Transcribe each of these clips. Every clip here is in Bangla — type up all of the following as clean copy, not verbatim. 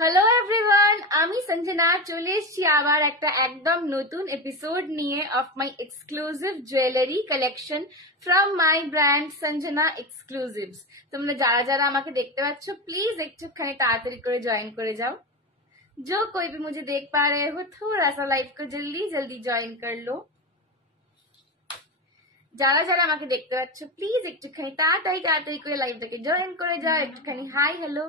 হ্যালো এভরিওয়ান, আমি সঞ্জনা চলে এসেছি আবার একটা একদম নতুন এপিসোড নিয়ে of my exclusive jewellery collection from my brand Sanjana exclusives. তোমরা যারা যারা আমাকে দেখতে পাচ্ছ প্লিজ একটুখানি তাড়াতাড়ি করে জয়েন করে যাও। जो कोई भी मुझे देख पा रहे हो थोड़ा सा लाइव को जल्दी जल्दी ज्वाइन कर लो। যারা যারা আমাকে দেখতে পাচ্ছ প্লিজ একটুখানি তাড়াতাড়ি তাড়াতাড়ি করে লাইভটাকে জয়েন করে যাও। একটুখানি হাই হ্যালো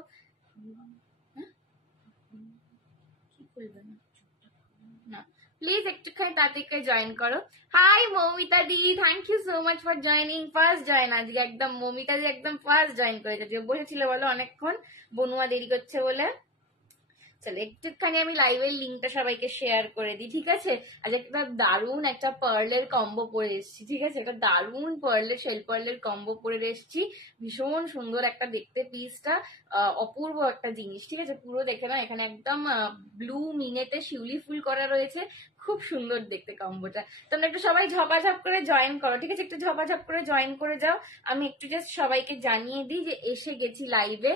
না, প্লিজ একটুখানি তাড়াতাড়ি জয়েন করো। Hi Moumita di, thank you so much for joining. First join আজকে, একদম মৌমিতা দি একদম ফার্স্ট জয়েন করেছে। যে বসেছিল বলো অনেকক্ষণ, বনুয়া দেরি করছে বলে। চলো একটুখানি আমি লাইভের লিঙ্কটা সবাইকে শেয়ার করে দিই, ঠিক আছে? আজ একটা দারুণ একটা পার্লের কম্বো পরে এসেছি, ঠিক আছে? একটা দারুণ পার্লের শেল পার্লের কম্বো পরে এসেছি। ভীষণ সুন্দর একটা দেখতে পিসটা, অপূর্ব একটা জিনিস, ঠিক আছে? পুরো দেখে না, এখানে একদম ব্লু মিনেটে শিউলি ফুল করা রয়েছে। খুব সুন্দর দেখতে কম্বোটা। তোমরা একটু সবাই ঝপাঝপ করে জয়েন করো, ঠিক আছে? একটু ঝপাঝপ করে জয়েন করে যাও। আমি একটু জাস্ট সবাইকে জানিয়ে দিই যে এসে গেছি লাইভে।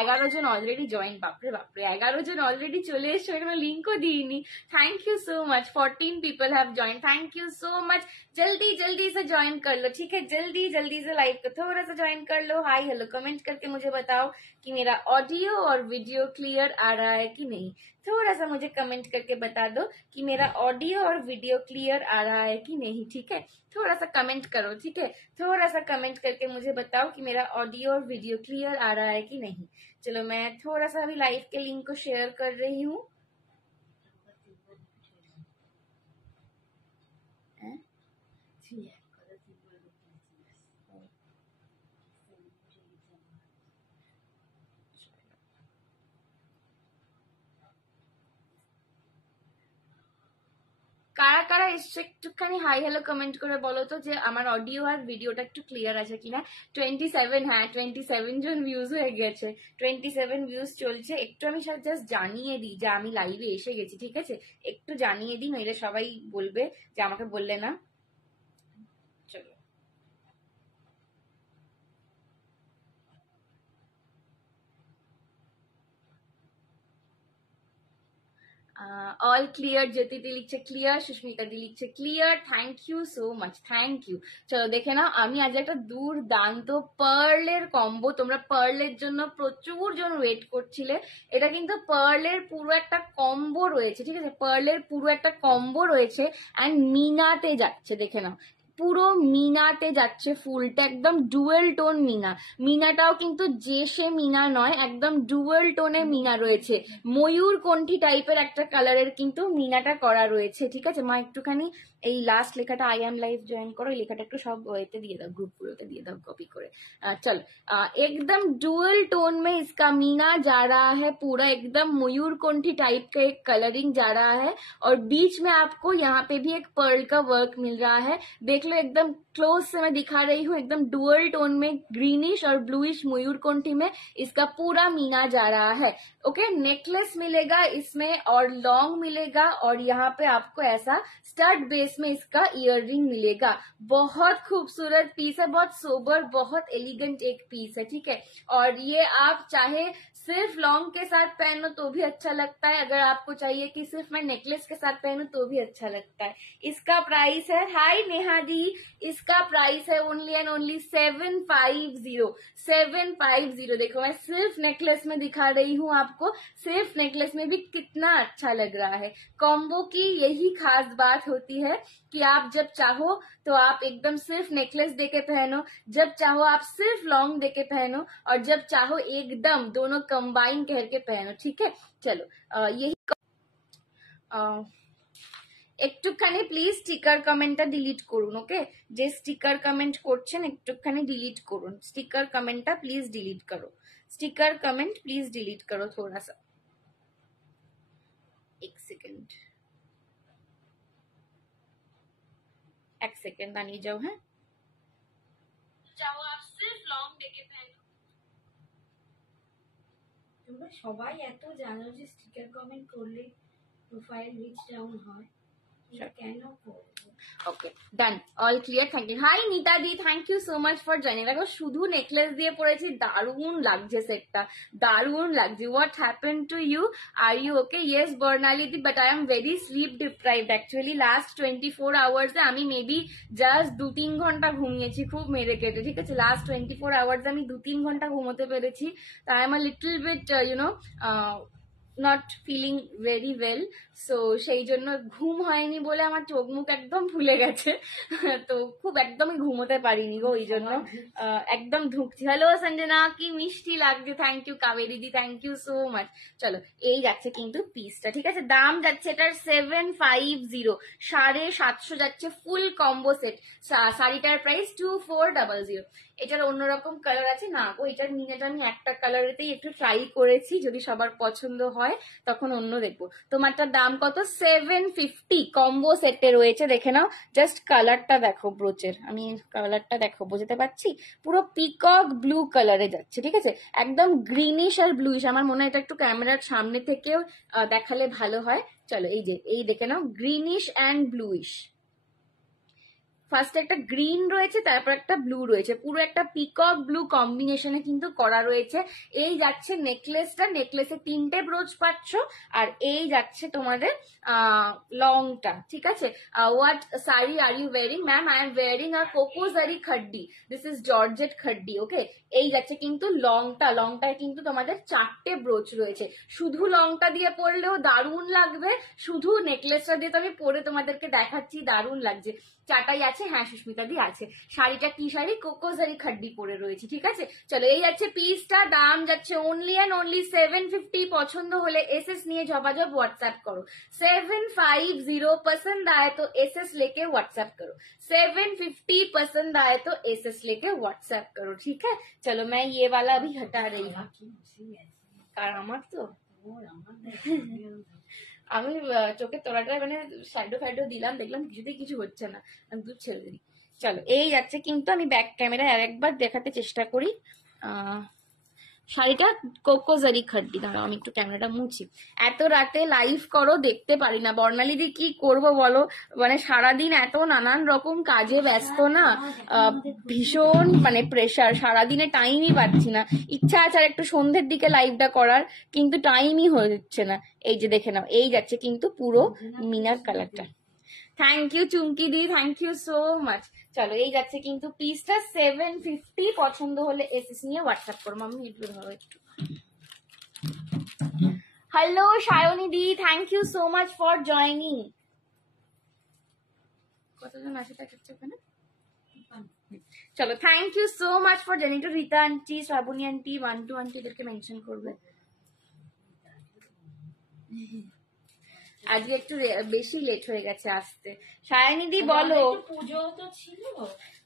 11 জন অলরেডি জয়েন। বাপরে বাপরে, 11 জন অলরেডি চলে এসছো, এখানে লিঙ্কও দিইনি। Thank you so much. 14 people have join. Thank you so much. जल्दी जल्दी से ज्वाइन कर लो, ठीक है? जल्दी जल्दी से लाइव को थोड़ा सा ज्वाइन कर लो। हाय हेलो कमेंट करके मुझे बताओ कि मेरा ऑडियो और वीडियो क्लियर आ रहा है कि नहीं। थोड़ा सा मुझे कमेंट करके बता दो कि मेरा ऑडियो और वीडियो क्लियर आ रहा है कि नहीं, ठीक है? थोड़ा सा कमेंट करो, ठीक है? थोड़ा सा कमेंट करके मुझे बताओ कि मेरा ऑडियो और वीडियो क्लियर आ रहा है कि नहीं। चलो मैं थोड़ा सा अभी लाइव के लिंक को शेयर कर रही हूँ। কারা কারা এসছে একটুখানি হাই হ্যালো কমেন্ট করে বলো তো যে আমার অডিও আর ভিডিওটা একটু ক্লিয়ার আছে কিনা। 27, হ্যাঁ 27 জন ভিউজ হয়ে গেছে। 27 ভিউজ চলছে। একটু আমি জাস্ট জানিয়ে দিই যে আমি লাইভে এসে গেছি, ঠিক আছে? একটু জানিয়ে দিই, নইলে সবাই বলবে যে আমাকে বললে না। চলো ऑल क्लियर। ज्योति दी लिखছে ক্লিয়ার, সুস্মিতা দি লিখছে clear. Thank you so much, thank you. চলো দেখে নাও, আমি আজ একটা দুর্দান্ত পার্লের কম্বো, তোমরা পার্লের জন্য প্রচুর জন ওয়েট করছিলে। এটা কিন্তু পার্লের পুরো একটা কম্বো রয়েছে, ঠিক আছে? পার্লের পুরো একটা কম্বো রয়েছে অ্যান্ড মিনাতে যাচ্ছে, দেখে নাও পুরো মিনাতে যাচ্ছে ফুলটা, একদম ডুয়েল টোন মিনা। মিনাটাও কিন্তু যে সে মিনা নয়, একদম ডুয়েল টোনে মিনা রয়েছে। ময়ূর কণ্ঠী টাইপের একটা কালারের কিন্তু মিনাটা করা রয়েছে, ঠিক আছে? মা একটুখানি এই লাস্ট লেখাটা আই এম লাইভ জয়েন করো, এই লেখাটা একটু সব এতে দিয়ে দাও, ग्रुपগুলোতে দিয়ে दाओ कॉपी করে। चल एकदम डुअल टोन में इसका मीना जा रहा है, पूरा एकदम मयूर कंठी टाइप का एक कलरिंग जा रहा है और बीच में आपको यहाँ पे भी एक पर्ल का वर्क मिल रहा है। देख लो एकदम क्लोज से मैं दिखा रही हूँ, एकदम डुअल टोन में ग्रीनिश और ब्लूइश मयूर कंठी में इसका पूरा मीना जा रहा है। ओके, नेकलेस मिलेगा इसमें और लॉन्ग मिलेगा और यहाँ पे आपको ऐसा स्टड बेस में इसका इयर रिंग मिलेगा। बहुत खूबसूरत पीस है, बहुत सोबर, बहुत एलिगेंट एक पीस है, ठीक है? और ये आप चाहे सिर्फ लॉन्ग के साथ पहनो तो भी अच्छा लगता है, अगर आपको चाहिए कि सिर्फ मैं नेकलेस के साथ पहनूं तो भी अच्छा लगता है। इसका प्राइस है, हाय नेहा दी, इसका प्राइस है ओनली एंड ओनली 750। देखो मैं सिर्फ नेकलेस में दिखा रही हूँ आपको, सिर्फ नेकलेस में भी कितना अच्छा लग रहा है। कॉम्बो की यही खास बात होती है कि आप जब चाहो तो आप एकदम सिर्फ नेकलेस देके पहनो, जब चाहो आप सिर्फ लॉन्ग देके पहनो और जब चाहो एकदम दोनों कंबाइन करके पहनो, ठीक है? चलो यही একটুখানি প্লিজ স্টিকার কমেন্টটা ডিলিট করুন, ওকে? যে স্টিকার কমেন্ট করছেন একটুখানি ডিলিট করুন, স্টিকার কমেন্টটা প্লিজ ডিলিট করো, স্টিকার কমেন্ট প্লিজ ডিলিট করো थोड़ा सा। एक सेकेंड दानिয়ে যাও। হ্যাঁ, চাও आप सिर्फ लॉन्ग देके पहनो। তোমরা সবাই এত জানো যে স্টিকার কমেন্ট করলে প্রোফাইল রিচ ডাউন হয়। Okay done, all clear, thank you. Hi Nita di, thank you so much for joining. দেখো শুধু নেকলেস দিয়ে পড়েছি, দারুণ লাগছে সেটটা, দারুণ লাগছে। What happen to you, are you okay? Yes Barnali di, but I am very sleep deprived actually. Last 24 আওয়ার্সে আমি মেবি জাস্ট 2-3 ঘন্টা ঘুমিয়েছি, খুব মেরে কেটে, ঠিক আছে? লাস্ট 24 আওয়ার্সে আমি 2-3 ঘন্টা ঘুমোতে পেরেছি। তাই I am a little bit you know not feeling very well, so সেই জন্য ঘুম হয়নি বলে আমার চোখ মুখ একদম ফুলে গেছে। তো খুব একদমই ঘুমোতে পারিনি গো, ওই জন্য একদম ধুকছি। হ্যালো সঞ্জনা, কি মিষ্টি লাগছে, thank you. Kaberi di, thank you so much. চলো এই যাচ্ছে কিন্তু পিসটা, ঠিক আছে? দাম যাচ্ছে এটার 750, 750 যাচ্ছে ফুল কম্বো সেট। শাড়িটার প্রাইস 2400। এটার অন্যরকম কালার আছে না গো, এটার নিয়েটা আমি একটা কালারেতেই একটু ট্রাই করেছি, যদি সবার পছন্দ হয় তখন অন্য দেখবো। তোমারটার দাম কত? 750 কম্বো সেটে রয়েছে, দেখে নাও। জাস্ট কালারটা দেখো ব্রোচের, আমি কালারটা দেখো, বুঝতে পারছি পুরো পিকক ব্লু কালারে যাচ্ছে, ঠিক আছে? একদম গ্রিনিশ আর ব্লুইশ। আমার মনে হয় এটা একটু ক্যামেরার সামনে থেকেও দেখালে ভালো হয়। চলো এই যে, এই দেখে নাও, গ্রিনিশ অ্যান্ড ব্লুইশ। ফার্স্ট একটা গ্রিন রয়েছে, তারপর একটা ব্লু রয়েছে, পুরো একটা পিকক ব্লু কম্বিনেশনে কিন্তু করা রয়েছে। এই যাচ্ছে নেকলেসটা, নেকলেসে 3টে ব্রোচ পাচ্ছ, আর এই যাচ্ছে তোমাদের লংটা, ঠিক আছে? What sari are you wearing? Ma'am I am wearing a কোকোজারি khaddi, this is georgette khaddi, okay? এই যাচ্ছে কিন্তু লংটা, লংটায় কিন্তু তোমাদের 4টে ব্রোচ রয়েছে। শুধু লংটা দিয়ে পরলেও দারুণ লাগবে, শুধু নেকলেসটা দিয়ে তো আমি পরে তোমাদেরকে দেখাচ্ছি, দারুণ লাগছে। চাটাই আছে, হ্যাঁ সুস্মিতা দি আছে। শাড়িটা কি শাড়ি? কোকোজারি খাড্ডি পরে রয়েছে, ঠিক আছে? চলো এই যাচ্ছে পিসটা, দাম যাচ্ছে অনলি অ্যান্ড অনলি 750। পছন্দ হলে এসএস নিয়ে যোগাযোগ হোয়াটসঅ্যাপ করো। 750 पसंद आए तो एसएस लेके व्हाट्सएप करो। 750 पसंद आए तो एसएस लेके व्हाट्सएप करो, ठीक है? चलो मैं ये वाला अभी हटा रही हूँ। আমার তো আমি চোখের তলাটায় মানে সাইডো ফাইডো দিলাম, দেখলাম কিছুতেই কিছু হচ্ছে না, আমি দুধ ছেড়ে দিই। চলো এই যাচ্ছে কিন্তু, আমি ব্যাক ক্যামেরায় আরেকবার দেখাতে চেষ্টা করি। শাড়িটা কোকোজারি খাড্ডি। দাঁড়াও আমি একটু ক্যামেরাটা মুছি। এত রাতে লাইভ করো, দেখতে পারি না। বর্ণালীদি কি করব বলো, মানে সারাদিন এত নানান রকম কাজে ব্যস্ত না, ভীষণ মানে প্রেশার, সারাদিনে টাইমই পাচ্ছি না। ইচ্ছা আছে আর একটু সন্ধ্যের দিকে লাইভটা করার, কিন্তু টাইমই হচ্ছে না। এই যে দেখে নাও, এই যাচ্ছে কিন্তু পুরো মিনার কালারটা। Thank you Chumki di, thank you so much. চলো এই যাচ্ছে কিন্তু পিসটা 750। পছন্দ হলে এসএস নিয়ে হোয়াটসঅ্যাপ করবো। আমি একটু ধরো একটু। Hello Sayani di, thank you so much for joining. কতজন আছে দেখাচ্ছে ওখানে? চলো thank you so much for joining to Rita aunty, Shrabani aunty, ওয়ান্টু আন্টি, এদেরকে মেনশন করবে। আজকে একটু বেশি লেট হয়ে গেছে আসতে। সায়নী দি বলো। পুজো তো ছিল,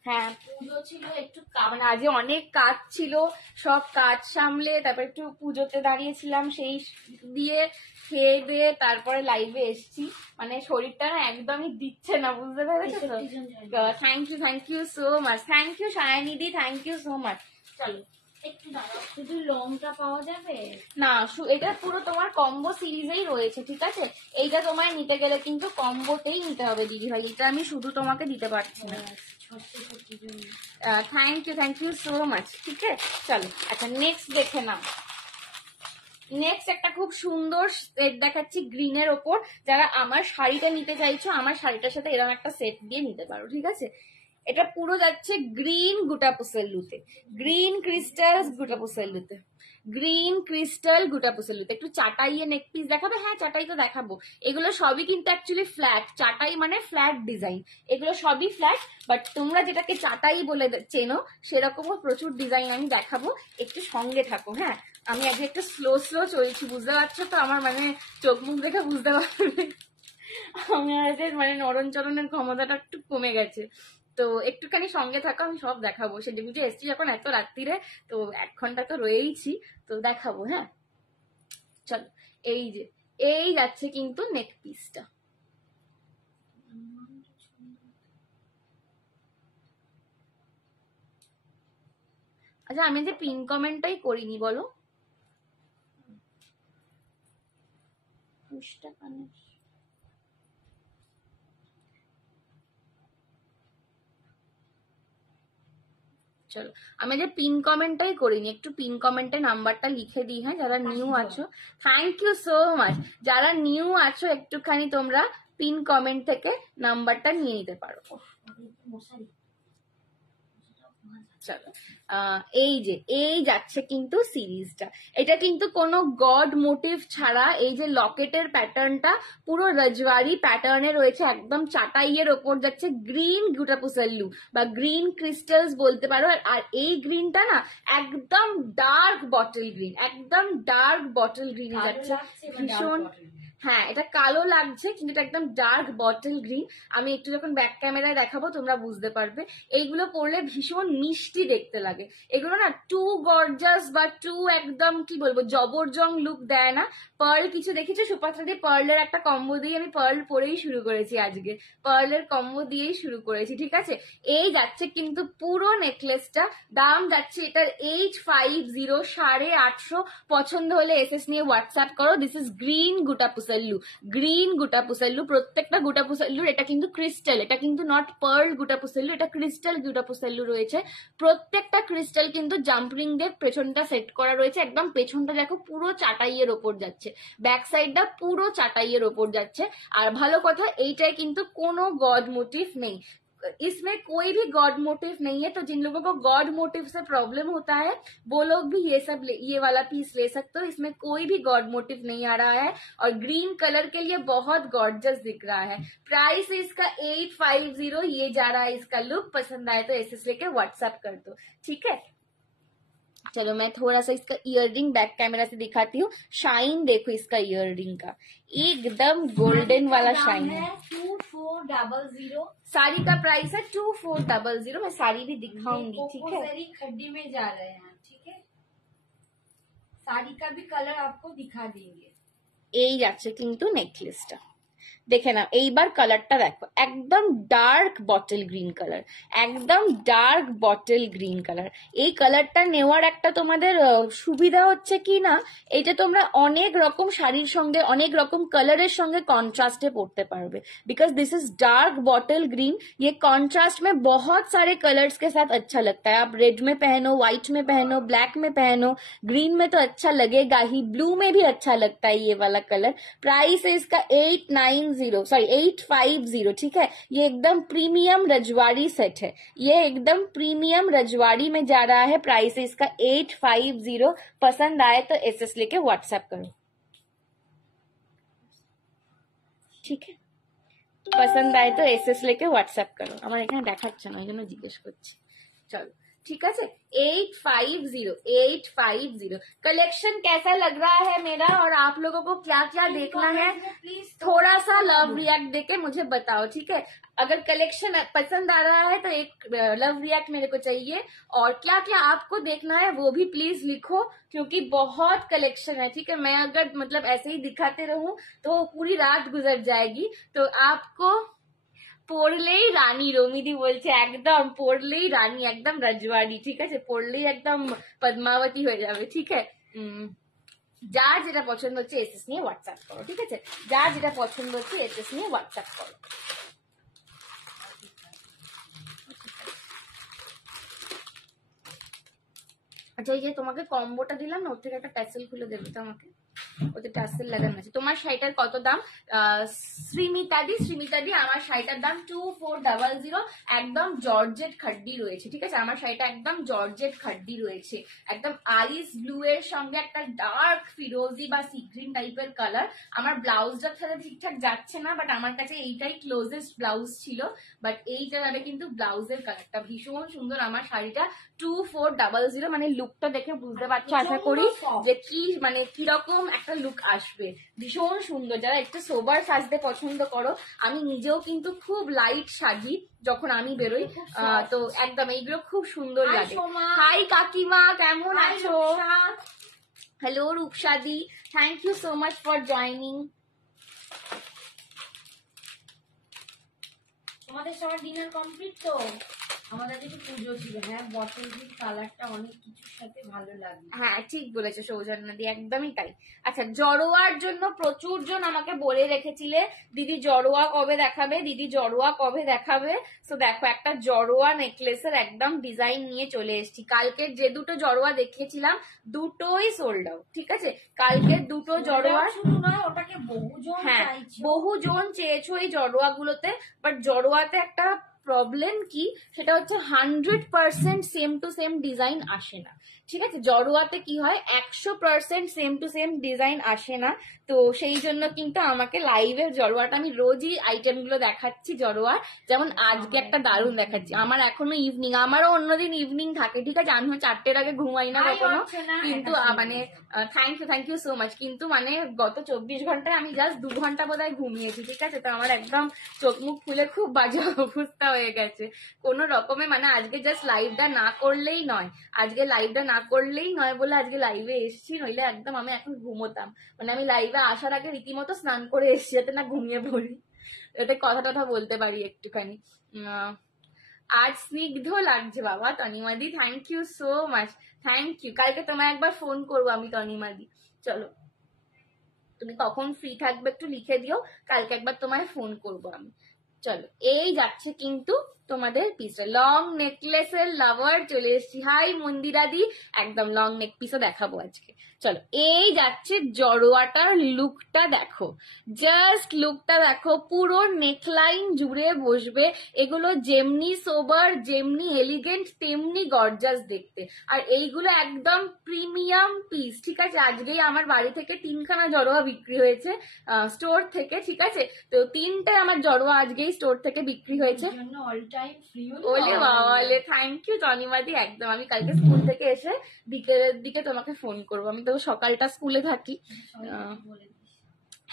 হ্যাঁ পুজো ছিল, একটু মানে আজকে অনেক কাজ ছিল, সব কাজ সামলে তারপর একটু পুজোতে দাঁড়িয়েছিলাম, সেই দিয়ে খেয়ে দিয়ে তারপরে লাইভে এসছি। মানে শরীরটা না একদমই দিচ্ছে না, বুঝতে পেরেছো তো? Thank you so much, thank you Sayani di, thank you so much. চলো একটু দাঁড়াও, শুধু লংটা পাওয়া যাবে না? এটা পুরো তোমার কম্বো সিরিজেই রয়েছে, ঠিক আছে? এইটা তোমায় নিতে গেলে কিন্তু কম্বোতেই নিতে হবে দিদি ভাই, এটা আমি শুধু তোমাকে দিতে পারছি না। থ্যাংক ইউ সো মাচ, ঠিক আছে? চলো আচ্ছা নেক্সট দেখে নাও। নেক্সট একটা খুব সুন্দর সেট দেখাচ্ছি গ্রিনের ওপর। যারা আমার শাড়িটা নিতে চাইছো, আমার শাড়িটার সাথে এরকম একটা সেট দিয়ে নিতে পারো, ঠিক আছে? এটা পুরো যাচ্ছে গ্রিন গুটাপুসেল্লুতে, গ্রিন ক্রিস্টালস গুটাপুসেল্লুতে, গ্রিন ক্রিস্টাল গুটাপুসেল্লুতে। একটু চাটাইয়ে নেক পিস দেখাবে? হ্যাঁ চাটাই তো দেখাবো। এগুলো সবই কিন্তু অ্যাকচুয়ালি ফ্ল্যাট, চাটাই মানে ফ্ল্যাট ডিজাইন, এগুলো সবই ফ্ল্যাট। বাট তোমরা যেটাকে চাটাই বলে চেনো, সেরকমও প্রচুর ডিজাইন আমি দেখাবো, একটু সঙ্গে থাকো। হ্যাঁ আমি আজকে একটু স্লো চলছি, বুঝতে পারছো তো? আমার মানে চোখ মুখ দেখে বুঝতে পারবে আমাদের মানে নরম চরণের ক্ষমতাটা একটু কমে গেছে, তো একটুখানি সঙ্গে থাকো, আমি সব দেখাবো। সে বুঝে এসছি যখন এত রাত্রিরে, তো 1 ঘন্টা তো রয়েইছি, তো দেখাবো। হ্যাঁ চলো এই যে, এই যাচ্ছে কিন্তু নেক পিসটা। আচ্ছা আমি যে পিন কমেন্টটাই করিনি বলো। চলো আমি যে পিন কমেন্টটাই করিনি, একটু পিন কমেন্টে নাম্বারটা লিখে দিই। হ্যাঁ, যারা নিউ আছো থ্যাংক ইউ সো মাচ। যারা নিউ আছো একটুখানি তোমরা পিন কমেন্ট থেকে নাম্বারটা নিয়ে নিতে পারো। চলো এই যাচ্ছে কিন্তু সিরিজটা। এটা কিন্তু কোনো গড মোটিভ ছাড়া এই যে লকেটের প্যাটার্নটা পুরো রজওয়ারি প্যাটার্নে রয়েছে, একদম চাটাইয়ের ওপর যাচ্ছে, গ্রিন গুটাপুসাল্লু বা গ্রিন ক্রিস্টালস বলতে পারো। আর এই গ্রিনটা না একদম ডার্ক বটল গ্রিন, একদম ডার্ক বটল গ্রিনে যাচ্ছে, ভীষণ। হ্যাঁ, এটা কালো লাগছে কিন্তু এটা একদম ডার্ক বটল গ্রিন। আমি একটু যখন ব্যাক ক্যামেরায় দেখাবো তোমরা বুঝতে পারবে। এইগুলো পরলে ভীষণ মিষ্টি দেখতে লাগে। এগুলো না টু গর্জাস বা টু একদম কি বলবো জবরজং লুক দেয় না। পার্ল কিছু দেখেছো সুপাত্রা দিয়ে পার্লের একটা কম্বো দিয়ে, আমি পার্ল পরেই শুরু করেছি আজকে, পার্লের কম্বো দিয়েই শুরু করেছি, ঠিক আছে। এই যাচ্ছে কিন্তু পুরো নেকলেসটা, দাম যাচ্ছে এটার 850, 850। পছন্দ হলে এসএস নিয়ে হোয়াটসঅ্যাপ করো। This is green guttapusalu, green guttapusalu. প্রত্যেকটা গুটাপুসাল্লুর এটা কিন্তু ক্রিস্টাল, এটা কিন্তু নট পার্ল গুটাপুসাল্লু, এটা ক্রিস্টাল গুটাপুসাল্লু রয়েছে। প্রত্যেকটা ক্রিস্টাল কিন্তু জাম্পরিং দিয়ে পেছনটা সেট করা রয়েছে, একদম পেছনটা দেখো পুরো চাটাইয়ের ওপর যাচ্ছে, ব্যাক সাইডটা পুরো চাটাইয়ের ওপর যাচ্ছে। আর ভালো কথা এইটাই কিন্তু কোনো गॉड मोटिव नहीं, इसमें कोई भी गॉड मोटिव नहीं है। तो जिन लोगों को गॉड मोटिव से प्रॉब्लम होता है वो लोग भी ये वाला पीस ले सकते हो। इसमें कोई भी गॉड मोटिव नहीं आ रहा है और ग्रीन कलर के लिए बहुत गॉर्जस दिख रहा है। प्राइस इसका 850 ये जा रहा है। इसका लुक पसंद आए तो एसएस लेके व्हाट्सएप कर दो, ठीक है। चलो मैं थोड़ा सा इसका इयररिंग बैक कैमरा से दिखाती हूँ। शाइन देखो इसका इयररिंग का, एकदम गोल्डन वाला शाइन है। 2400। साड़ी का प्राइस है 2400। मैं साड़ी भी दिखाऊंगी, ठीक है। साड़ी खड्डी में जा रहे हैं, ठीक है। साड़ी का भी कलर आपको दिखा देंगे। এই যাচ্ছে কিন্তু নেকলেসটা, দেখে নাও। এইবার কালারটা দেখো, একদম ডার্ক বটল গ্রিন কালার, একদম ডার্ক বটল গ্রিন কালার। এই কালারটা নেওয়ার একটা তোমাদের সুবিধা হচ্ছে কি না, এটা তোমরা অনেক রকম শাড়ির সঙ্গে অনেক রকম কালারের সঙ্গে কন্ट्रास्ट পরতে পারবে। Because this is dark bottle green, ये कॉन्ट्रास्ट में बहुत सारे कलर्स के साथ अच्छा लगता है। आप रेड में पहनो, व्हाइट में पहनो, ब्लैक में पहनो, ग्रीन में तो अच्छा लगेगा ही, ब्लू में भी अच्छा लगता है ये वाला कलर। प्राइस है इसका 850, ठीक है। ये एकदम प्रीमियम रजवाड़ी सेट है, ये एकदम प्रीमियम रजवाड़ी में जा रहा है। प्राइस है इसका 850। पसंद आए तो एसएस लेके व्हाट्सएप करो, ठीक है। पसंद आए तो एसएस लेके व्हाट्सएप करो। আমার এখানে দেখাচ্ছে না, ওই জন্য জিজ্ঞেস করছি। চলো ठीक है। 850 कलेक्शन कैसा लग रहा है मेरा, और आप लोगों को क्या क्या देखना है प्लीज थोड़ा सा लव रिएक्ट देके मुझे बताओ, ठीक है। अगर कलेक्शन पसंद आ रहा है तो एक लव रिएक्ट मेरे को चाहिए, और क्या क्या आपको देखना है वो भी प्लीज लिखो, क्योंकि बहुत कलेक्शन है, ठीक है। मैं अगर मतलब ऐसे ही दिखाते रहूं तो पूरी रात गुजर जाएगी। तो आपको পড়লেই রানী, রমিদি বলছে একদম পড়লেই রানী, একদম রাজওয়াড়ি, ঠিক আছে। পড়লেই একদম পদ্মাবতী হয়ে যাবে, ঠিক আছে। যার যেটা পছন্দ হচ্ছে এসএস নিয়ে হোয়াটসঅ্যাপ করো, ঠিক আছে। যার যেটা পছন্দ হচ্ছে এসএস নিয়ে হোয়াটসঅ্যাপ করো। আচ্ছা, এই যে তোমাকে কম্বোটা দিলাম না, ওর থেকে একটা ট্যাসেল খুলে দেবে তো আমাকে, ওতে ট্যাসেল লাগানো আছে। তোমার শাড়িটার কত দাম? শ্রীমিতাদি আমার শাড়িটার দাম 2400। একদম জর্জেট খাড্ডি রয়েছে, ঠিক আছে। আমার শাড়িটা একদম জর্জেট খাড্ডি রয়েছে, একদম আইস ব্লু এর সঙ্গে একটা ডার্ক ফিরোজি বা সি গ্রিন টাইপের কালার। আমার ব্লাউজটার সাথে ঠিকঠাক যাচ্ছে না, বাট আমার কাছে এইটাই ক্লোজেস্ট ব্লাউজ ছিল। বাট এইটা যাবে কিন্তু ব্লাউজের কালারটা ভীষণ সুন্দর। আমার শাড়িটা 2400, মানে লুকটা দেখে বুঝতে পারছো আশা করি যে কি মানে কিরকম একটা লুক আসবে। ভীষণ সুন্দর। যারা একটু সোবার সাজতে পছন্দ করো, আমি নিজেও কিন্তু খুব লাইট সাজি যখন আমি বেরোই, তো একদম এইগুলো খুব সুন্দর লাগে। হাই কাকিমা, কেমন আছো? Hello Rupsadi, thank you so much for joining. তোমাদের সবার ডিনার কমপ্লিট তো? আমাদের কাছে পুজো ছিল, হ্যাঁ বটল গ্রিন কালারটা অনেক কিছুর সাথে ভালো লাগে। হ্যাঁ ঠিক বলেছো সৌজন্যদি, একদমই তাই। আচ্ছা, জড়োয়ার জন্য প্রচুর জন আমাকে বলে রেখেছিলে দিদি জড়োয়া কবে দেখাবে, দিদি জড়োয়া কবে দেখাবে। তো দেখো একটা জড়োয়া নেকলেসের একদম ডিজাইন নিয়ে চলে এসেছি। কালকের যে দুটো জড়োয়া দেখিয়েছিলাম দুটোই সোল্ড আউট, ঠিক আছে। কালকের দুটো জড়োয়া শুধু নয়, ওটাকে বহুজন হ্যাঁ চাইছে। বহুজন চেয়েছো এই জড়োয়া গুলোতে, বাট জড়োয়াতে একটা প্রবলেম কি, সেটা হচ্ছে 100% সেম টু সেম ডিজাইন আসে না, ঠিক আছে। জড়োয়াতে কি হয় 100% সেম টু সেম ডিজাইন আসে না। তো সেই জন্য কিন্তু আমাকে লাইভের জড়োয়াটা, আমি রোজই আইটেম গুলো দেখাচ্ছি জড়োয়া, যেমন আজকে একটা দারুণ দেখাচ্ছি। আমার এখনো ইভিনিং, আমারও অন্যদিন ইভিনিং থাকে, ঠিক আছে। আমি 4টের আগে ঘুমাই না কখনো, কিন্তু মানে থ্যাংক ইউ সো মাচ। কিন্তু মানে গত 24 ঘন্টায় আমি জাস্ট 2 ঘন্টা বোধহয় ঘুমিয়েছি, ঠিক আছে। তো আমার একদম চোখ মুখ খুলে খুব বাজে অবস্থা হয়ে গেছে কোনো রকমে। মানে আজকে জাস্ট লাইভটা না করলেই নয়, বলে আজকে লাইভে এসেছি, নইলে একদম আমি এখন ঘুমোতাম। মানে আমি লাইভে আসার আগে রীতিমতো স্নান করে এসেছি যাতে না ঘুমিয়ে পড়ি, যাতে কথা টথা বলতে পারি একটুখানি। আজ স্নিগ্ধ লাগছে বাবা Tanimadi, thank you so much, thank you. কালকে তোমায় একবার ফোন করবো আমি তনিমাদি, চলো তুমি কখন ফ্রি থাকবে একটু লিখে দিও, কালকে একবার তোমায় ফোন করবো আমি। চলো এই যাচ্ছে কিন্তু তোমাদের পিসটা, লং নেকলেসের লাভার চলে এসেছি। হাই মন্দিরাদি, একদম লং নেক পিসও দেখাবো আজকে। চলো এই যাচ্ছে জড়োয়াটার লুকটা দেখো, জাস্ট লুকটা দেখো, পুরো নেকলাইন জুড়ে বসবে। এগুলো যেমনি সোবার, যেমনি এলিগেন্ট, তেমনি গর্জাস দেখতে। আর এইগুলো একদম প্রিমিয়াম পিস, ঠিক আছে। আজকেই আমার বাড়ি থেকে 3খানা জড়োয়া বিক্রি হয়েছে স্টোর থেকে, ঠিক আছে। তো 3টে আমার জড়োয়া আজকেই স্টোর থেকে বিক্রি হয়েছে। ওলে বাবালে, থ্যাংক ইউ তনিমাদি, একদম। আমি কালকে স্কুল থেকে এসে বিকেলের দিকে তোমাকে ফোন করবো, আমি তো সকালটা স্কুলে থাকি।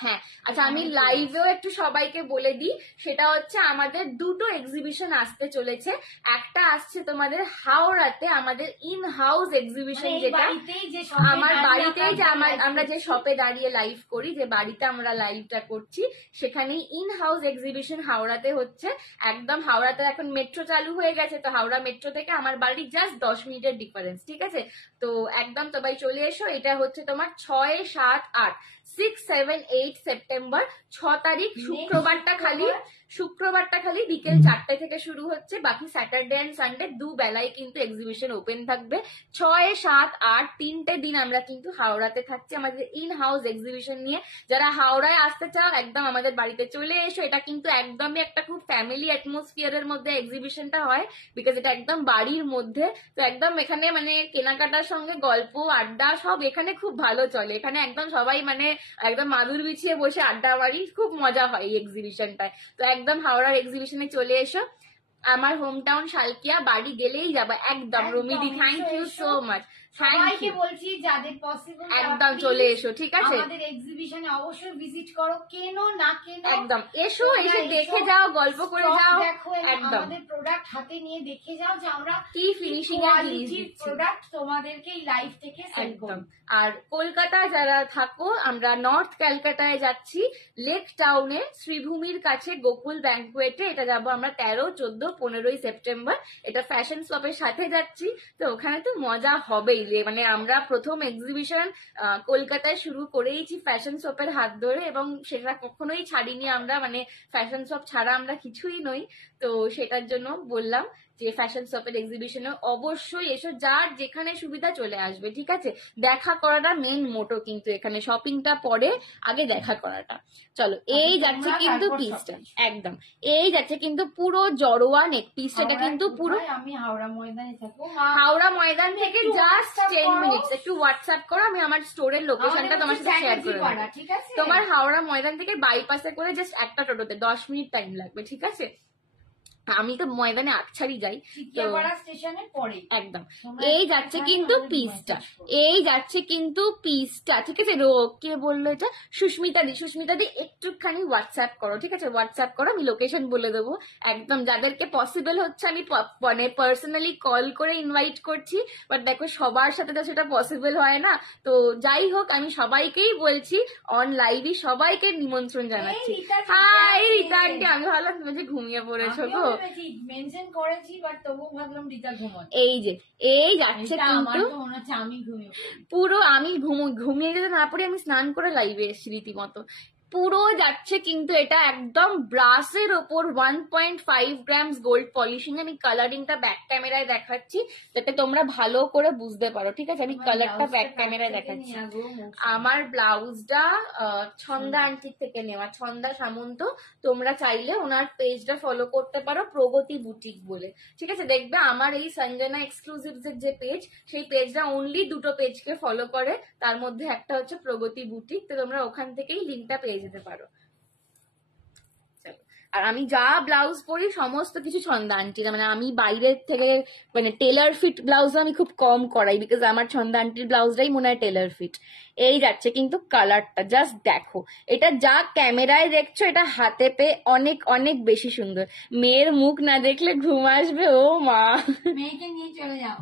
হ্যাঁ আচ্ছা, আমি লাইভেও একটু সবাইকে বলে দিই, সেটা হচ্ছে আমাদের দুটো এক্সিবিশন আসতে চলেছে। একটা আসছে তোমাদের হাওড়াতে, আমাদের ইন হাউস এক্সিবিশন, যেটা আমার বাড়িতেই, যে আমরা যে শপে দাঁড়িয়ে লাইভ করি, যে বাড়িতে আমরা লাইভটা করছি, সেখানেই ইন হাউস এক্সিবিশন হাওড়াতে হচ্ছে। একদম হাওড়াতে এখন মেট্রো চালু হয়ে গেছে, তো হাওড়া মেট্রো থেকে আমার বাড়ি জাস্ট 10 মিনিটের ডিফারেন্স, ঠিক আছে। তো একদম সবাই চলে এসো। এটা হচ্ছে তোমার 6, 7, 8, 6, 7, 8 সেপ্টেম্বর, 6 তারিখ শুক্রবারটা খালি বিকেল 4টে থেকে শুরু হচ্ছে। বাকি স্যাটারডে অ্যান্ড সানডে দুবেলায় কিন্তু এক্সিবিশন ওপেন থাকবে। 6, 7, 8 3টে দিন আমরা কিন্তু হাওড়াতে থাকছি আমাদের ইন হাউস এক্সিবিশন নিয়ে। যারা হাওড়ায় আসতে চাও একদম আমাদের বাড়িতে চলে এসো। এটা কিন্তু একদমই একটা খুব ফ্যামিলি অ্যাটমসফিয়ারের মধ্যে এক্সিবিশনটা হয়, বিকজ এটা একদম বাড়ির মধ্যে। তো একদম এখানে মানে কেনাকাটার সঙ্গে গল্প আড্ডা সব এখানে খুব ভালো চলে। এখানে একদম সবাই মানে একদম মাদুর বিছিয়ে বসে আড্ডা মারি, খুব মজা হয় এই এক্সিবিশনটায়। তো একদম হাওড়ার এক্সিবিশনে চলে এসো। আমার হোম টাউন শালকিয়া, বাড়ি গেলেই যাবো একদম। রমিদি থ্যাংক ইউ সো মাচ, সবাইকে বলছি যাদের পসিবল একদম চলে এসো, ঠিক আছে। আমাদের এক্সিবিশনে অবশ্যই ভিজিট করো, কেন না কেন একদম এসো, এসে দেখে যাও, গল্প করে যাও, দেখো একদম আমাদের প্রোডাক্ট হাতে নিয়ে দেখে যাও যে আমরা কি ফিনিশিং এর জিনিস দিচ্ছি, প্রোডাক্ট তোমাদেরকে এই লাইভ থেকে সেল করব। আর কলকাতা যারা থাকো, আমরা নর্থ ক্যালকাটায় যাচ্ছি, লেক টাউনে শ্রীভূমির কাছে গোকুল ব্যাংকুয়েটে। এটা যাবো আমরা 13, 14, 15 সেপ্টেম্বর। এটা ফ্যাশন শপের সাথে যাচ্ছি, তো ওখানে তো মজা হবেই। মানে আমরা প্রথম এক্সিবিশন কলকাতায় শুরু করেইছি ফ্যাশন শপের হাত ধরে, এবং সেটা কখনোই ছাড়িনি আমরা। মানে ফ্যাশন শপ ছাড়া আমরা কিছুই নই। তো সেটার জন্য বললাম যে ফ্যাশন শপের এক্সিবিশনে অবশ্যই এসো, যার যেখানে সুবিধা চলে আসবে, ঠিক আছে। দেখা করাটা মেন মোটো, কিন্তু এখানে শপিংটা পরে, আগে দেখা করাটা। চলো এই যাচ্ছে কিন্তু পিসটা, একদম এই যাচ্ছে কিন্তু পুরো জড়োয়া নেক পিসটা, কিন্তু পুরো আমি হাওড়া ময়দানে থাকবো, হাওড়া ময়দান থেকে জাস্ট 10 মিনিটস। একটু হোয়াটসঅ্যাপ করো, আমি আমার স্টোরের লোকেশনটা তোমার সাথে শেয়ার করে দেবো। তোমার হাওড়া ময়দান থেকে বাইপাসে করে জাস্ট একটা টোটোতে 10 মিনিট টাইম লাগবে, ঠিক আছে। আমি তো ময়দানে আকছাড়ি যাই, তো একদম এই যাচ্ছে কিন্তু পিসটা, ঠিক আছে। কে বললো এটা? সুস্মিতা দি একটুখানি হোয়াটসঅ্যাপ করো, ঠিক আছে। হোয়াটসঅ্যাপ করো, আমি লোকেশন বলে দেবো। একদম যাদেরকে পসিবল হচ্ছে আমি মানে পার্সোনালি কল করে ইনভাইট করছি, বাট দেখো সবার সাথে তো সেটা পসিবল হয় না। তো যাই হোক, আমি সবাইকেই বলছি অন লাইভই সবাইকে নিমন্ত্রণ জানাচ্ছি। হাই রীতা আন্টি, আমি ভাবলাম তুমি যে ঘুমিয়ে পড়েছো গো। মেনশন করেছি বাট তবুও ভাবলাম রিতা ঘুমোচ্ছে। এই যাচ্ছে কিন্তু আমার তো মনে হচ্ছে আমি ঘুমিয়ে পুরো আমি ঘুমিয়ে যেতে না পারি, আমি স্নান করে লাইভে এসেছি রীতিমতো। পুরো যাচ্ছে কিন্তু এটা একদম ব্রাসের ওপর 1.5 গ্রামস গোল্ড পলিশিং। আমি কালারিংটা ব্যাক ক্যামেরায় দেখাচ্ছি যাতে তোমরা ভালো করে বুঝতে পারো, ঠিক আছে? আমি কালারটা ব্যাক ক্যামেরায় দেখাচ্ছি। আমার ব্লাউজটা ছন্দা আন্টির থেকে নেওয়া, ছন্দা সামন্ত। তোমরা চাইলে ওনার পেজটা ফলো করতে পারো, প্রগতি বুটিক বলে, ঠিক আছে? দেখবে আমার এই সঞ্জনা এক্সক্লুসিভস এর যে পেজ, সেই পেজটা অনলি দুটো পেজকে ফলো করে, তার মধ্যে একটা হচ্ছে প্রগতি বুটিক। তো তোমরা ওখান থেকেই লিঙ্কটা পেয়ে যেতে পারো। আর আমি যা ব্লাউজ পরি সমস্ত কিছু ছন্দা আন্টির, মানে আমি বাইরের থেকে মানে টেলার ফিট ব্লাউজ আমি খুব কম করাই, বিকজ আমার ছন্দা আন্টির ব্লাউজটাই মনে হয় টেলার ফিট। এই যাচ্ছে কিন্তু কালারটা জাস্ট দেখো, এটা যা ক্যামেরায় দেখছো এটা হাতে পেয়ে অনেক অনেক বেশি সুন্দর। মেয়ের মুখ না দেখলে ঘুম আসবে, ও মা। মেয়েকে নিয়ে চলে যাও।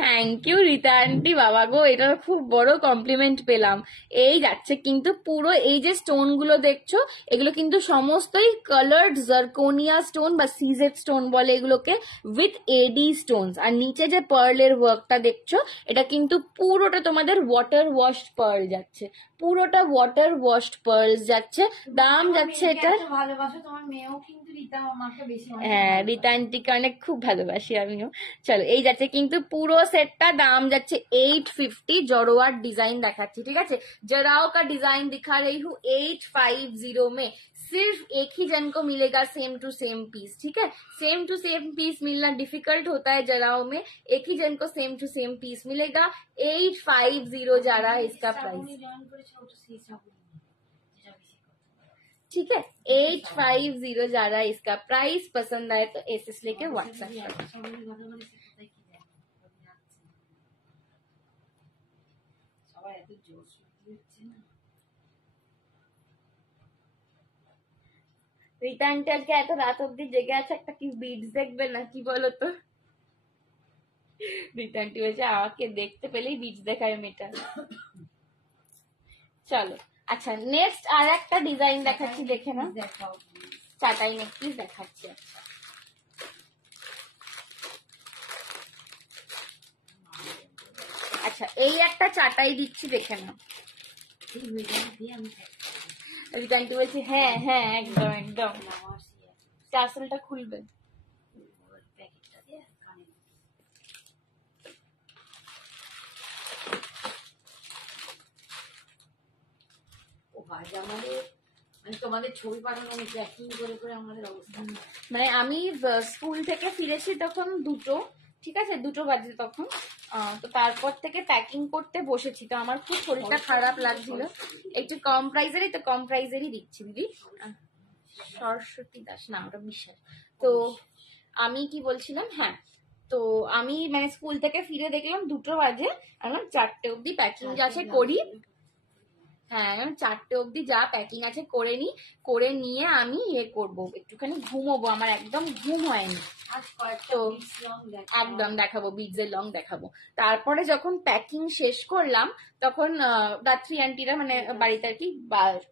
থ্যাংক ইউ রীতা আন্টি, বাবা গো, এটা খুব বড় কমপ্লিমেন্ট পেলাম। এই যাচ্ছে কিন্তু পুরো এই যে স্টোন গুলো দেখছো, এগুলো কিন্তু সমস্তই কালার্ড জারকোনিয়া স্টোন বা সিজেড স্টোন বলে এগুলোকে, উইথ এডি স্টোনস। আর নিচে যে পার্লের ওয়ার্কটা দেখছো, এটা কিন্তু পুরোটা তোমাদের ওয়াটার ওয়াশড পার্ল যাচ্ছে, পুরোটা ওয়াটার ওয়াশড পার্ল যাচ্ছে। দাম যাচ্ছে এটা, ভালোবাসো তোমার মেয়েও কিন্তু রীতা আমাকে বেশি, হ্যাঁ রীতা আন্টিকে অনেক খুব ভালোবাসি আমিও। চলো এই যাচ্ছে কিন্তু পুরো সেটটা, दाम যাচ্ছে 850। জড়োয়ার ডিজাइन দেখাচ্ছি, ঠিক আছে? जराओ का डिजाइन दिखा रही हूँ 850 में। सिर्फ एक ही जन को मिलेगा सेम टू सेम पीस, ठीक है? सेम टू सेम पीस मिलना डिफिकल्ट होता है जराओ में, एक ही जन को सेम टू सेम पीस मिलेगा। 850 जा रहा है इसका प्राइस, ठीक है? 850 जा रहा है इसका प्राइस। पसंद आए तो एसएस लेके व्हाट्सएप करो। রীতা আন্টি আজকে এত রাত অব্দি জেগে আছে, একটা কি বিটস দেখবে না কি বলো তো? রীতা আন্টি বলছে আমাকে দেখতে পেলেই বিটস দেখায় মেয়েটা। চলো আচ্ছা, নেক্সট আর একটা ডিজাইন দেখাচ্ছি, দেখে না। চাটাই নেকপিস দেখাচ্ছে। আচ্ছা এই একটা চাটাই দিচ্ছি, দেখে না। রীতা আন্টি বলছে হ্যাঁ হ্যাঁ একদম একদম। টাসেলটা খুলবে। তোমাদের ছবি পাঠানো প্যাকিং করে করে আমাদের অবস্থা, মানে আমি স্কুল থেকে ফিরেছি তখন 2টো, ঠিক আছে? 2টো বাজে তখন। তো তারপর থেকে প্যাকিং করতে বসেছি, তো আমার খুব শরীরটা খারাপ লাগছিল। একটু কম প্রাইজেরই, তো কম প্রাইজেরই দিচ্ছি দিদি। সরস্বতী দাস না, ওটা বিশ্বাস। তো আমি কি বলছিলাম, হ্যাঁ তো আমি মানে স্কুল থেকে ফিরে দেখলাম 2টো বাজে, আমার 4টে অব্দি প্যাকিং আছে করি। হ্যাঁ 4টে অব্দি যা প্যাকিং আছে করে নি, করে নিয়ে আমি ইয়ে করবো, একটুখানি ঘুমোবো, আমার একদম ঘুম হয়নি। তো একদম দেখাবো, বিটস এর লং দেখাবো। তারপরে যখন প্যাকিং শেষ করলাম তখন দাত্রী আন্টিরা মানে বাড়িতে আর কি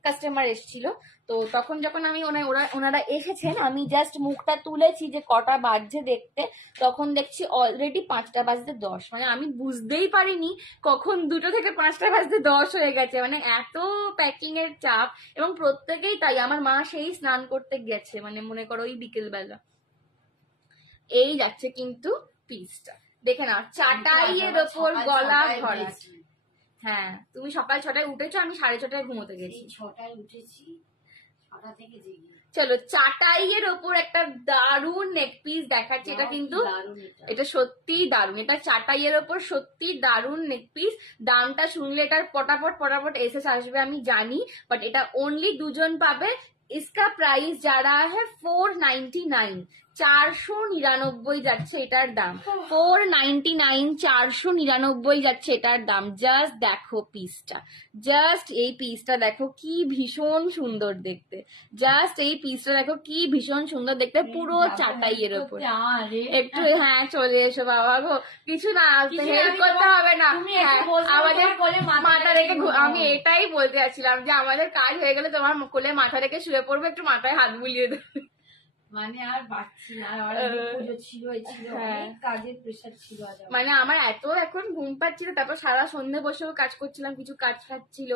কাস্টমার এসেছিল, তো তখন যখন আমি ওনারা এসেছেন, আমি জাস্ট মুখটা তুলেছি যে কটা বাজছে দেখতে, তখন দেখছি অলরেডি 5টা বাজতে 10। মানে আমি বুঝতেই পারিনি কখন 2টো থেকে 5টা বাজতে 10 হয়ে গেছে, মানে এত প্যাকিং এর চাপ। এবং প্রত্যেকেই তাই, আমার মা সেই স্নান করতে গেছে, মানে মনে করো ওই বিকেল বেলা। এই যাচ্ছে কিন্তু পিসটা, দেখে না, চাটাইয়ের ওপর গলা ভরা। হ্যাঁ তুমি সকাল 6টায় উঠেছো, আমি 6:30টায় ঘুমোতে গেছি। 6টায় উঠেছি, 6টা থেকে জেগে। চলো চাটাইয়ের ওপর একটা দারুন নেক পিস দেখাচ্ছি, এটা কিন্তু এটা সত্যি দারুন, এটা চাটাইয়ের ওপর সত্যি দারুন নেক পিস। দামটা শুনলে এটার পটাপট এসএস আসবে আমি জানি, বাট এটা অনলি 2জন পাবে। इसका प्राइस जा रहा है 499, 499 যাচ্ছে এটার দাম। 499, 499 যাচ্ছে এটার দাম। জাস্ট দেখো পিসটা, জাস্ট এই পিসটা দেখো কি ভীষণ সুন্দর দেখতে, জাস্ট এই পিসটা দেখো কি ভীষণ সুন্দর দেখতে, পুরো চাটাইয়ের ওপর। একটু হ্যাঁ চলে এসো বাবা গো, কিছু না হেল্প করতে হবে না, আমাদের মাথা রেখে, আমি এটাই বলতে যাচ্ছিলাম যে আমাদের কাজ হয়ে গেলে তোমার কোলে মাথা রেখে শুয়ে পড়বো, একটু মাথায় হাত বুলিয়ে দেবে। মানে আর পাচ্ছি না, আর অনেক পুজো ছিল, এই ছিল, অনেক কাজের প্রেশার ছিল আজ আমার। মানে আমার এত এখন ঘুম পাচ্ছিল, তারপর সারা সন্ধে বসেও কাজ করছিলাম, কিছু কাজ ছিল,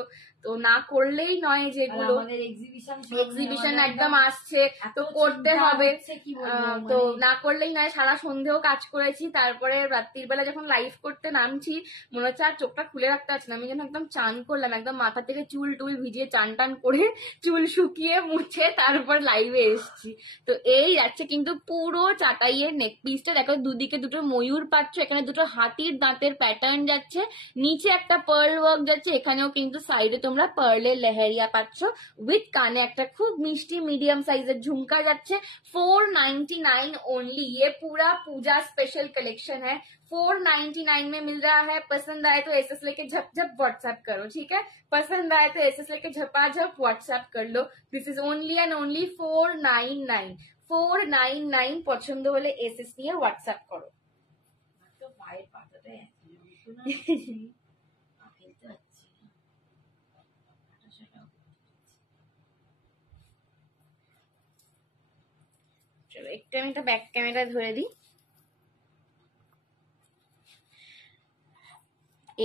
তো না করলেই নয় আর যেগুলো। আমাদের এক্সিবিশন একদম আসছে, তো করতে হবে, কি বলবো, তো না করলেই নয়। সারা সন্ধেও কাজ করেছি, তারপরে রাত্রির বেলা যখন লাইভ করতে নামছি মনে হচ্ছে আর চোখটা খুলে রাখতে পারছি না। আমি যেন একদম চান করলাম, একদম মাথা থেকে চুল টুল ভিজিয়ে চান টান করে চুল শুকিয়ে মুছে তারপর লাইভে এসছি। তো এই যাচ্ছে কিন্তু পুরো চাটাইয়ের নেক পিসটা দেখো, দুদিকে দুটো ময়ূর পাচ্ছ, এখানে দুটো হাতির দাঁতের প্যাটার্ন যাচ্ছে, নিচে একটা পার্ল ওয়ার্ক যাচ্ছে, এখানেও কিন্তু সাইডে তোমরা পার্লের লেহেরিয়া পাচ্ছ, উইথ কানে একটা খুব মিষ্টি মিডিয়াম साइजर झुमका जाच्छे 499 ओनली। ये पूरा पूजा स्पेशल कलेक्शन है, 499 में मिल रहा है। पसंद आए तो एसएस लेके झप झप व्हाट्सएप करो, ठीक है। पसंद आए तो एसएस लेके झपाझप व्हाट्सएप कर लो। This is only and only 499। 499 পছন্দ হলে এসএস নিয়ে হোয়াটসঅ্যাপ করো। তো পায়ের পাতাটা চলো একটু আমি তো ব্যাক ক্যামেরা ধরে দিই।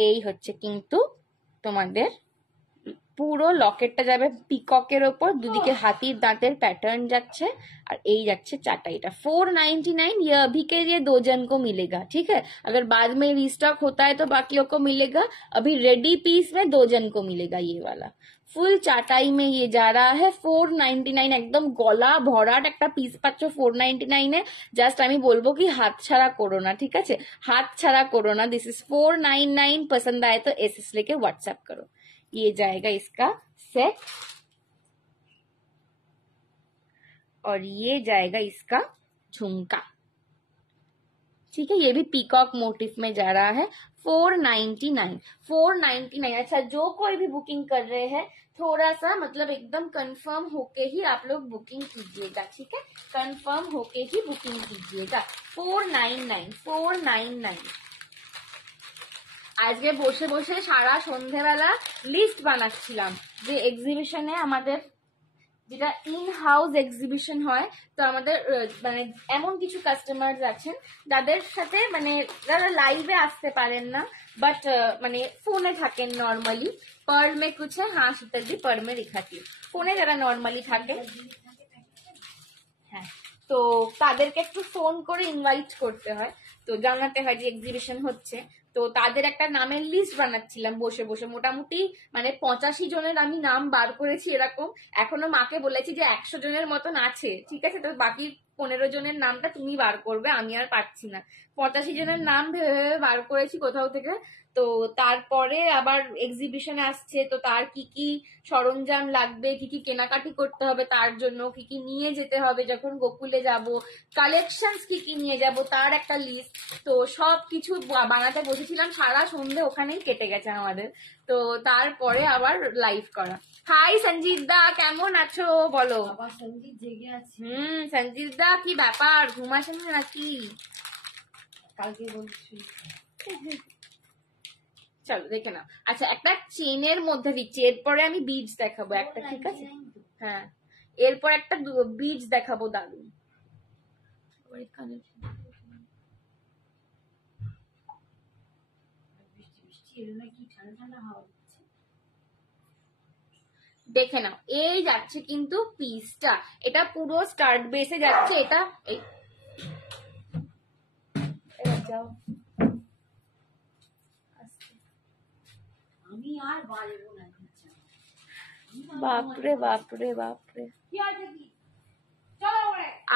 এই হচ্ছে কিন্তু তোমাদের পুরো লকেটটা যাবে পিককের ওপর, দুদিকে হাতির দাঁতের पैटर्न যাচ্ছে, और এই যাচ্ছে চাটাইটা 499। ये अभी के लिए 2 जन को मिलेगा, ठीक है। अगर बाद में रीस्टॉक होता है तो बाकियों को मिलेगा, अभी रेडी पीस में 2 जन को मिलेगा ये वाला। ফুল চাটাই में ये जा रहा है 499। একদম গলা ভরাট একটা পিস পাচ্ছ 499 এ। জাস্ট আমি বলবো কি হাত ছাড়া করো না, ঠিক আছে, হাত ছাড়া করো না। This is 499। पसंद आए तो एसएस लेके व्हाट्सएप करो। ये जाएगा इसका सेट, और ये जाएगा इसका झुमका, ठीक है। ये भी पीकॉक मोटिफ में जा रहा है 499। 499। अच्छा, जो कोई भी बुकिंग कर रहे हैं थोड़ा सा मतलब एकदम कंफर्म होके ही आप लोग बुकिंग कीजिएगा, ठीक है। कंफर्म होके ही बुकिंग कीजिएगा। 499 499। আজকে বসে বসে সারা সন্ধ্যেবেলা লিস্ট বানাচ্ছিলাম যে এক্সিবিশনে আমাদের যেটা ইন হাউস এক্সিবিশন হয়, তো আমাদের মানে এমন কিছু কাস্টমার আছেন যাদের সাথে মানে যারা লাইভে আসতে পারেন না, বাট মানে ফোনে থাকেন নর্মালি। पर्ल में कुछ है, हाँ शीतल दी पर्ल में लिखाती ফোনে যারা নর্মালি থাকে, হ্যাঁ, তো তাদেরকে একটু ফোন করে ইনভাইট করতে হয়, তো জানাতে হয় যে এক্সিবিশন হচ্ছে। তো তাদের একটা নামের লিস্ট বানাচ্ছিলাম বসে বসে, মোটামুটি মানে 85 জনের আমি নাম বার করেছি এরকম। এখনো মাকে বলেছি যে 100 জনের মতন আছে, ঠিক আছে, তো বাকি 15 জনের নামটা তুমি বার করবে, আমি আর পারছি না। 85 জনের নাম ভেবে ভেবে বার করেছি কোথাও থেকে। তো তারপরে আবার এক্সিবিশনে আসছে, তো তার কি কি সরঞ্জাম লাগবে, কি কি কেনাকাটি করতে হবে, তার জন্য কি কি নিয়ে যেতে হবে যখন গোকুলে যাব, কালেকশনস কি কি নিয়ে যাব তার একটা লিস্ট। তো সব কিছু বানাতে বসেছিলাম, সারা সন্ধে ওখানেই কেটে গেছে আমাদের। তো তারপরে আবার লাইভ করা। হাই সঞ্জিত দা, কেমন আছো বলো? বাবা সঞ্জিত জেগে আছে। সঞ্জিত দা কি ব্যাপার, ঘুম আসে না নাকি? কালকে বলছি। চলো দেখে নাও। আচ্ছা, একটা চেনের মধ্যে দিচ্ছি, এরপরে আমি বীজ দেখাবো একটা, ঠিক আছে, হ্যাঁ, এরপর একটা বীজ দেখাবো দারুন। দেখে নাও, এই যাচ্ছে কিন্তু পিসটা, এটা পুরো স্টার্ট বেসে যাচ্ছে, এটা যাও আমি আর বাড়বো না। বাপরে বাপরে বাপরে, কি আছে কি, চলো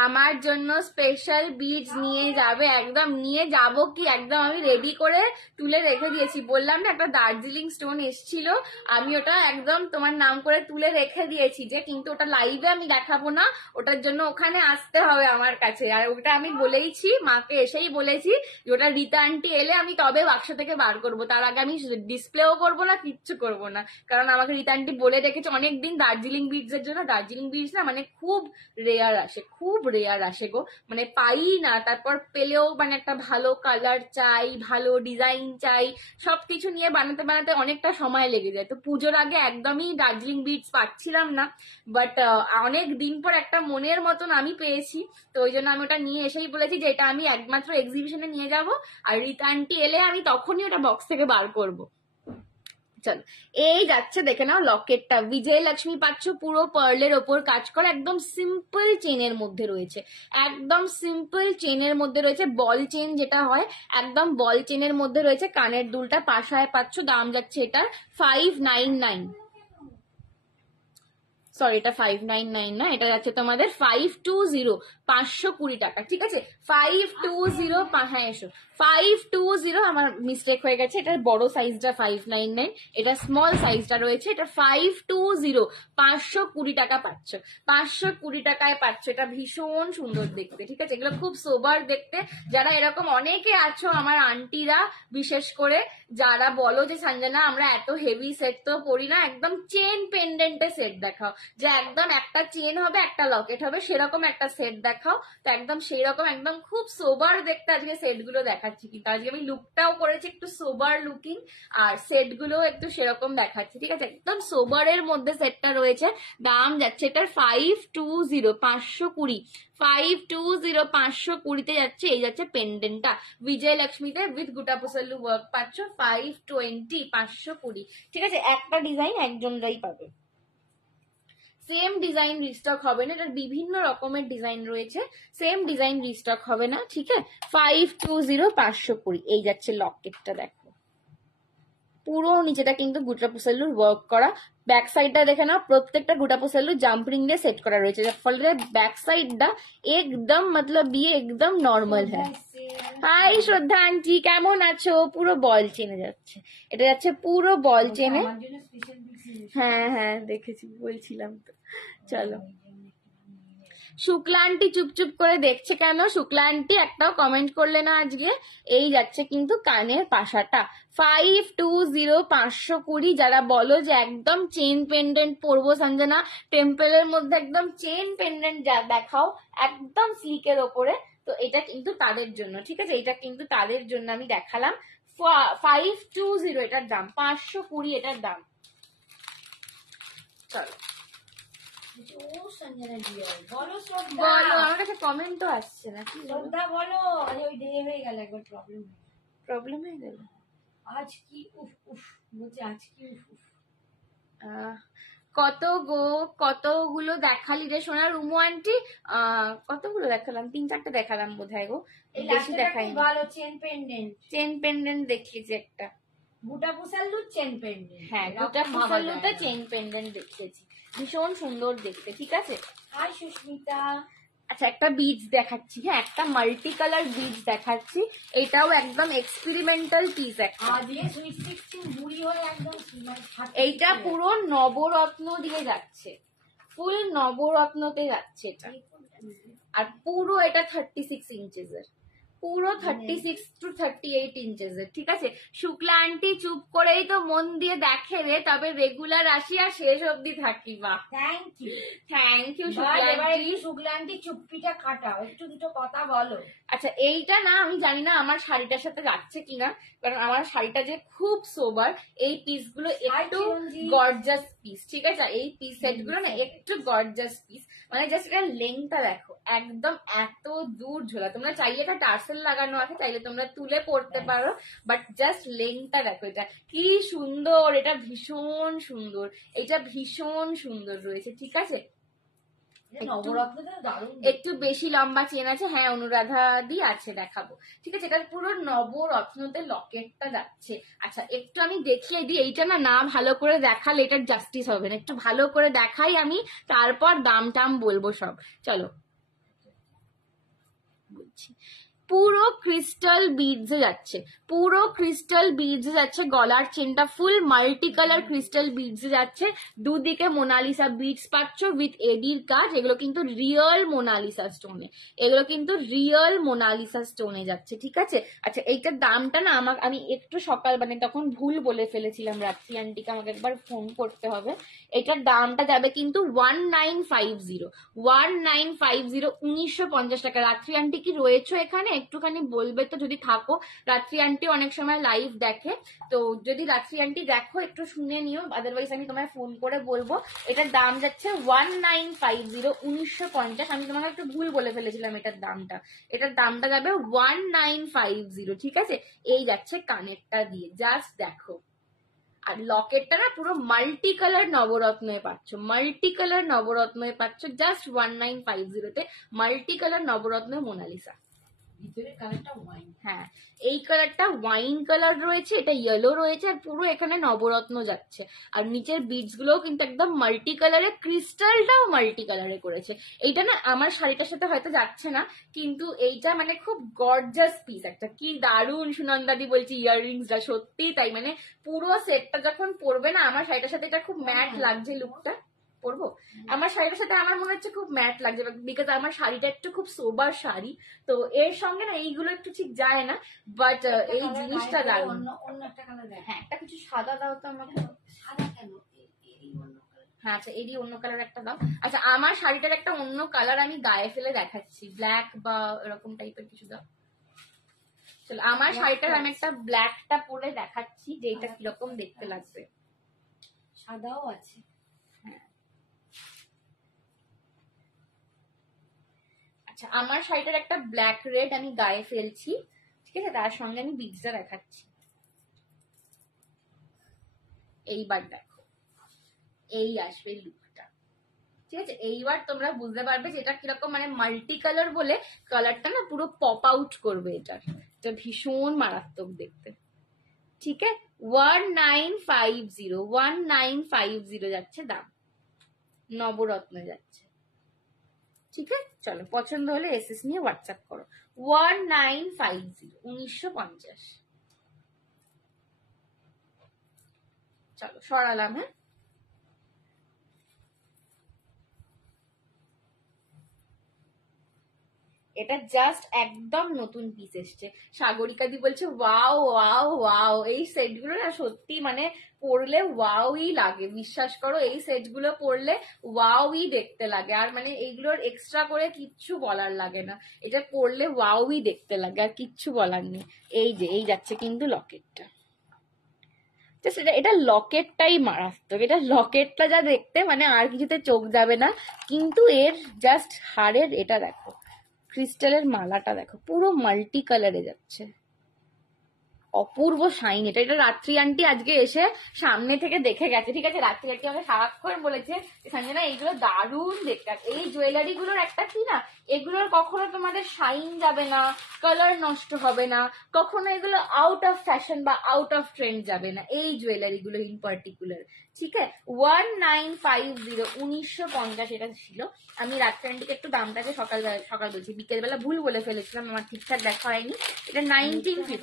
আমার জন্য স্পেশাল বিডস নিয়ে যাবে, একদম নিয়ে যাব কি, একদম আমি রেডি করে তুলে রেখে দিয়েছি। বললাম না একটা দার্জিলিং স্টোন এসেছিল, আমি ওটা একদম তোমার নাম করে তুলে রেখে দিয়েছি, যে কিন্তু ওটা লাইভে আমি দেখাবো না, ওটার জন্য ওখানে আসতে হবে আমার কাছে। আর ওটা আমি বলেইছি মাকে, এসেই বলেছি যে ওটা রীতা আন্টি এলে আমি তবে বাক্স থেকে বার করবো, তার আগে আমি ডিসপ্লেও করবো না, কিচ্ছু করবো না। কারণ আমাকে রীতা আন্টি বলে রেখেছে অনেকদিন দার্জিলিং বিডস এর জন্য। দার্জিলিং বিডস না মানে খুব রেয়ার আসে, খুব রেয়ার আসে গো, মানে পাই না, তারপর পেলেও মানে একটা ভালো কালার চাই, ভালো ডিজাইন চাই, সবকিছু নিয়ে বানাতে বানাতে অনেকটা সময় লেগে যায়। তো পুজোর আগে একদমই দার্জিলিং বিটস পাচ্ছিলাম না, বাট অনেক দিন পর একটা মনের মতন আমি পেয়েছি, তো ওই জন্য আমি ওটা নিয়ে এসেই বলেছি যে এটা আমি একমাত্র এক্সিবিশনে নিয়ে যাব, আর রিটার্নটি এলে আমি তখনই ওটা বক্স থেকে বার করব। চলো, এই যাচ্ছে দেখে নাও লকেটটা, বিজয়লক্ষ্মী পাচ্ছ, পুরো পার্লের ওপর কাজ করা, একদম সিম্পল চেনের মধ্যে রয়েছে, একদম সিম্পল চেনের মধ্যে রয়েছে, বল চেন যেটা হয় একদম বল চেনের মধ্যে রয়েছে। কানের দুলটা পাশায় পাচ্ছ, দাম যাচ্ছে এটার 599, সরি এটা 599 না, এটা যাচ্ছে তোমাদের 520, 520 টাকা, ঠিক আছে 520, হ্যাঁ এসো 520, আমার মিস্টেক হয়ে গেছে, এটার বড় সাইজটা 599, এটা স্মল সাইজটা রয়েছে, এটা 520, 520 টাকা পাচ্ছ, 520 টাকায় পাচ্ছ। এটা ভীষণ সুন্দর দেখতে, ঠিক আছে, এগুলো খুব সোবার দেখতে। যারা এরকম অনেকে আছো আমার আন্টিরা বিশেষ করে, যারা বলো যে সঞ্জনা আমরা এত হেভি সেট তো পরি না, একদম চেন পেন্ডেন্টের সেট দেখাও, যে একদম একটা চেন হবে একটা লকেট হবে সেরকম একটা সেট দেখাও। তো একদম সেই রকম একদম খুব সোবার দেখতে আজকে সেট গুলো দেখাচ্ছি, কিন্তু আজকে আমি লুকটাও করেছি একটু সোবার লুকিং, আর সেট গুলো একটু সেরকম দেখাচ্ছি, ঠিক আছে, একদম সোবারের মধ্যে সেটটা রয়েছে। দাম যাচ্ছে এটার 520, 520, 520, 520 যাচ্ছে। এই যাচ্ছে পেন্ডেন্টটা বিজয়লক্ষ্মীতে উইথ গুটাপুসাল্লু ওয়ার্ক পাচ্ছ 520, 520, ঠিক আছে, একটা ডিজাইন একজনরাই পাবে, সেম ডিজাইন রিস্টক হবে না, এটার বিভিন্ন রকমের ডিজাইন রয়েছে, সেম ডিজাইন রিস্টক হবে না, ঠিক আছে 520, 520। এই যাচ্ছে লকেটটা, দেখো পুরো নিচেটা কিন্তু গুটাপুসাল্লুর ওয়ার্ক করা, ব্যাক সাইডটা দেখে নাও, প্রত্যেকটা গুটাপুসাল্লু জাম্পিং দিয়ে সেট করা রয়েছে, যার ফলে ব্যাক সাইডটা একদম মতলব ये एकदम নর্মাল হ্যাঁ। হাই শ্রদ্ধা আন্টি, কেমন আছো? পুরো বল চেনে যাচ্ছে, এটা যাচ্ছে পুরো বল চেনে, হ্যাঁ হ্যাঁ দেখেছি, বলছিলাম তো। চলো, শুক্লা আন্টি চুপচুপ করে দেখছে কেন? শুক্লা আন্টি একটাও কমেন্ট করলে না আজকে। এই যাচ্ছে কিন্তু কানের পাশাটা 520, 520। যারা বলো যে একদম চেন পেন্ডেন্ট পরবো সঞ্জনা, টেম্পলের মধ্যে একদম চেন পেন্ডেন্ট যা দেখাও একদম স্লিকের ওপরে, তো এটা কিন্তু তাদের জন্য, ঠিক আছে, এটা কিন্তু তাদের জন্য আমি দেখালাম। 520 এটার দাম, 520 এটার দাম। চলো বলো আমার কাছে কমেন্ট তো আসছে না, কি শ্রদ্ধা বলো। আরে ওই ডে হয়ে গেল, একবার প্রবলেম হয়ে গেল। আজ কি উফ উফ বলছে, আজ কি উফ উফ। কত গো, কতগুলো দেখালি রে সোনা রুমু আন্টি? কতগুলো দেখালাম, 3-4টা দেখালাম বোধহয় গো, এই বেশি লাস্টটা দেখাই খুব ভালো, চেন পেন্ডেন্ট, চেন পেন্ডেন্ট দেখিয়েছি একটা, গুটাপুসাল্লু চেন পেন্ডেন্ট, হ্যাঁ গুটাপুসাল্লুতে চেন পেন্ডেন্ট দেখিয়েছি, ভীষণ সুন্দর দেখতে, ঠিক আছে। হাই সুস্মিতা। আচ্ছা একটা বিডস দেখাচ্ছি, হ্যাঁ একটা মাল্টি কালার বিডস দেখাচ্ছি, এটাও একদম এক্সপেরিমেন্টাল পিস একটা, আজকে সুইট 16 বুড়ি হয়ে একদম এইটা পুরো নবরত্ন দিয়ে যাচ্ছে, ফুল নবরত্নতে যাচ্ছে এটা, আর পুরো এটা 36 ইঞ্চেসের, পুরো 36 to 38 ইঞ্চেসের, ঠিক আছে। শুক্লা আন্টি চুপ করেই তো মন দিয়ে দেখে রে, তবে রেগুলার আসি আর শেষ অব্দি থাকি। বাহ thank you, thank you Shukla aunty চুপ্পিটা কাটাও, একটু দুটো কথা বলো। আচ্ছা এইটা না আমি জানি না আমার শাড়িটার সাথে যাচ্ছে কিনা, কারণ আমার শাড়িটা যে খুব সোবার, এই পিসগুলো একটু গর্জাস পিস, ঠিক আছে, এই পিস সেট গুলো না একটু গর্জাস পিস, মানে জাস্ট এটা লেংথটা দেখো একদম এত দূর ঝোলা, তোমরা চাইলে এটা টার্সেল লাগানো আছে, চাইলে তোমরা তুলে পড়তে পারো, বাট জাস্ট লেংথটা দেখো, এটা কি সুন্দর, এটা ভীষণ সুন্দর, এটা ভীষণ সুন্দর রয়েছে, ঠিক আছে। একটু বেশি লম্বা চেন আছে, হ্যাঁ অনুরাধা দি আছে, দেখাবো, ঠিক আছে, এটা পুরো নবরত্নতে লকেটটা যাচ্ছে। আচ্ছা একটু আমি দেখিয়ে দিই, এইটা না না ভালো করে দেখালে এটার জাস্টিস হবে না, একটু ভালো করে দেখাই আমি, তারপর দাম টাম বলবো সব। চলো বলছি, পুরো ক্রিস্টাল বিডসে যাচ্ছে, পুরো ক্রিস্টাল বিডসে যাচ্ছে, গলার চেনটা ফুল মাল্টি কালার ক্রিস্টাল বিডসে যাচ্ছে, দুদিকে মোনালিসা বিডস পাচ্ছ উইথ এডির কাজ। এগুলো কিন্তু রিয়েল মোনালিসা স্টোনে, এগুলো কিন্তু রিয়েল মোনালিসা স্টোনে যাচ্ছে, ঠিক আছে। আচ্ছা এইটার দামটা না আমি একটু সকাল মানে তখন ভুল বলে ফেলেছিলাম, রাত্রি আন্টিকে আমাকে একবার ফোন করতে হবে। এটার দামটা যাবে কিন্তু 1950, 1950, 1950 টাকা। রাত্রি আন্টি কি রয়েছে এখানে একটুখানি বলবে তো, যদি থাকো। রাত্রি আন্টি অনেক সময় লাইভ দেখে, তো যদি রাত্রি আন্টি দেখো একটু শুনে নিও, আদারওয়াইজ আমি তোমায় ফোন করে বলবো। এটার দাম যাচ্ছে 1950, 1950। আমি তোমাকে একটু ভুল বলে ফেলেছিলাম এটার দামটা। এটার দামটা যাবে 1950, ঠিক আছে। এই যাচ্ছে কানেরটা দিয়ে, জাস্ট দেখো। আর লকেটটা না পুরো মাল্টি কালার নবরত্নয়ে পাচ্ছ, মাল্টি কালার নবরত্নয়ে পাচ্ছ জাস্ট 1950 তে, মাল্টি কালার নবরত্ন মোনালিসা। ভিতরে কালারটা ওয়াইন, হ্যাঁ এই কালারটা ওয়াইন কালার রয়েছে, এটা ইয়েলো রয়েছে, আর পুরো এখানে নবরত্ন যাচ্ছে। আর নিচের বিডস গুলোও কিন্তু একদম মাল্টি কালারে, ক্রিস্টালটাও মাল্টি কালারে করেছে। এইটা না আমার শাড়িটার সাথে হয়তো যাচ্ছে না, কিন্তু এইটা মানে খুব গর্জাস পিস একটা। কি দারুণ সুনন্দাদি বলছি, ইয়াররিংসটা সত্যি তাই, মানে পুরো সেটটা যখন পরবে না আমার শাড়িটার সাথে, এটা খুব ম্যাট লাগছে লুকটা। পরবো আমার শাড়িটার সাথে, আমার মনে হচ্ছে খুব ম্যাট লাগছে, বিকজ আমার শাড়িটা একটু খুব সোবার শাড়ি, তো এর সঙ্গে না এইগুলো একটু ঠিক যায় না, বাট এই জিনিসটা দারুণ। অন্য একটা কালার দেখ। হ্যাঁ একটা কিছু সাদা দাও তো আমাকে। সাদা কেন, এই অন্য কালার। হ্যাঁ আচ্ছা এরই অন্য কালার একটা দাও। আচ্ছা আমার শাড়িটার একটা অন্য কালার আমি গায়ে ফেলে দেখাচ্ছি, ব্ল্যাক বা এরকম টাইপের কিছু দাও। চলো আমার শাড়িটার আমি একটা ব্ল্যাকটা পরে দেখাচ্ছি যে এটা কিরকম দেখতে লাগবে। সাদাও আছে। আচ্ছা আমার শাড়িটার একটা ব্ল্যাক রেড আমি গায়ে ফেলছি, ঠিক আছে, তার সঙ্গে আমি বিটসটা দেখাচ্ছি। এইবার দেখো এই আসবে লুকটা, ঠিক আছে। এইবার তোমরা বুঝতে পারবে যে এটা কিরকম, মানে মাল্টি কালার বলে কালারটা না পুরো পপ আউট করবে এটার, এটা ভীষণ মারাত্মক দেখতে, ঠিক আছে। 1950, 1950 যাচ্ছে দাম, নবরত্ন যাচ্ছে, ঠিক আছে। চলো পছন্দ হলে এসএস নিয়ে হোয়াটসঅ্যাপ করো। 1950, 1950। চলো সরালাম, হ্যাঁ। এটা জাস্ট একদম নতুন পিস এসছে। সাগরিকাদি বলছে ওয়াও ওয়াও ওয়াও, এই সেট গুলো না সত্যি মানে পরলে ওয়াওই লাগে, বিশ্বাস করো এই সেট গুলো পরলে ওয়াওই দেখতে লাগে, আর মানে এইগুলোর এক্সট্রা করে কিচ্ছু বলার লাগে না, এটা পরলে ওয়াওই দেখতে লাগে, আর কিচ্ছু বলার নেই। এই যে এই যাচ্ছে কিন্তু লকেটটা, এটা লকেটটাই মারাত্মক, এটা লকেটটা যা দেখতে মানে আর কিছুতে চোখ যাবে না, কিন্তু এর জাস্ট হাড়ের এটা দেখো, ক্রিস্টালের মালাটা দেখো পুরো মাল্টি কালারে যাচ্ছে, অপূর্ব শাইন। এটা এটা রাত্রি আন্টি আজকে এসে সামনে থেকে দেখে গেছে, ঠিক আছে। রাত্রি আন্টি আমাকে সারাক্ষণ বলেছে এখানে না এইগুলো দারুণ দেখতে, এই জুয়েলারি গুলোর একটা কি না, এগুলোর কখনো তোমাদের শাইন যাবে না, কালার নষ্ট হবে না, কখনো এগুলো আউট অফ ফ্যাশন বা আউট অফ ট্রেন্ড যাবে না, এই জুয়েলারি গুলো ইন পার্টিকুলার, ঠিক আছে। 1950, 1950 এটা ছিল। আমি রাত্রি আন্টিকে একটু দামটাকে সকাল বলছি, বিকেলবেলা ভুল বলে ফেলেছিলাম, আমার ঠিকঠাক দেখা হয়নি। এটা 1950।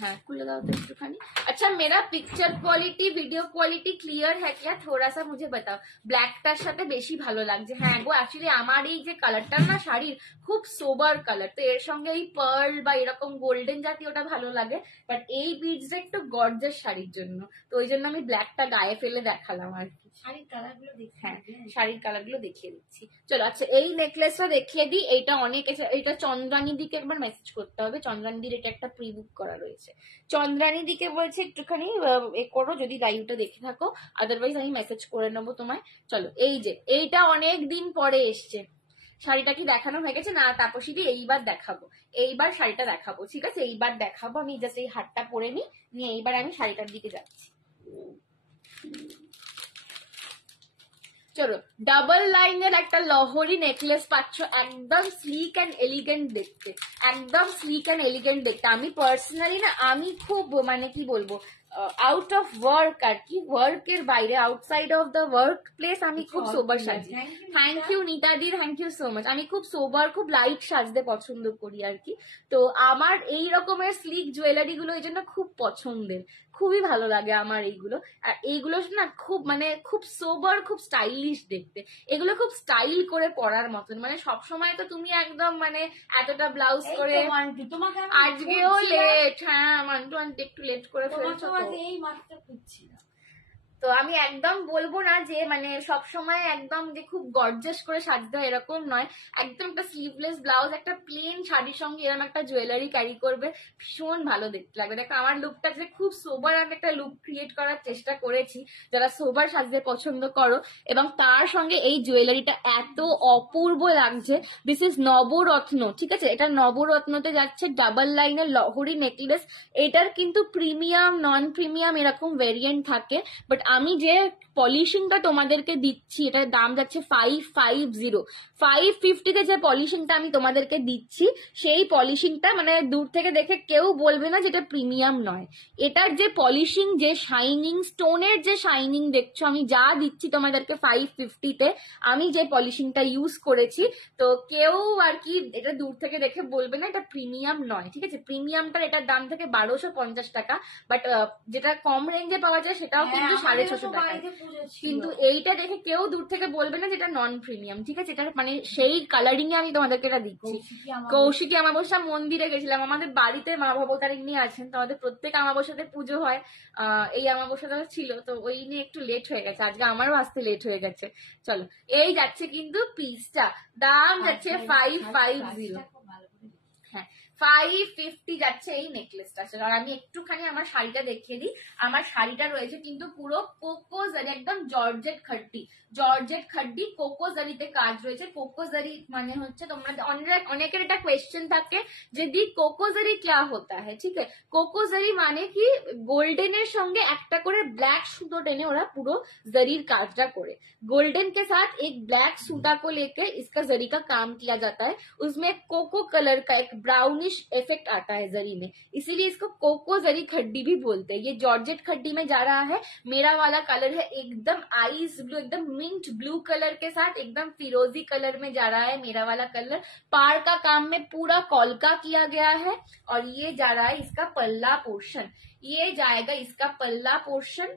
हाँ खुले दाओ तो একটুখানি। अच्छा मेरा picture quality video quality clear है क्या, थोड़ा सा मुझे बताओ। ব্ল্যাকটার সাথে বেশি ভালো লাগছে। হ্যাঁ গো অ্যাকচুয়ালি আমার এই যে কালারটা না শাড়ির খুব সোবার কালার, তো এর সঙ্গে এই পার্ল বা এরকম গোল্ডেন জাতীয়টা ভালো লাগে, বাট এই বিটস একটু গর্জাস শাড়ির জন্য, তো ওই জন্য আমি ব্ল্যাকটা গায়ে ফেলে দেখালাম আর কি। শাড়ির কালার গুলো দেখি, হ্যাঁ শাড়ির কালার গুলো দেখিয়ে দিচ্ছি। চলো আচ্ছা এই নেকলেসটা দেখিয়ে দিই, এইটা অনেক, এটা চন্দ্রানী দিকে একবার মেসেজ করতে হবে, চন্দ্রানী দির এটা একটা প্রি বুক করা রয়েছে। চন্দ্রানী দিকে বলছে একটুখানি এ করো যদি লাইভটা দেখে থাকো, আদারওয়াইজ আমি মেসেজ করে নেবো তোমায়। চলো এই যে এইটা অনেক দিন পরে এসছে, শাড়িটা কি দেখানো হয়ে গেছে না তাপসীদি, এইবার দেখাবো, এইবার শাড়িটা দেখাবো, ঠিক আছে। এইবার দেখাবো, আমি জাস্ট এই হারটা পরে নিয়ে এইবার আমি শাড়িটার দিকে যাচ্ছি। চলো ডাবল লাইনের একটা লহরি নেকলেস পাচ্ছ, একদম স্লিক অ্যান্ড এলিগেন্ট দেখতে, একদম স্লিক অ্যান্ড এলিগেন্ট দেখতে। আমি পার্সোনালি না আমি খুব মানে কি বলবো আউট অফ ওয়ার্ক আর কি, ওয়ার্কের বাইরে, outside of the workplace আমি খুব সোবার সাজি। Thank you Nitadi, thank you so much. আমি খুব সোবার, খুব লাইট সাজতে পছন্দ করি আর কি। তো আমার এই রকমের স্লিক জুয়েলারি গুলো এই জন্য খুব পছন্দের, খুবই ভালো লাগে আমার এইগুলো। আর এইগুলো না খুব মানে খুব সোবার, খুব স্টাইলিশ দেখতে, এগুলো খুব স্টাইল করে পরার মতন। মানে সবসময় তো তুমি একদম মানে এতটা ব্লাউজ করে, তোমাকে আজকেও লেট, হ্যাঁ মান্টু আন্টি একটু লেট করে ফেলছো তো। এই মাত্র খুঁজছিলাম। তো আমি একদম বলবো না যে মানে সবসময় একদম যে খুব গর্জাস করে সাজতে হয় এরকম নয়, একদম একটা স্লিভলেস ব্লাউজ, একটা প্লেন শাড়ির সঙ্গে এরকম একটা জুয়েলারি ক্যারি করবে, ভীষণ ভালো দেখতে লাগবে। দেখো আমার লুকটা যে খুব সোবার আমি একটা লুক ক্রিয়েট করার চেষ্টা করেছি, যারা সোবার সাজতে পছন্দ করো, এবং তার সঙ্গে এই জুয়েলারিটা এত অপূর্ব লাগছে। দিস ইজ নবরত্ন, ঠিক আছে, এটা নবরত্নতে যাচ্ছে, ডাবল লাইনের লহরি নেকলেস। এটার কিন্তু প্রিমিয়াম, নন প্রিমিয়াম এরকম ভেরিয়েন্ট থাকে, বাট আমি যে পলিশিংটা তোমাদেরকে দিচ্ছি এটার দাম যাচ্ছে 550। 550-তে যে পলিশিংটা আমি তোমাদেরকে দিচ্ছি, সেই পলিশিংটা মানে দূর থেকে দেখে কেউ বলবে না যেটা প্রিমিয়াম নয়। এটার যে পলিশিং, যে শাইনিং, স্টোনের যে শাইনিং দেখছো, আমি যা দিচ্ছি তোমাদেরকে 550-তে, আমি যে পলিশিংটা ইউজ করেছি, তো কেউ আর কি এটা দূর থেকে দেখে বলবে না এটা প্রিমিয়াম নয়, ঠিক আছে। প্রিমিয়ামটার এটার দাম থেকে 1250 টাকা, বাট যেটা কম রেঞ্জে পাওয়া যায় সেটাও কিন্তু 650 টাকা। কিন্তু এইটা দেখে কেউ দূর থেকে বলবে না যেটা নন প্রিমিয়াম, ঠিক আছে। এটা মানে সেই কালারিং এ আমি তোমাদেরকে এটা দিচ্ছি। কৌশিকী অমাবস্যা মন্দিরে গেছিলাম, আমাদের বাড়িতে মা ভবতারিণী আছেন, তো আমাদের প্রত্যেক অমাবস্যাতে পুজো হয়। এই অমাবস্যাটা ছিল, তো ওই নিয়ে একটু লেট হয়ে গেছে, আজকে আমারও আসতে লেট হয়ে গেছে। চলো, এই যাচ্ছে কিন্তু পিসটা, দাম যাচ্ছে 550। হ্যাঁ 550 যাচ্ছে এই নেকলেসটা। আর আমি একটুখানি আমার শাড়িটা দেখিয়ে দিই। আমার শাড়িটা রয়েছে কিন্তু পুরো কোকো জারি, একদম জর্জেট খাড্ডি, জর্জেট খাড্ডি কোকো জারিতে কাজ রয়েছে। কোকো জারি মানে হচ্ছে, তোমরা অনেকের এটা কোয়েশ্চেন থাকে যে দি কোকো জারি ক্যা হতা হ্যায়, ঠিক আছে। কোকো জারি মানে কি, গোল্ডেনের সঙ্গে একটা করে ব্ল্যাক সুতো টেনে ওরা পুরো জারির কাজটা করে। गोल्डन के साथ एक ब्लैक सूता को लेकर इसका जरी का काम किया जाता है, उसमें कोको कलर का एक ब्राउनिश इफेक्ट आता है जरी में, इसीलिए इसको कोको जरी खड्डी भी बोलते हैं। ये जॉर्जेट खड्डी में जा रहा है। मेरा वाला कलर है एकदम आइस ब्लू, एकदम मिंट ब्लू कलर के साथ एकदम फिरोजी कलर में जा रहा है मेरा वाला कलर। पार का काम में पूरा कॉलका किया गया है, और ये जा रहा है इसका पल्ला पोर्शन, ये जाएगा इसका पल्ला पोर्शन,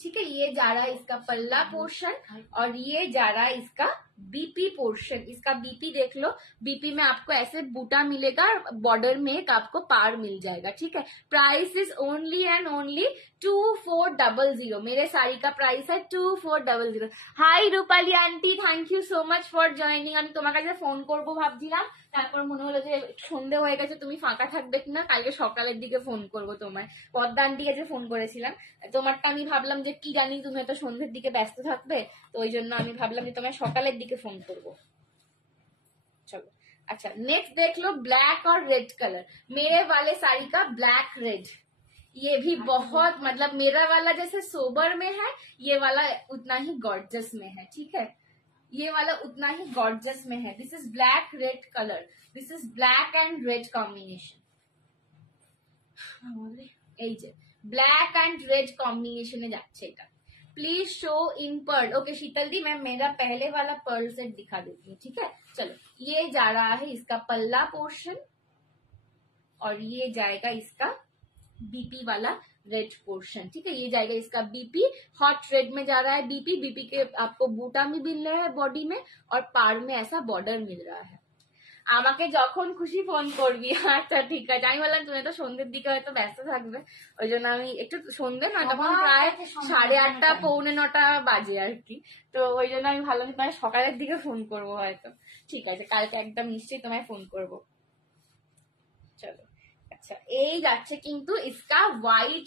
ठीक है। ये जा रहा है इसका पल्ला पोर्शन, और ये जा रहा है इसका बीपी पोर्शन। इसका बीपी देख लो, बीपी में आपको ऐसे बूटा मिलेगा, बॉर्डर में एक आपको पार मिल जाएगा, ठीक है। Price is only and only 2400। मेरे साड़ी का प्राइस है 2400। High Rupali aunty, thank you so much for joining. আমি তোমার কাছে ফোন করবো ভাবছিলাম, তারপর মনে হলো যে সন্ধে হয়ে গেছে, তুমি ফাঁকা থাকবে কিনা, কালকে সকালের দিকে ফোন করবো তোমায়। পদ্মা আন্টি কাছে ফোন করেছিলাম, তোমারটা আমি ভাবলাম যে কি জানি তুমি হয়তো সন্ধ্যের দিকে ব্যস্ত থাকবে, তো ওই জন্য আমি ভাবলাম যে তোমায় সকালের দিকে फोन करबो। चलो अच्छा, नेक्स्ट देख लो ब्लैक और रेड कलर, मेरे वाले साड़ी का ब्लैक रेड, ये भी बहुत मतलब मेरा वाला जैसे सोबर में है, ये वाला उतना ही गॉर्जस में है, ठीक है। ये वाला उतना ही गॉर्जस में है। This is black red colour, this is black and red combination, এই যে ब्लैक एंड रेड कॉम्बिनेशन যাচ্ছে এটা। Please show in pearl. Okay Sheetal di, मैं मेरा पहले वाला पर्ल सेट दिखा देती हूँ, ठीक है। चलो, ये जा रहा है इसका पल्ला पोर्शन, और ये जाएगा इसका बीपी वाला रेड पोर्शन, ठीक है। ये जाएगा इसका बीपी, हॉट रेड में जा रहा है बीपी। बीपी के आपको बूटा भी मिल रहा है बॉडी में, और पार में ऐसा बॉर्डर मिल रहा है। আমাকে যখন খুশি ফোন করবি। আচ্ছা ঠিক আছে, আমি বললাম তুমি তো সন্ধ্যের দিকে হয়তো ব্যস্ত থাকবে, ওই জন্য আমি একটু সন্ধ্যে না, তখন প্রায় 8:30 8:45 বাজে আর কি, তো ওই জন্য আমি ভাবলাম তোমায় সকালের দিকে ফোন করবো হয়তো। ঠিক আছে, কালকে একদম নিশ্চয়ই তোমায় ফোন করবো। চলো আচ্ছা, এই যাচ্ছে কিন্তু इसका হোয়াইট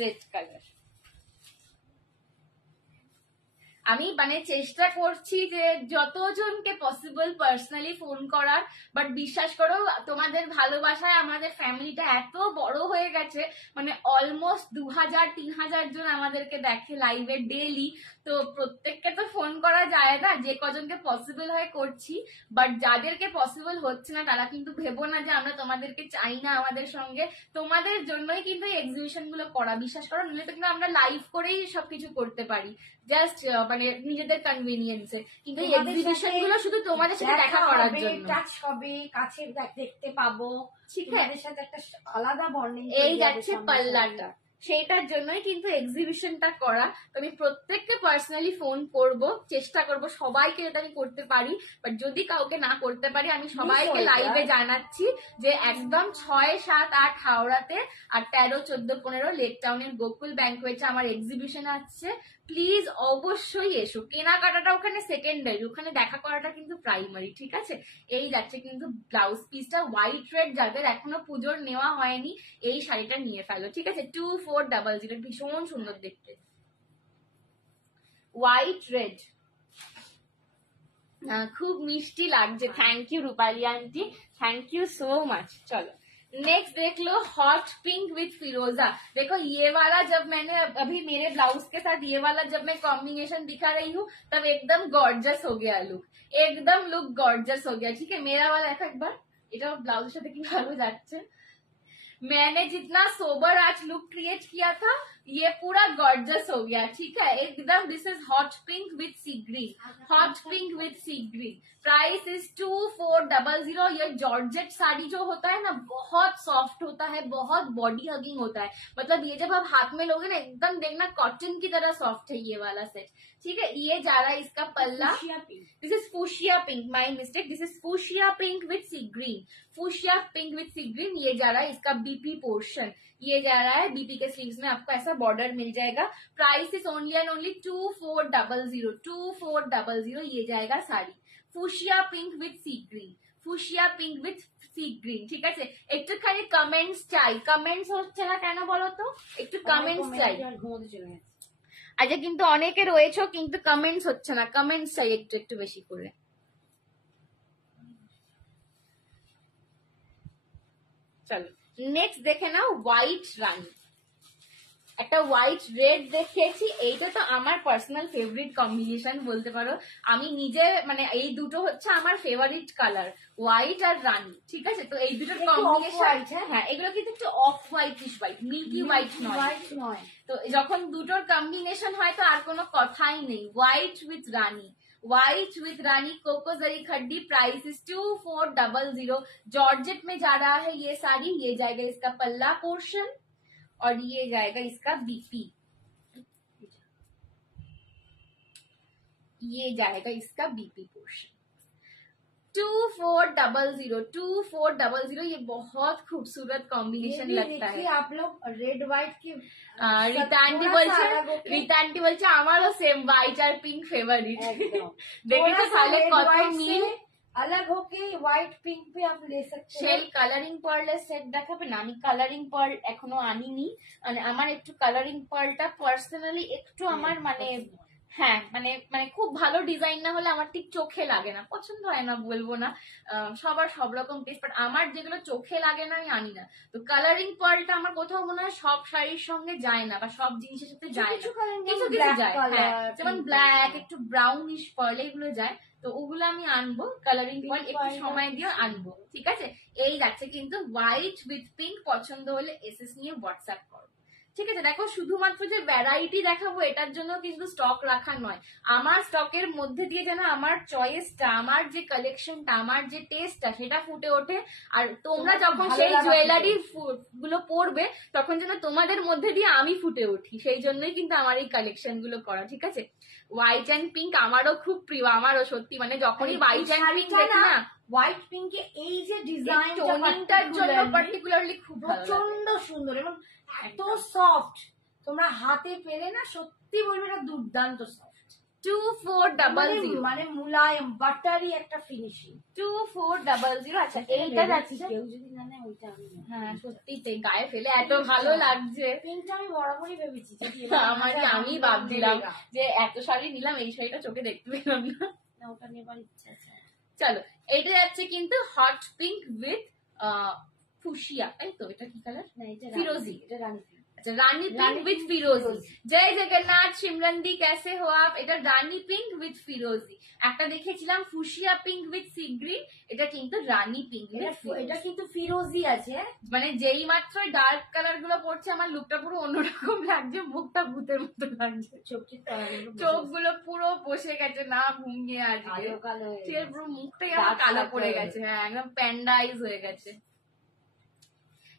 রেড কালার। আমি মানে চেষ্টা করছি যে যতজনকে পসিবল পার্সোনালি ফোন করার, বাট বিশ্বাস করো তোমাদের ভালোবাসায় আমাদের ফ্যামিলিটা এত বড় হয়ে গেছে, মানে অলমোস্ট 2000-3000 জন আমাদেরকে দেখে লাইভে ডেইলি। তো প্রত্যেককে তো ফোন করা যায় না, যে কজনকে পসিবল হয় করছি। বাট যাদেরকে পসিবল হচ্ছে না তারা কিন্তু ভেবো না যে আমরা তোমাদেরকে চাই না আমাদের সঙ্গে। তোমাদের জন্যই কিন্তু এই এক্সিবিশন গুলো করা, বিশ্বাস করো, নইলে তো কিন্তু আমরা লাইভ করেই সবকিছু করতে পারি, জাস্ট মানে নিজেদের কনভিনিয়েন্সে। কিন্তু এই এক্সিবিশন গুলো শুধু তোমাদের সাথে দেখা করার জন্য, টাচ হবে, কাছে দেখতে পাবো, ঠিক আছে? তোমাদের সাথে একটা আলাদা বন্ডিং এই যাচ্ছে পাল্লাটা, সেইটার জন্যই কিন্তু এক্সিবিশনটা করা। তো আমি প্রত্যেককে পার্সোনালি ফোন করব, চেষ্টা করব সবাইকে যাতে আমি করতে পারি। বাট যদি কাউকে না করতে পারি, আমি সবাইকে লাইভে জানাচ্ছি যে একদম 6, 7, 8 হাওড়াতে, আর 13, 14, 15 লেক টাউনের গোকুল ব্যাংকুয়েটে আমার এক্সিবিশন আসছে। প্লিজ অবশ্যই এসো। কেনাকাটাটা ওখানে সেকেন্ডারি, ওখানে দেখা করাটা কিন্তু প্রাইমারি, ঠিক আছে? এই যাচ্ছে কিন্তু ব্লাউজ পিসটা হোয়াইট রেড, যাদের এখনো পুজোর নেওয়া হয়নি এই শাড়িটা নিয়ে ফেলো, ঠিক আছে? 2400, ভীষণ সুন্দর দেখতে, হোয়াইট রেড, খুব মিষ্টি লাগছে। Thank you Rupali aunty, thank you so much. चलो नेक्स्ट देख लो, हॉट पिंक विथ फिरोजा। देखो ये वाला जब मैंने अभी मेरे ब्लाउज के साथ ये वाला जब मैं कॉम्बिनेशन दिखा रही हूँ तब एकदम गॉर्जस हो गया लुक, एकदम लुक गॉर्जस हो गया, ठीक है? मेरा वाला देखो एक बार, এটা ব্লাউজের সাথে কি ভালো যাচ্ছে। मैंने जितना सोबर आज लुक क्रिएट किया था ये पूरा गॉर्जस हो गया, ठीक है? एकदम this is hot pink with sea green, hot pink with sea green. Price is 2400। ये जॉर्जेट साड़ी जो होता है ना, बहुत सॉफ्ट होता है, बहुत बॉडी हगिंग होता है। मतलब ये जब आप हाथ में लोगे ना, एकदम देखना कॉटन की तरह सॉफ्ट है ये वाला सेट, ठीक है? ये जा रहा है इसका पल्ला, this is fuchsia pink, my mistake, this is fuchsia pink with sea green, fuchsia pink with sea green. ये जा रहा है इसका बीपी पोर्शन, ये जा रहा है बीपी के स्लीव्स में आपको ऐसा बॉर्डर मिल जाएगा। Price is only and only 2400, 2400 ये जाएगा sari. Fuchsia pink with sea green, fuchsia pink with sea green, ঠিক আছে? একটুখানি কমেন্টস চাই, কমেন্টস হচ্ছে না কেন বলো তো? একটু কমেন্টস চাই। আচ্ছা, কিন্তু অনেকে রয়েছে কিন্তু কমেন্টস হচ্ছে না, কমেন্টস চাই একটু একটু বেশি করে। চলো নেক্সট দেখে নাও, হোয়াইট রানী। একটা হোয়াইট রেড দেখিয়েছি, এইটা তো আমার পার্সোনাল ফেভারিট কম্বিনেশন বলতে পারো। আমি নিজে মানে এই দুটো হচ্ছে আমার ফেভারিট কালার, হোয়াইট আর রানী, ঠিক আছে? তো এই দুটোর কম্বিনেশন, হ্যাঁ এগুলো কিন্তু একটু off whitish white, milky white নয়। তো যখন দুটোর কম্বিনেশন হয় তো আর কোনো কথাই নেই। White with rani, white with rani कोको zari khaddi. Price is 2400। Georgette में जा रहा है ये साड़ी, ये जाएगा इसका पल्ला पोर्शन और ये जाएगा इसका बीपी, ये जाएगा इसका बीपी पोर्शन। 2400, ये बहुत खूबसूरत कॉम्बिनेशन लगता है। आप लोग रेड व्हाइट की রিতান্টি বলছে আমারও সেম হোয়াইট আর পিঙ্ক ফেভারিট। দেখেছো তাহলে কত মিল। अलग होके व्हाइट पिंक पे आप ले सकते हैं। সেই কালারিং পার্লের সেট দেখাবে না? আমি কালারিং পার্ল এখনো আনিনি, মানে আমার একটু কালারিং পার্লটা পার্সোনালি একটু আমার মানে হ্যাঁ মানে মানে খুব ভালো ডিজাইন না হলে আমার ঠিক চোখে লাগে না, পছন্দ হয় না বলবো না, সবার সব রকম টেস্ট, বাট আমার যেগুলো চোখে লাগে না আমি আনি না। তো কালারিং পার্লটা আমার কোথাও মনে হয় সব শাড়ির সঙ্গে যায় না বা সব জিনিসের সাথে যায় না, কিছু কিছু যায়, হ্যাঁ যেমন ব্ল্যাক একটু ব্রাউনিশ পার্ল এগুলো যায়। তো ওগুলো আমি আনবো, কালারিং পার্ল একটু সময় দিয়ে আনবো, ঠিক আছে? এই যাচ্ছে কিন্তু হোয়াইট উইথ পিঙ্ক। পছন্দ হলে এসএস নিয়ে হোয়াটসঅ্যাপ করো, ঠিক আছে? দেখো শুধুমাত্র যে ভ্যারাইটি দেখাবো এটার জন্য কিন্তু স্টক রাখা নয়, আমার স্টকের মধ্যে দিয়ে যেন আমার চয়েসটা, আমার যে কালেকশনটা, আমার যে টেস্টটা সেটা ফুটে ওঠে। আর তোমরা যখন সেই জুয়েলারি গুলো পরবে তখন যেন তোমাদের মধ্যে দিয়ে আমি ফুটে উঠি, সেই জন্যই কিন্তু আমার এই কালেকশন গুলো করা, ঠিক আছে? হোয়াইট অ্যান্ড পিঙ্ক আমারও খুব প্রিয়, আমারও সত্যি মানে যখনই হোয়াইট অ্যান্ড পিঙ্ক দেখি না, হোয়াইট পিঙ্কে এই যে ডিজাইন টোনিংটার জন্য পার্টিকুলারলি খুব প্রচন্ড সুন্দর এবং এত সফট, তোমরা হাতে পেলে না সত্যি বলবে এটা দুর্দান্ত সফট। 2400 মানে মুলায়ম বাটারি একটা ফিনিশিং। 2400। আচ্ছা এইটা যাচ্ছে, কেউ যদি না নেয় ওইটা আমি নেব। হ্যাঁ সত্যি তাই, গায়ে ফেলে এত ভালো লাগছে। পিঙ্কটা আমি বরাবরই ভেবেছি আমি ভাবছিলাম যে এত শাড়ি নিলাম, এই শাড়িটা চোখে দেখতে পেলাম না। না, ওটা নেবার ইচ্ছা আছে। চলো এইটা যাচ্ছে কিন্তু হট পিঙ্ক উইথ ফুশিয়া, তাই তো? এটা কি কালার? না, এটা ফিরোজি। এটা রানী পিঙ্ক। अच्छा रानी पिंक विथ फिरोजी। जय जगन्नाथ सिमरन दी कैसे हो आप? এটা রানী পিঙ্ক উইথ ফিরোজি। একটা দেখেছিলাম fuchsia pink with sea green, এটা কিন্তু রানী পিঙ্ক। এটা কিন্তু ফিরোজি আছে, মানে যেই মাত্র ডার্ক কালার গুলো পড়ছে আমার লুকটা পুরো অন্যরকম লাগছে, মুখটা ভূতের মতো লাগছে, চোখগুলো পুরো বসে গেছে, না ঘুমিয়ে আজকে পুরো মুখটাই আমার কালো পড়ে গেছে। হ্যাঁ একদম প্যান্ডাইজ হয়ে গেছে।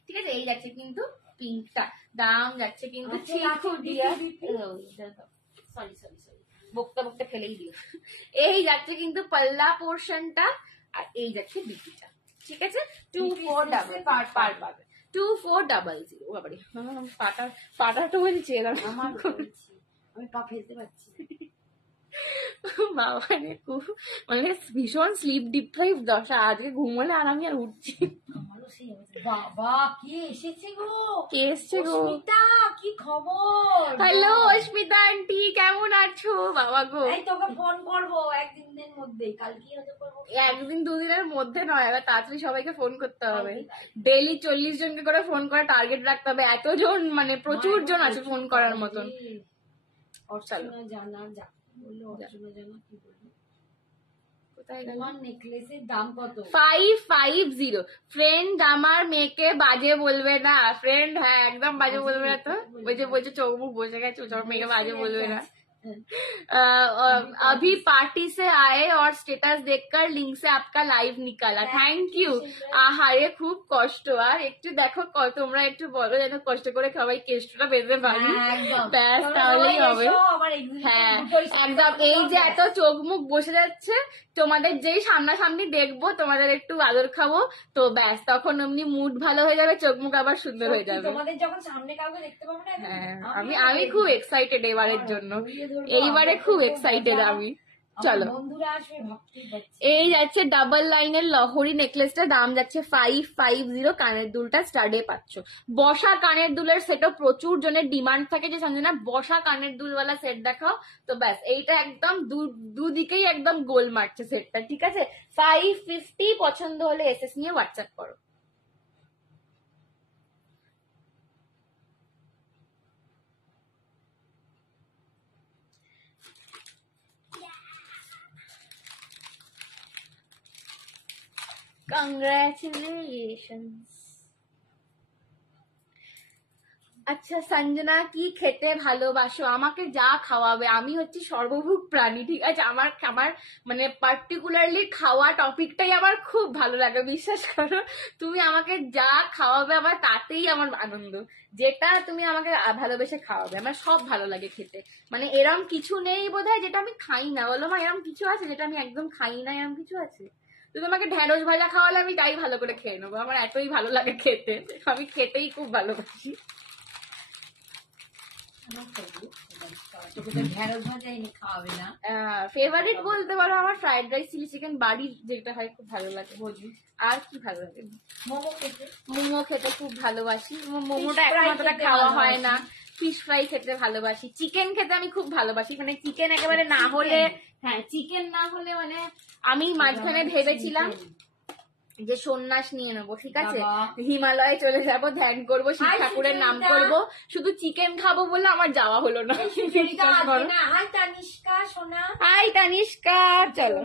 ঠিক আছে এই যাচ্ছে কিন্তু পিঙ্কটা, দাম যাচ্ছে কিন্তু বকতে বকতে ফেলেই দিও। এই যাচ্ছে কিন্তু পাল্লা পোর্শনটা, আর এই যাচ্ছে বিপিটা। ঠিক আছে 2400 পার পাবে 2400। বাবারে পাটাটা বলছি আমি পা ফেলতে পারছি বাবা খুব মানে ভীষণ স্লিপ ডিপ্রাইভ দশা, আজকে ঘুমোলে আর আমি আর উঠছি। বাবা কে এসেছে গো? কে এসছে গো? অস্মিতা, কি খবর? হ্যালো অস্মিতা আন্টি, কেমন আছো? বাবা গো এই তোকে ফোন করবো একদিনের মধ্যে, কালকে হয়তো করবো। একদিন দুদিনের মধ্যে নয়, এবার তাড়াতাড়ি সবাইকে ফোন করতে হবে। ডেইলি 40 জনকে করে ফোন করে টার্গেট রাখতে হবে, এতজন মানে প্রচুর জন আছে ফোন করার মতন। অর্চনা জানা যা বললো, অর্চনা জানা কি বললো? তোমার নেকলেসের দাম কত? 550। ফ্রেন্ড আমার মেয়েকে বাজে বলবে না। ফ্রেন্ড হ্যাঁ একদম বাজে বলবে না তো, ওই যে বলছে চোখ মুখ বসে গেছে, তোমার মেয়েকে বাজে বলবে না। अभी पार्टी से आए और स्टेटस देखकर लिंक से आपका लाइव निकाला, थैंक यू। আহারে খুব কষ্ট, আর একটু দেখো তোমরা একটু বলো যেন কষ্ট করে সবাই কেষ্টটা পেতে পারি, ব্যাস তাহলেই হবে। হ্যাঁ একদম, এই যে এত চোখ মুখ বসে যাচ্ছে, তোমাদের যেই সামনাসামনি দেখবো, তোমাদের একটু আদর খাবো, তো ব্যাস তখন এমনি মুড ভালো হয়ে যাবে, চোখ মুখ আবার সুন্দর হয়ে যাবে। তোমাদের যখন সামনে কাউকে দেখতে পাবো না, হ্যাঁ আমি খুব এক্সাইটেড এবারের জন্য, এইবারে খুব এক্সাইটেড আমি। চলো বন্ধুরা আসবে ভাবতেই পারছি। এই যাচ্ছে ডাবল লাইনের লহরি নেকলেসটা, দাম যাচ্ছে 550। কানের দুলটা স্টাডে পাচ্ছ। বসা কানের দুলের সেটও প্রচুর জনের ডিমান্ড থাকে যে সঞ্জনা বসা কানের দুলওয়ালা সেট দেখাও, তো ব্যাস এইটা একদম দুদিকেই একদম গোল মারছে সেটটা। ঠিক আছে 550, পছন্দ হলে এসএস নিয়ে হোয়াটসঅ্যাপ করো। Congratulations. আচ্ছা সঞ্জনা কি খেতে ভালোবাসো? আমাকে যা খাওয়াবে, আমি হচ্ছে সর্বভুক প্রাণী। ঠিক আছে আমার মানে পার্টিকুলারলি খাওয়া টপিকটাই আমার খুব ভালো লাগে, বিশ্বাস করো। তুমি আমাকে যা খাওয়াবে আমার তাতেই আমার আনন্দ, যেটা তুমি আমাকে ভালোবেসে খাওয়াবে আমার সব ভালো লাগে খেতে। মানে এরম কিছু নেই বোধহয় যেটা আমি খাই না, বলো মা এরম কিছু আছে যেটা আমি একদম খাই না? এরম কিছু আছে? তুমি আমাকে ঢেঁড়স ভাজা খাওয়ালে আমি তাই ভালো করে খেয়ে নেবো, আমার এতই ভালো লাগে খেতে, আমি খেতেই খুব ভালোবাসি। ফেভারিট বলতে পারো আমার ফ্রাইড রাইস চিলি চিকেন বাড়ির যেটা হয় খুব ভালো লাগে। আর কি ভালো লাগে? মোমো খেতে খুব ভালোবাসি, মোমোটা এখন অতটা খাওয়া হয় না। ফিশ ফ্রাই খেতে ভালোবাসি, চিকেন খেতে আমি খুব ভালোবাসি, মানে চিকেন একেবারে না হলে, হ্যাঁ চিকেন না হলে মানে আমি মাঝখানে ভেবেছিলাম যে সন্ন্যাস নিয়ে নেবো, ঠিক আছে হিমালয়ে চলে যাবো, ধ্যান করবো, শিব ঠাকুরের নাম করবো, শুধু চিকেন খাবো বলে আমার যাওয়া হলো না। হাই তানিষ্কা, চলো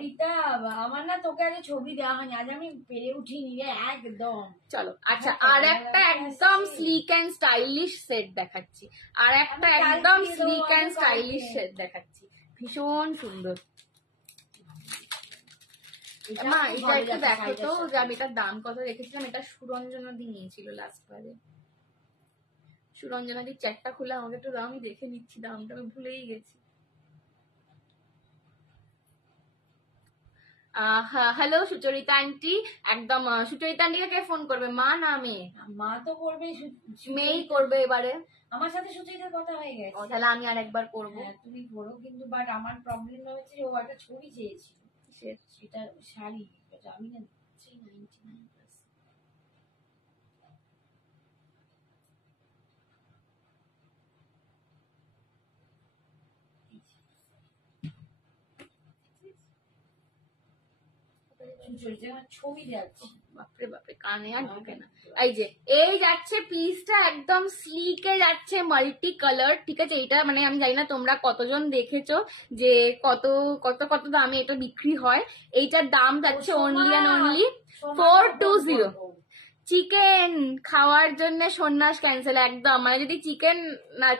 আমার না তোকে আগে ছবি দেওয়া হয়নি, আজ আমি পেরে উঠিনি একদম। চলো আচ্ছা আর একটা একদম স্লিক অ্যান্ড স্টাইলিশ সেট দেখাচ্ছি, আর একটা একদম স্লিক অ্যান্ড স্টাইলিশ সেট দেখাচ্ছি, ভীষণ সুন্দর। মা এটা একটু দেখো তো যে আমি এটার দাম কত রেখেছিলাম। এটা সুরঞ্জনা দি নিয়েছিল লাস্ট বারে। সুরঞ্জনা দি চ্যাটটা খুলে আমাকে একটু দাম, আমি দেখে নিচ্ছি দামটা, আমি ভুলেই গেছি। হ্যালো সুচরিতা আন্টি, একদম সুচরিতা আন্টিকে ফোন করবে, মা না মেয়ে? মা তো করবে, মেয়েই করবে এবারে। আমার সাথে সুচরিতার কথা হয়ে গেছে। তাহলে আমি আরেকবার করবো। হ্যাঁ তুমি করো, কিন্তু বাট আমার প্রবলেম হচ্ছে ও একটা ছবি চেয়েছিল, সেটা শাড়ি, আমি না 399 প্লাস। ছবি যাচ্ছে, বাপরে বাপরে, কানে আর ঢুকে না। এই যে এই যাচ্ছে পিসটা, একদম স্লিকে যাচ্ছে, মাল্টি কালার, ঠিক আছে? এটা মানে আমি জানি না তোমরা কতজন দেখেছো যে কত কত কত দামে এটা বিক্রি হয়। এইটার দাম যাচ্ছে অনলি অ্যান্ড অনলি 420। চিকেন খাওয়ার জন্য সন্ন্যাস ক্যান্সেল একদম। মানে যদি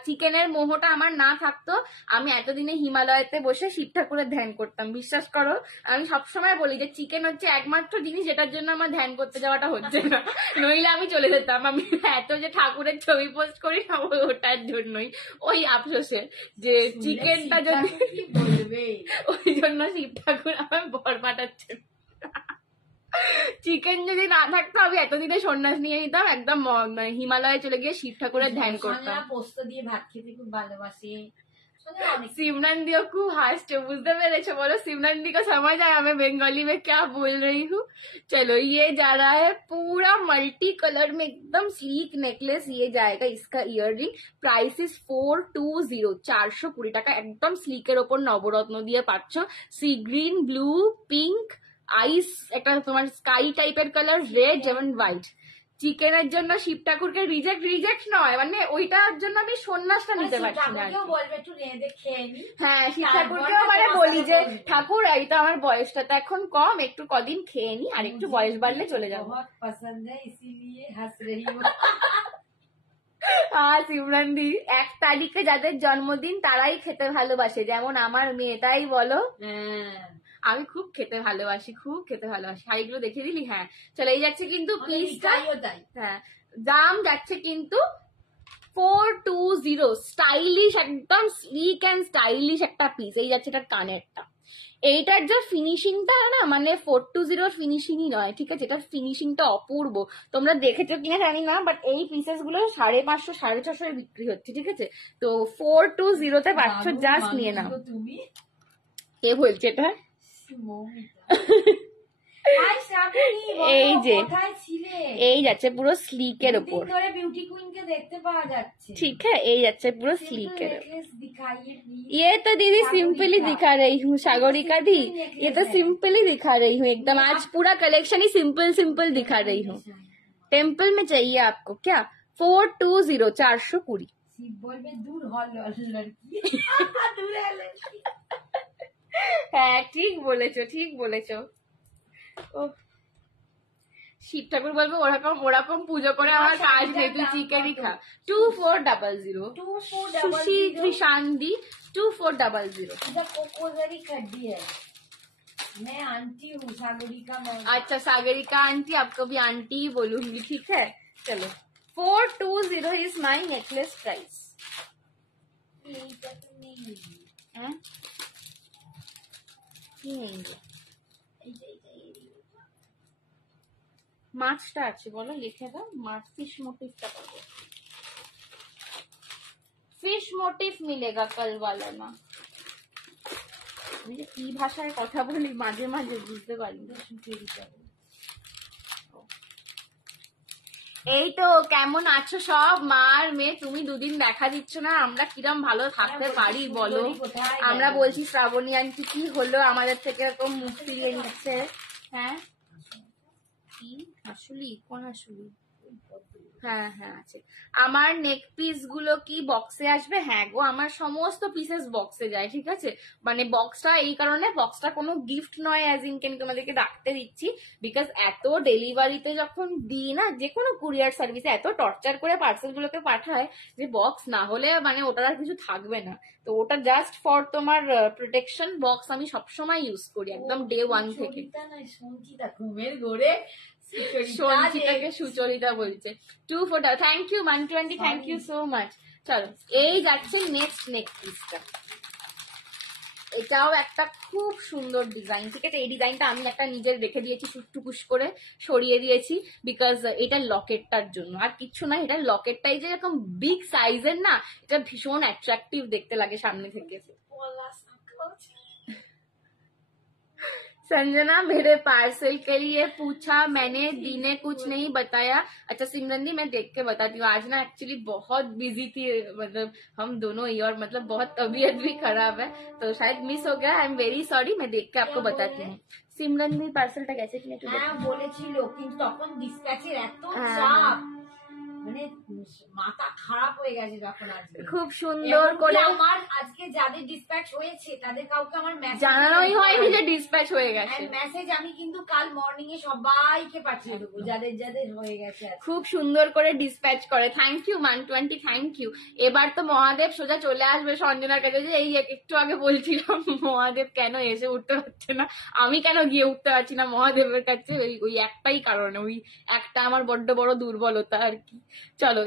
চিকেনের মোহটা আমার না থাকতো, আমি এতদিনে হিমালয়তে বসে শিব ঠাকুরের ধ্যান করতাম। বিশ্বাস করো, আমি সবসময় বলি যে চিকেন হচ্ছে একমাত্র জিনিস যেটার জন্য আমার ধ্যান করতে যাওয়াটা হচ্ছে না, নইলে আমি চলে যেতাম। আমি এত যে ঠাকুরের ছবি পোস্ট করি না ওটার জন্যই, ওই আফসোসে যে চিকেনটা যদি ওই জন্য শিব ঠাকুর আমার বর পাঠাচ্ছে। চিকেন যদি না থাকতো আমি এতদিনে সন্ন্যাস নিয়ে নিতাম, একদম হিমালয়ে চলে গিয়ে শিব ঠাকুরের ধ্যান করতাম। পোস্ত দিয়ে ভাত খেতে খুব ভালোবাসে। सिमरन दी खूब हास्ट बुझते पेरेछो, बोलो सिमरन दी को समझ आया मैं बंगाली में क्या बोल रही हूँ। चलो ये जा रहा है पूरा मल्टी कलर में एकदम स्लीक नेकलेस, ये जाएगा इसका इयररिंग। प्राइस इज 420, 420 টাকা। একদম স্লিকের ওপর নবরত্ন দিয়ে পাচ্ছ। সি গ্রিন, ব্লু, পিঙ্ক, আইস একটা তোমার স্কাই টাইপের কালার, রেড যেমন হোয়াইট। চিকেনের জন্য শিব ঠাকুরকে রিজেক্ট নয়, মানে ওইটার জন্য আমি সন্ন্যাসটা নিতে পারছি না। হ্যাঁ, শিব ঠাকুরকেও মানে বলি যে ঠাকুর এইটা আমার বয়সটা তো এখন কম, একটু কদিন খেয়ে নি, আর একটু বয়স বাড়লে চলে যাবো। হ্যাঁ সিমরান দি, 1 তারিখে যাদের জন্মদিন তারাই খেতে ভালোবাসে, যেমন আমার মেয়েটাই বলো। আমি খুব খেতে ভালোবাসি, খুব খেতে ভালোবাসি। শাড়িগুলো দেখে দিলি? হ্যাঁ চলে যাচ্ছে কিন্তু পিসটা। হ্যাঁ দাম যাচ্ছে কিন্তু 420, স্টাইলিশ, একদম স্লিক অ্যান্ড স্টাইলিশ একটা পিস। এই যাচ্ছে এটার কানেরটা। এইটার যে ফিনিশিংটা না, মানে 420 ফিনিশিংই নয়, ঠিক আছে? এটার ফিনিশিংটা অপূর্ব। তোমরা দেখেছো কিনা জানি না, বাট এই পিসেস গুলো 550 650 বিক্রি হচ্ছে, ঠিক আছে? তো 420 পাচ্ছ, জাস্ট নিয়ে নাও। কে বলছে এটা? এই যে এই যাচ্ছে পুরো স্লিকের উপর, বিউটি কুইনকে দেখতে পাওয়া যাচ্ছে, ঠিক হ্যাঁ? এই যাচ্ছে পুরো স্লিকের। ये तो दीदी सिंपल ही दिखा रही हूँ सागरिका दी, ये तो सिंपल ही दिखा रही हूँ एकदम। आज पूरा कलेक्शन ही सिंपल दिखा रही हूँ। टेम्पल में चाहिए आपको क्या? 420, 420। হ্যাঁ ঠিক বলেছো, ঠিক বলেছো। ও শিব ঠাকুর বলবো ওরকম পুজো করে আমার কাজ নেই, তুই চিকেনই খা। 2400 सुशी त्रिशांदी 2400। मैं आंटी हूँ सागरिका। अच्छा सागरिका आंटी, आपको भी आंटी ही बोलूंगी, ठीक है? चलो 420 इज माई नेकलेस प्राइस। মাছটা আছে বলো, লিখে দাও মাছ। फिश मोटिवটা পাবো, फिश मोटिव मिलेगा कल वाला ना। কি ভাষায় কথা বলি মাঝে মাঝে বুঝতে পারি না। এই তো কেমন আছো সব মা আর মেয়ে? তুমি দুদিন দেখা দিচ্ছ না, আমরা কিরম ভালো থাকতে পারি বলো? আমরা বলছি শ্রাবণী আন্টি কি হলো, আমাদের থেকে এরকম মুখ ফিরিয়ে নিচ্ছে। হ্যাঁ কি হাসুলি? কোন হাসুলি? হ্যাঁ হ্যাঁ আছে। আমার নেক পিস গুলো কি বক্সে আসবে? হ্যাঁ গো, আমার সমস্ত পিসেস বক্সে যায়, ঠিক আছে? মানে বক্সটা এই কারণে, বক্সটা কোনো গিফট নয়, অ্যাজ ইন কেন তোমাদেরকে রাখতে দিচ্ছি, বিকজ এত ডেলিভারিতে যখন দিই না, যে কোনো কুরিয়ার সার্ভিসে এত টর্চার করে পার্সেল গুলোকে পাঠায় যে বক্স না হলে মানে ওটার আর কিছু থাকবে না। তো ওটা জাস্ট ফর তোমার প্রোটেকশন বক্স আমি সবসময় ইউজ করি, একদম ডে 1 থেকে। সঞ্চিতাকে সুচরিতা বলছে। 24, thank you Mantu aunty, thank you so much. চলো এই যাচ্ছে নেক্সট নেক পিসটা। এটাও একটা খুব সুন্দর ডিজাইন, ঠিক আছে। এই ডিজাইনটা আমি একটা নিজের রেখে দিয়েছি, টুকুস করে সরিয়ে দিয়েছি, বিকজ এটা লকেটটার জন্য, আর কিচ্ছু না। এটা লকেটটাই যে এরকম বিগ সাইজের না, এটা ভীষণ অ্যাট্রাকটিভ দেখতে লাগে সামনে থেকে। संजना मेरे पार्सल के लिए पूछा मैंने, दी ने कुछ नहीं बताया। अच्छा सिमरन दी मैं देख के बताती हूँ, आज ना एक्चुअली बहुत बिजी थी, मतलब हम दोनों ही, और मतलब बहुत तबीयत भी खराब है तो शायद मिस हो गया। आई एम वेरी सॉरी, मैं देख के आपको बताती हूँ। सिमरन दी पार्सलটা গেছে কিনা একটু হ্যাঁ বলেছিল, কিন্তু তখন ডিসপ্যাচের এত হ্যাঁ, চাপ, মানে মাথা খারাপ হয়ে গেছে যখন আজকে। খুব সুন্দর করে আমার আজকে যাদের ডিসপ্যাচ হয়েছে তাদের কাউকে আমার মেসেজ জানানোই হয়নি যে ডিসপ্যাচ হয়ে গেছে। মেসেজ আমি কিন্তু কাল মর্নিং এ সবাইকে পাঠিয়ে দেবো যাদের যাদের হয়ে গেছে। খুব সুন্দর করে ডিসপ্যাচ করে, থ্যাংক ইউ মান20, থ্যাংক ইউ। এবার তো মহাদেব সোজা চলে আসবে সঞ্জনার কাছে, যে এই একটু আগে বলছিলাম মহাদেব কেন এসে উঠতে পারছে না, আমি কেন গিয়ে উঠতে পারছি না মহাদেবের কাছে, ওই একটাই কারণে, ওই একটা আমার বড্ড বড় দুর্বলতা আর কি। চলো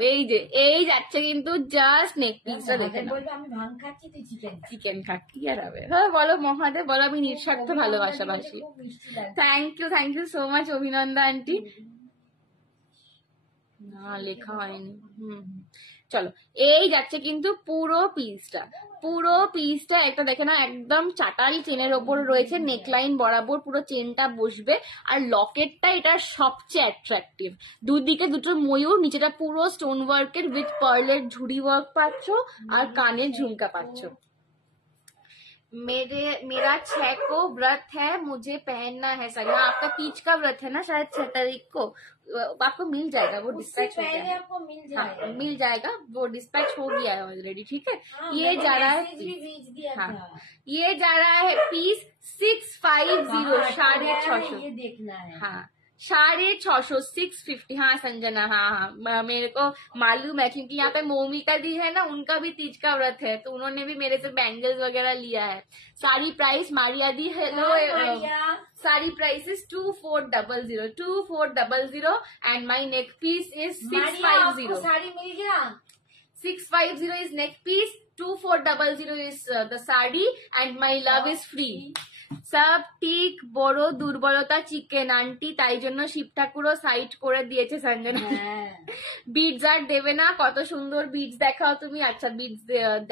এই যাচ্ছে কিন্তু জাস্ট নেক পিসটা দেখে নাও। আমি ভাং খাচ্ছি, তুই চিকেন খা, কি আর হবে। হ্যাঁ বলো মহাদেব, বলো আমি নিঃস্বার্থ ভালোবাসাবাসী। Thank you so much Abhinanda aunty. না লেখা হয়নি। চলো এই যাচ্ছে কিন্তু পুরো পিসটা একটা দেখে না, একদম চাটাল চেনের ওপর রয়েছে, নেকলাইন বরাবর পুরো চেনটা বসবে, আর লকেটটা এটা সবচেয়ে অ্যাট্রাকটিভ। দুদিকে দুটো ময়ূর, নিচেটা পুরো স্টোন ওয়ার্কের উইথ পার্লের ঝুড়ি ওয়ার্ক পাচ্ছ, আর কানের ঝুমকা পাচ্ছ। मेरा 6 को व्रत है, मुझे पहनना है साड़ी। हाँ आपका तीज का व्रत है ना शायद 6 तारीख को, आपको मिल जाएगा, वो डिस्पैच हो गया है। आपको मिल हाँ जाएगा, मिल जाएगा, वो डिस्पैच हो गया है ऑलरेडी, ठीक है। हाँ, ये जा रहा है हाँ ये जा रहा है पीस 650, 650। ये देखना है। हाँ 650, 650। हाँ संजना, हाँ मेरे को मालूम है, क्योंकि यहाँ पे मोमिका दी है ना, उनका भी तीज का व्रत है, तो उन्होंने भी मेरे से बैंगल्स वगैरह लिया है। सारी प्राइस मारिया दी, hello sari price is 2400 and my neck piece is 650। Sari मिल गया, 650 is neck piece, 2400 is the sari and my love is free। সব ঠিক, বড় দুর্বলতা চিকেন আন্টি, তাই জন্য শিব ঠাকুরও সাইড করে দিয়েছে সঞ্জনা। বিটস আর দেবে না, কত সুন্দর বিটস দেখাও তুমি। আচ্ছা বিটস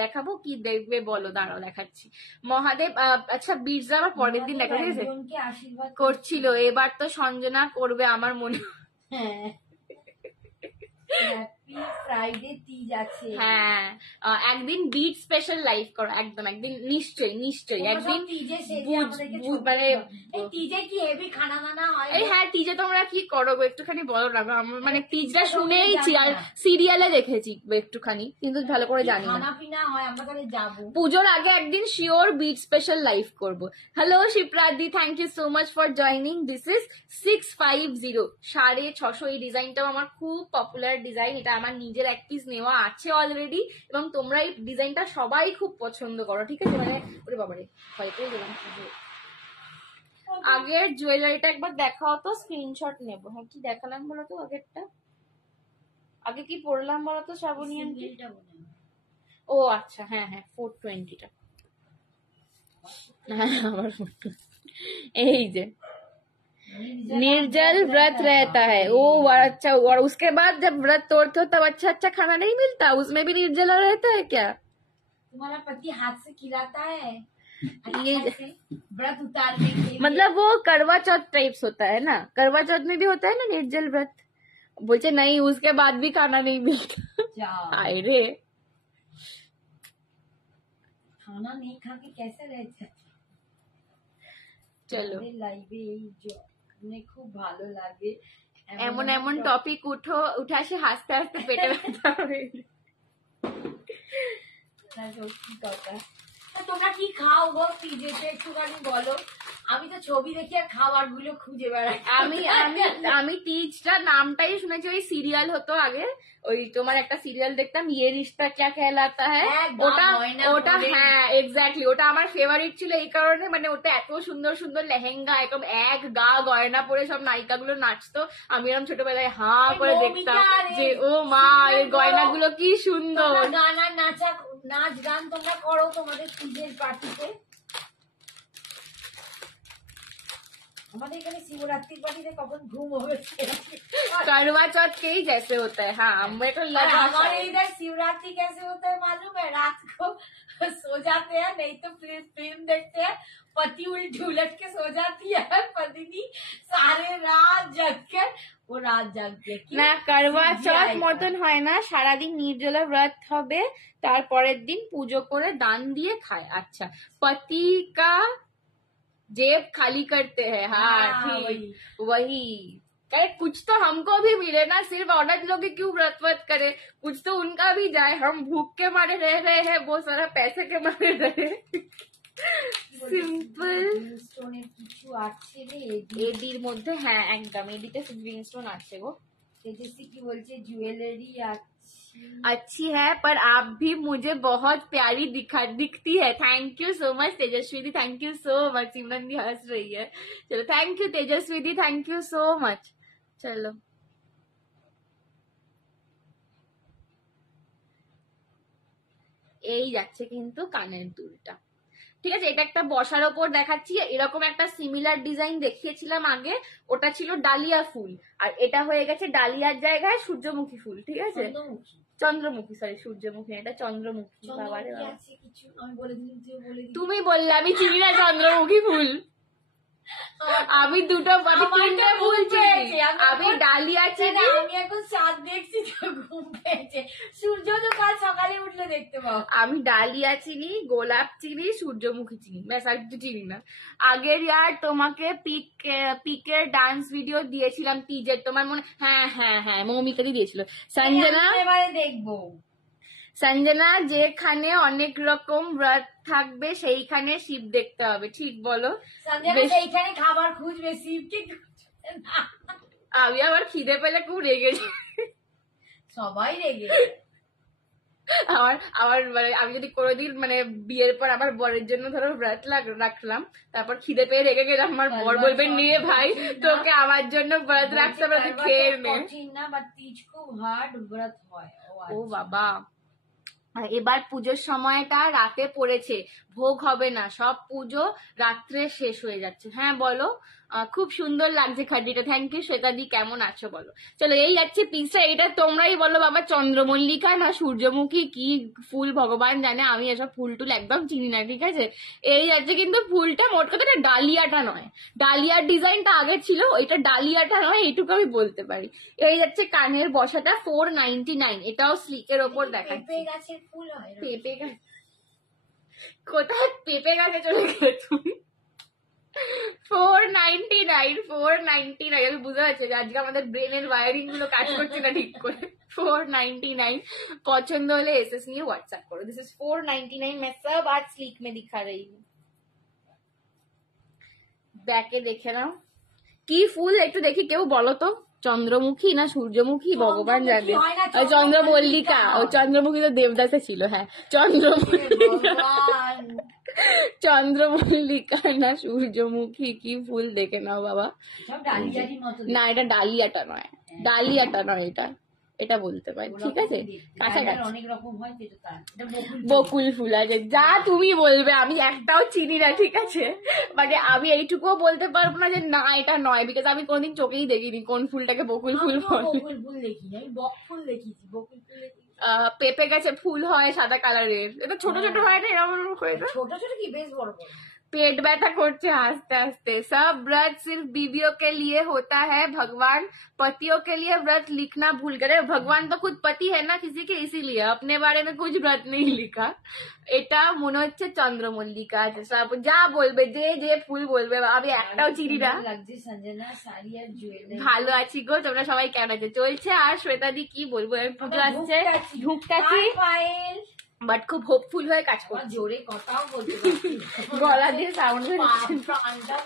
দেখাবো, কি দেখবে বলো, দাঁড়াও দেখাচ্ছি। মহাদেব আচ্ছা বিটস আবার পরের দিন দেখা গেছে করছিল, এবার তো সঞ্জনা করবে আমার মনে হয়। ফ্রাইডে তিজ আছে, হ্যাঁ একদিন বিট স্পেশাল লাইভ করো, একদম একদিন নিশ্চয়ই একদিন। মানে তিজে কি হেভি খানা দানা হয়? এই হ্যাঁ তিজে তোমরা কি করো একটুখানি বলো না, আমার মানে তিজটা শুনেইছি আর সিরিয়ালে দেখেছি একটুখানি, কিন্তু ভালো করে জানি না। খানা পিনা হয়, আমরা তাহলে যাবো পুজোর আগে একদিন শিওর বিট স্পেশাল লাইভ করবো। Hello Shipra di, thank you so much for joining. This is 650, 650। এই ডিজাইনটাও আমার খুব পপুলার ডিজাইন, এটা আমার নিজের এক পিস নেওয়া আছে অলরেডি, এবং তোমরা এই ডিজাইনটা সবাই খুব পছন্দ করো, ঠিক আছে। মানে ওরে বাবারে ভয় পেয়ে গেলাম। আগের জুয়েলারিটা একবার দেখাও তো, স্ক্রিনশট নেবো। হ্যাঁ কি দেখালাম বলো তো আগেরটা, আগে কি পড়লাম বলো তো শ্রাবণী আন্টি? ও আচ্ছা হ্যাঁ 420টা, হ্যাঁ আবার 420। এই যে निर्जल व्रत रहता है, ओ अच्छा। और उसके बाद जब व्रत तोड़ते हो तब अच्छा खाना नहीं मिलता, उसमें भी निर्जला रहता है क्या? तुम्हारा पति हाथ से खिलाता है ये व्रत उतारने के लिए? मतलब वो करवा चौथ टाइप्स होता है ना, करवा चौथ में भी होता है ना निर्जल व्रत। बोलते नहीं उसके बाद भी खाना नहीं मिलता। आए रे खाना नहीं खा के कैसे रहते? चलो লাইভে খুব ভালো লাগে, এমন এমন টপিক উঠাসে হাসতে হাসতে পেটে ব্যথা হয়ে সত্যি কথা। তোমরা কি খাও গো পিজেতে একটুখানি বলো, আমি তো ছবি দেখি আর খাবার গুলো খুঁজে বেড়াই। আমি টিচটা নামটাই শুনেছি, ওই সিরিয়াল হতো আগে, ওই তোমার একটা সিরিয়াল দেখতাম ইয়ে রিশতা ক্যা कहलाता है, ওটা হ্যাঁ এক্স্যাক্টলি, ওটা আমার ফেভারিট ছিল এই কারণে, মানে ওটা এত সুন্দর সুন্দর লেহেঙ্গা, একদম এক গা গয়না পরে সব নায়িকা গুলো নাচতো, আমি এরকম ছোটবেলায় হাঁ করে দেখতাম যে ও মা এই গয়না গুলো কি সুন্দর। গান আর নাচ গান তোমরা করো তোমাদের পূজের পার্টিতে? আমাদের এখানে শিবরাত্রির পার্টিতে কখন ঘুম হবে करवा चौथ के ही जैसे होता है। हाँ हमें तो लगा हमारे इधर शिवरात्रि कैसे होता है मालूम है? रात को सो जाते हैं, नहीं तो फिल्म देखते हैं, पति उल्टी उलट के सो जाती है, पत्नी सारे रात जग के वो रात जग के না করবা চৌথ মতন হয় না, সারাদিন নির্জলা ব্রত হবে, তারপরের দিন পুজো করে দান দিয়ে খায়। अच्छा पति का जेब खाली करते हैं। हाँ ठीक वही। कहे कुछ तो हमको भी मिले ना, सिर्फ औरत लोग ही क्यों व्रत व्रत करे, कुछ तो उनका भी जाए। हम भूख के मारे रह रहे हैं, वो सारा पैसे के मारे रहे। সিম্পল স্টোনের কিছু আছে রে এডির মধ্যে। হ্যাঁ একদম এডিতে গ্রিনস্টোন আছে গো। তেজস্বী কি বলছে জুয়েলারি আছে अच्छी है पर आप भी मुझे बहुत प्यारी दिखती है। Thank you so much Tejaswi di, thank you so much. Simran भी हंस रही है। चलो thank you Tejaswi di, thank you so much. चलो এই যাচ্ছে কিন্তু কানের দুলটা। ঠিক আছে এটা একটা বসার ওপর দেখাচ্ছি, এরকম একটা সিমিলার ডিজাইন দেখিয়েছিলাম আগে, ওটা ছিল ডালিয়া ফুল, আর এটা হয়ে গেছে ডালিয়ার জায়গায় সূর্যমুখী ফুল। ঠিক আছে চন্দ্রমুখী, সরি সূর্যমুখী এটা চন্দ্রমুখী। বাবারে বাবা তুমি বললে, আমি চিনি না চন্দ্রমুখী ফুল। আমি দুটো তিনটে ফুল চিনি, আমি ডালিয়া চিনি। আমি এখন চাঁদ দেখছি তো ঘুম পেয়েছে, সূর্য তো কাল সকালে উঠলে দেখতে পাও। আমি ডালিয়া চিনি, গোলাপ চিনি, সূর্যমুখী চিনি, ব্যাস আর কিছু চিনি না। আগের ইয়ার তোমাকে পিকের ডান্স ভিডিও দিয়েছিলাম টিজের, তোমার মনে? হ্যাঁ হ্যাঁ হ্যাঁ মৌমিকাদি দিয়েছিল। সঞ্জনা এবারে দেখবো। সঞ্জনা যেখানে অনেক রকম ব্রত থাকবে সেইখানে শিব দেখতে হবে। ঠিক বলো সঞ্জনা, সেইখানে খাবার খুঁজবে, শিবকে আমি আবার খিদে পেলে খুব রেগে যাই। সবাই রেগে। আমার মানে আমি যদি কোনোদিন মানে বিয়ের পর আমার বরের জন্য ধরো ব্রত রাখলাম, তারপর খিদে পেয়ে রেগে গেলাম, আমার বর বলবে নিয়ে ভাই তোকে আমার জন্য ব্রত রাখতে হবে, তুই খেয়ে নে। না বা তিজ খুব হার্ড ব্রত হয়। ও বাবা এবার পুজোর সময়টা রাতে পড়েছে, ভোগ হবে না, সব পুজো রাত্রে শেষ হয়ে যাচ্ছে। হ্যাঁ বলো খুব সুন্দর লাগছে খাদিটা। থ্যাংক ইউ শ্বেতাদি, কেমন আছো বলো। চলো এই যাচ্ছে পিসটা, এটা তোমরাই বলো বাবা চন্দ্রমল্লিকা না সূর্যমুখী কি ফুল ভগবান জানে, আমি এসব ফুল টুল একদম চিনি না। ঠিক আছে এই যাচ্ছে কিন্তু ফুলটা, মোট কথা ডালিয়াটা নয়, ডালিয়ার ডিজাইনটা আগে ছিল, ওইটা ডালিয়াটা নয়, এইটুকু আমি বলতে পারি। এই যাচ্ছে কানের বসাটা 499, এটাও স্লিকের ওপর দেখাচ্ছে। পেঁপে গাছের ফুল হয়, পেঁপে গাছ কোথায়? পেঁপে গাছে চলে গেলে তুমি। 499 আমি বুঝতে পারছি আজকে আমাদের ব্রেনের ওয়ারিং গুলো কাজ করছে না ঠিক করে। 499 পছন্দ হলে এসএস নিয়ে হোয়াটসঅ্যাপ করো। দিস ইজ 499 मैं सब आज स्लीक में दिखा रही हूँ। ব্যাকে দেখে নাও কি ফুল একটু দেখি, কেউ বলো তো চন্দ্রমুখী না সূর্যমুখী ভগবান জানে। চন্দ্রমল্লিকা, ও চন্দ্রমুখী তো দেবদাসে ছিল। হ্যাঁ চন্দ্রমল্লিকা না সূর্যমুখী কি ফুল দেখে নাও বাবা। না এটা ডালিয়াটা নয়, ডালিয়াটা নয়, এটা এটা বলতে পারি। ঠিক আছে কাছাকাছি অনেক রকম হয়, বকুল ফুল আছে, যা তুমি বলবে, আমি একটাও চিনি না। ঠিক আছে মানে আমি এইটুকুও বলতে পারবো না যে না এটা নয়, বিকজ আমি কোনদিন চোখেই দেখিনি কোন ফুলটাকে বকুল ফুল বলে। বকুল ফুল দেখিনি, আমি বক ফুল দেখেছি, বকুল ফুল দেখেছি। পেঁপে গাছে ফুল হয় সাদা কালারের, এটা ছোট ছোট হয় না এরকম হয়ে যায়। ছোট ছোট কি বেশ বড় বড়। पेट बैठा করছে आस्ते आस्ते। सब व्रत सिर्फ बीवियों के लिए होता है, भगवान पतियों के लिए व्रत लिखना भूल गए। भगवान तो खुद पति है ना किसी के, इसीलिए अपने बारे में कुछ व्रत नहीं लिखा। এটা মনে হচ্ছে চন্দ্রমল্লিকা আছে, সব যা বলবে যে যে ফুল বলবে আমি একটাও চিনি না। ভালো আছি গো, তোমরা সবাই কেমন আছে? চলছে। আর শ্বেতাদি কি বলবো, পুজো আসছে, ঢুকটাছি বাট খুব হোপফুল হয়ে কাজ করছি। জোরে কথাও বলতে পারছি, গলা দিয়ে সাউন্ড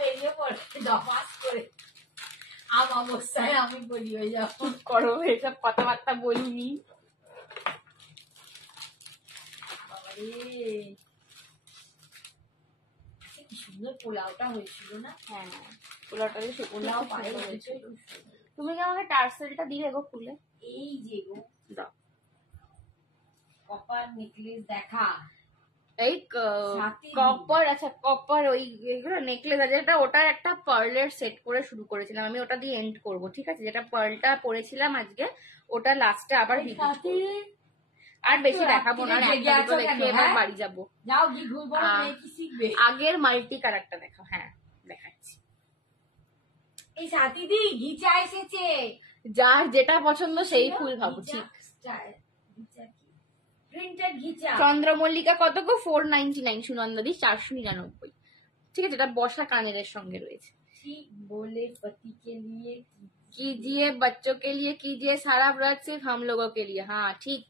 বেরিয়ে পড়ে দপাস করে। অবস্থায় আমি বলি হয়ে যাও, চুপ করো, এসব কথাবার্তা বলিনি। কি সুন্দর পোলাওটা হয়েছিল না? হ্যাঁ পোলাওটা পোলাও পায়ে হয়েছিল। তুমি কি আমাকে টার্সেলটা দিলে গো খুলে? এই যে গো দাও। কপার নেকলেস দেখা, এই সাথী। কপার, আচ্ছা কপার ওই এগুলো নেকলেস আছে, এটা ওটার একটা পার্লের সেট করে শুরু করেছিলাম আমি, ওটা দিয়ে এন্ড করবো, ঠিক আছে? যেটা পার্লটা পরেছিলাম আজকে, ওটা লাস্টে আবার ওই রিপিট সাথী, আর বেশি একটু দেখাবো না, রাত্রিরে একটা জেগে দুটো আছো দেখে কেন, এবার হ্যাঁ? বাড়ি যাবো। যাও কি ঘুম বড় আহ, মেয়ে কি শিখবে? আগের মাল্টি কালারটা দেখো, হ্যাঁ দেখাচ্ছি। এই সাথীদি ঘিচা এসেছে। যার যেটা পছন্দ সেই ফুল ভাবছি। প্রিন্টেড ঘিচা। চন্দ্রমল্লিকা কত গো? 499। সুনন্দাদি 499। ঠিক আছে, এটা বসা কানের সঙ্গে রয়েছে। ठीक बोले पति के लिए कीजिए बच्चों के लिए, कीजिए सारा व्रत सिर्फ हम लोगों के लिए। हाँ ठीक।